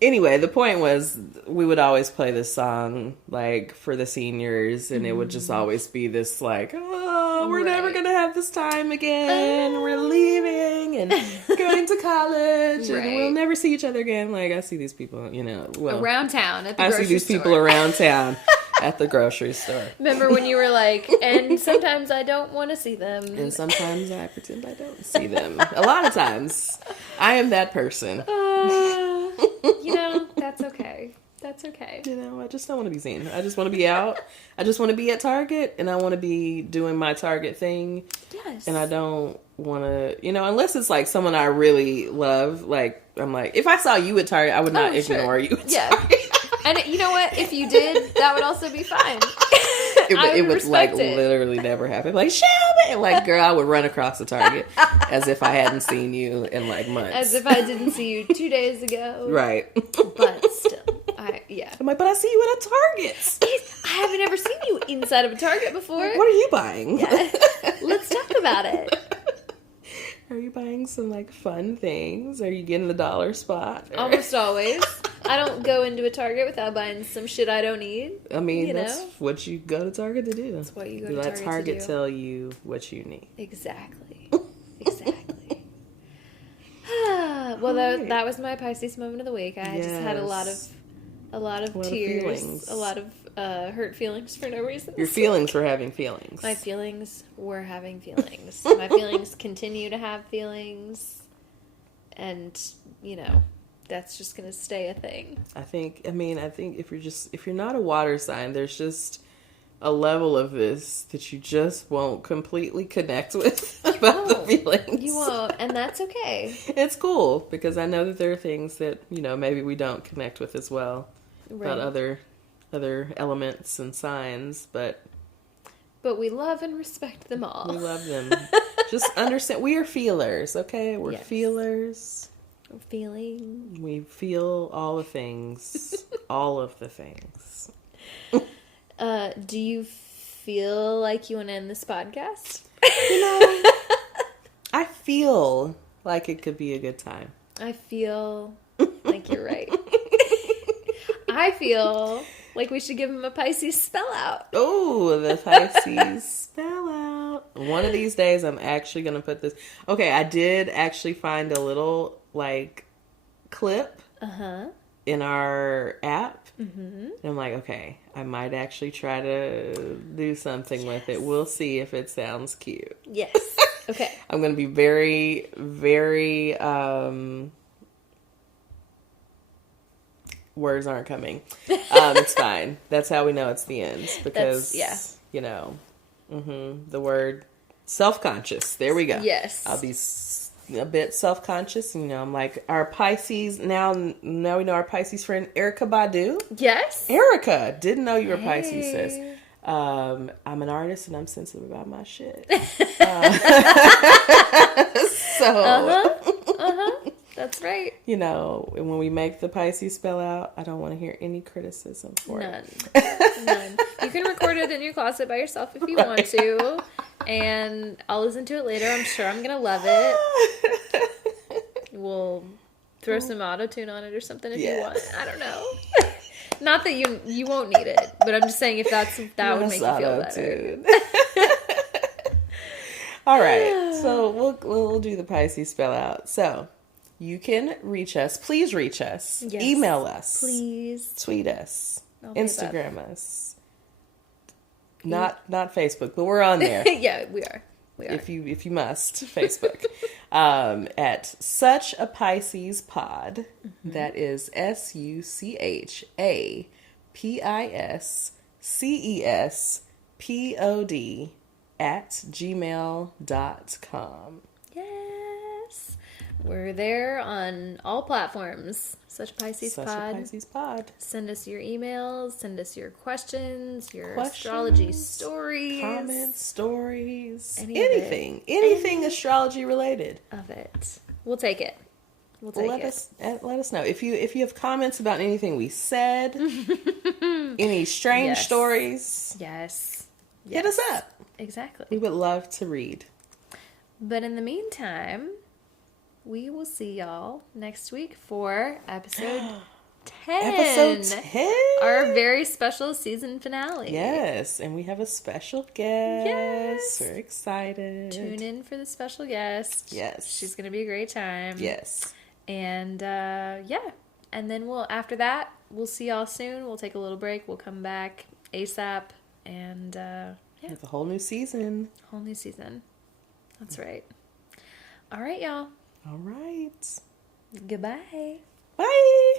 Anyway, the point was we would always play this song like for the seniors, and it would just always be this like, oh, we're never gonna have this time again. We're leaving and going to college, and we'll never see each other again. Like I see these people, you know, around town at the I grocery see these store. people around town at the grocery store. Remember when you were like, and sometimes I don't want to see them, And sometimes I pretend I don't see them. A lot of times, I am that person. You know, that's okay. That's okay. You know, I just don't want to be seen. I just want to be out. I just want to be at Target, and I want to be doing my Target thing. Yes. And I don't want to, you know, unless it's like someone I really love. Like, I'm like, if I saw you at Target, I would not ignore you at Target. And you know what? If you did, that would also be fine. It would like literally never happen. Like, Shelby! Like, girl, I would run across the Target as if I hadn't seen you in like months. As if I didn't see you 2 days ago. Right. But still, yeah. I'm like, but I see you at a Target. I haven't ever seen you inside of a Target before. What are you buying? Yeah. Let's talk about it. Are you buying some like fun things? Are you getting the dollar spot? Almost always. I don't go into a Target without buying some shit I don't need. I mean, that's what you go to Target to do. That's what you go to Let Target to do. tell you what you need. Exactly. Exactly. Well, that was my Pisces moment of the week. I just had a lot of tears, feelings. a lot of hurt feelings for no reason. Your feelings were having feelings. My feelings were having feelings. My feelings continue to have feelings, and you know, that's just gonna stay a thing. I think if you're not a water sign, there's just a level of this that you just won't completely connect with about the feelings. You won't, and that's okay. It's cool because I know that there are things that, you know, maybe we don't connect with as well about other elements and signs, but we love and respect them all. we love them. Just understand, we are feelers, okay? We're feelers. Feeling. We feel all the things. All of the things. Do you feel like you want to end this podcast? You know, I feel like it could be a good time. I feel like you're right. I feel like we should give him a Pisces spell out. Oh, the Pisces spell out. One of these days, I'm actually going to put this. Okay, I did actually find a little, like, clip in our app. Mm-hmm. And I'm like, okay, I might actually try to do something with it. We'll see if it sounds cute. Yes. Okay. I'm going to be very, very, words aren't coming. It's fine. That's how we know it's the end. Because, you know, the word self-conscious. There we go. Yes. I'll be a bit self-conscious. You know, I'm like, our Pisces, now we know our Pisces friend, Erica Badu. Yes. Erica, didn't know you were Pisces, sis. I'm an artist and I'm sensitive about my shit. That's right. You know, when we make the Pisces spell out, I don't want to hear any criticism for None. it. None. You can record it in your closet by yourself if you want to. And I'll listen to it later. I'm sure I'm going to love it. We'll throw some auto-tune on it or something if you want. I don't know. Not that you won't need it, but I'm just saying if that would make you feel better. All right. So we'll do the Pisces spell out. So you can reach us. Please reach us. Yes. Email us. Please. Tweet us. Instagram us. Not Facebook, but we're on there. Yeah, we are. If you must, Facebook. At Such a Pisces Pod. That is SuchAPISCESPOD @gmail.com. Yes. We're there on all platforms. Such a Pisces Pod. Send us your emails. Send us your questions, astrology stories. Comments, stories. Anything astrology related. Of it. We'll take it. Let us know. If you have comments about anything we said, any strange stories. Yes. Hit us up. Exactly. We would love to read. But in the meantime, we will see y'all next week for episode 10. Episode 10. Our very special season finale. Yes, and we have a special guest. Yes. We're excited. Tune in for the special guest. Yes. She's going to be a great time. Yes. And yeah. And then after that, we'll see y'all soon. We'll take a little break. We'll come back ASAP. And yeah. It's a whole new season. Whole new season. That's right. All right, y'all. All right. Goodbye. Bye.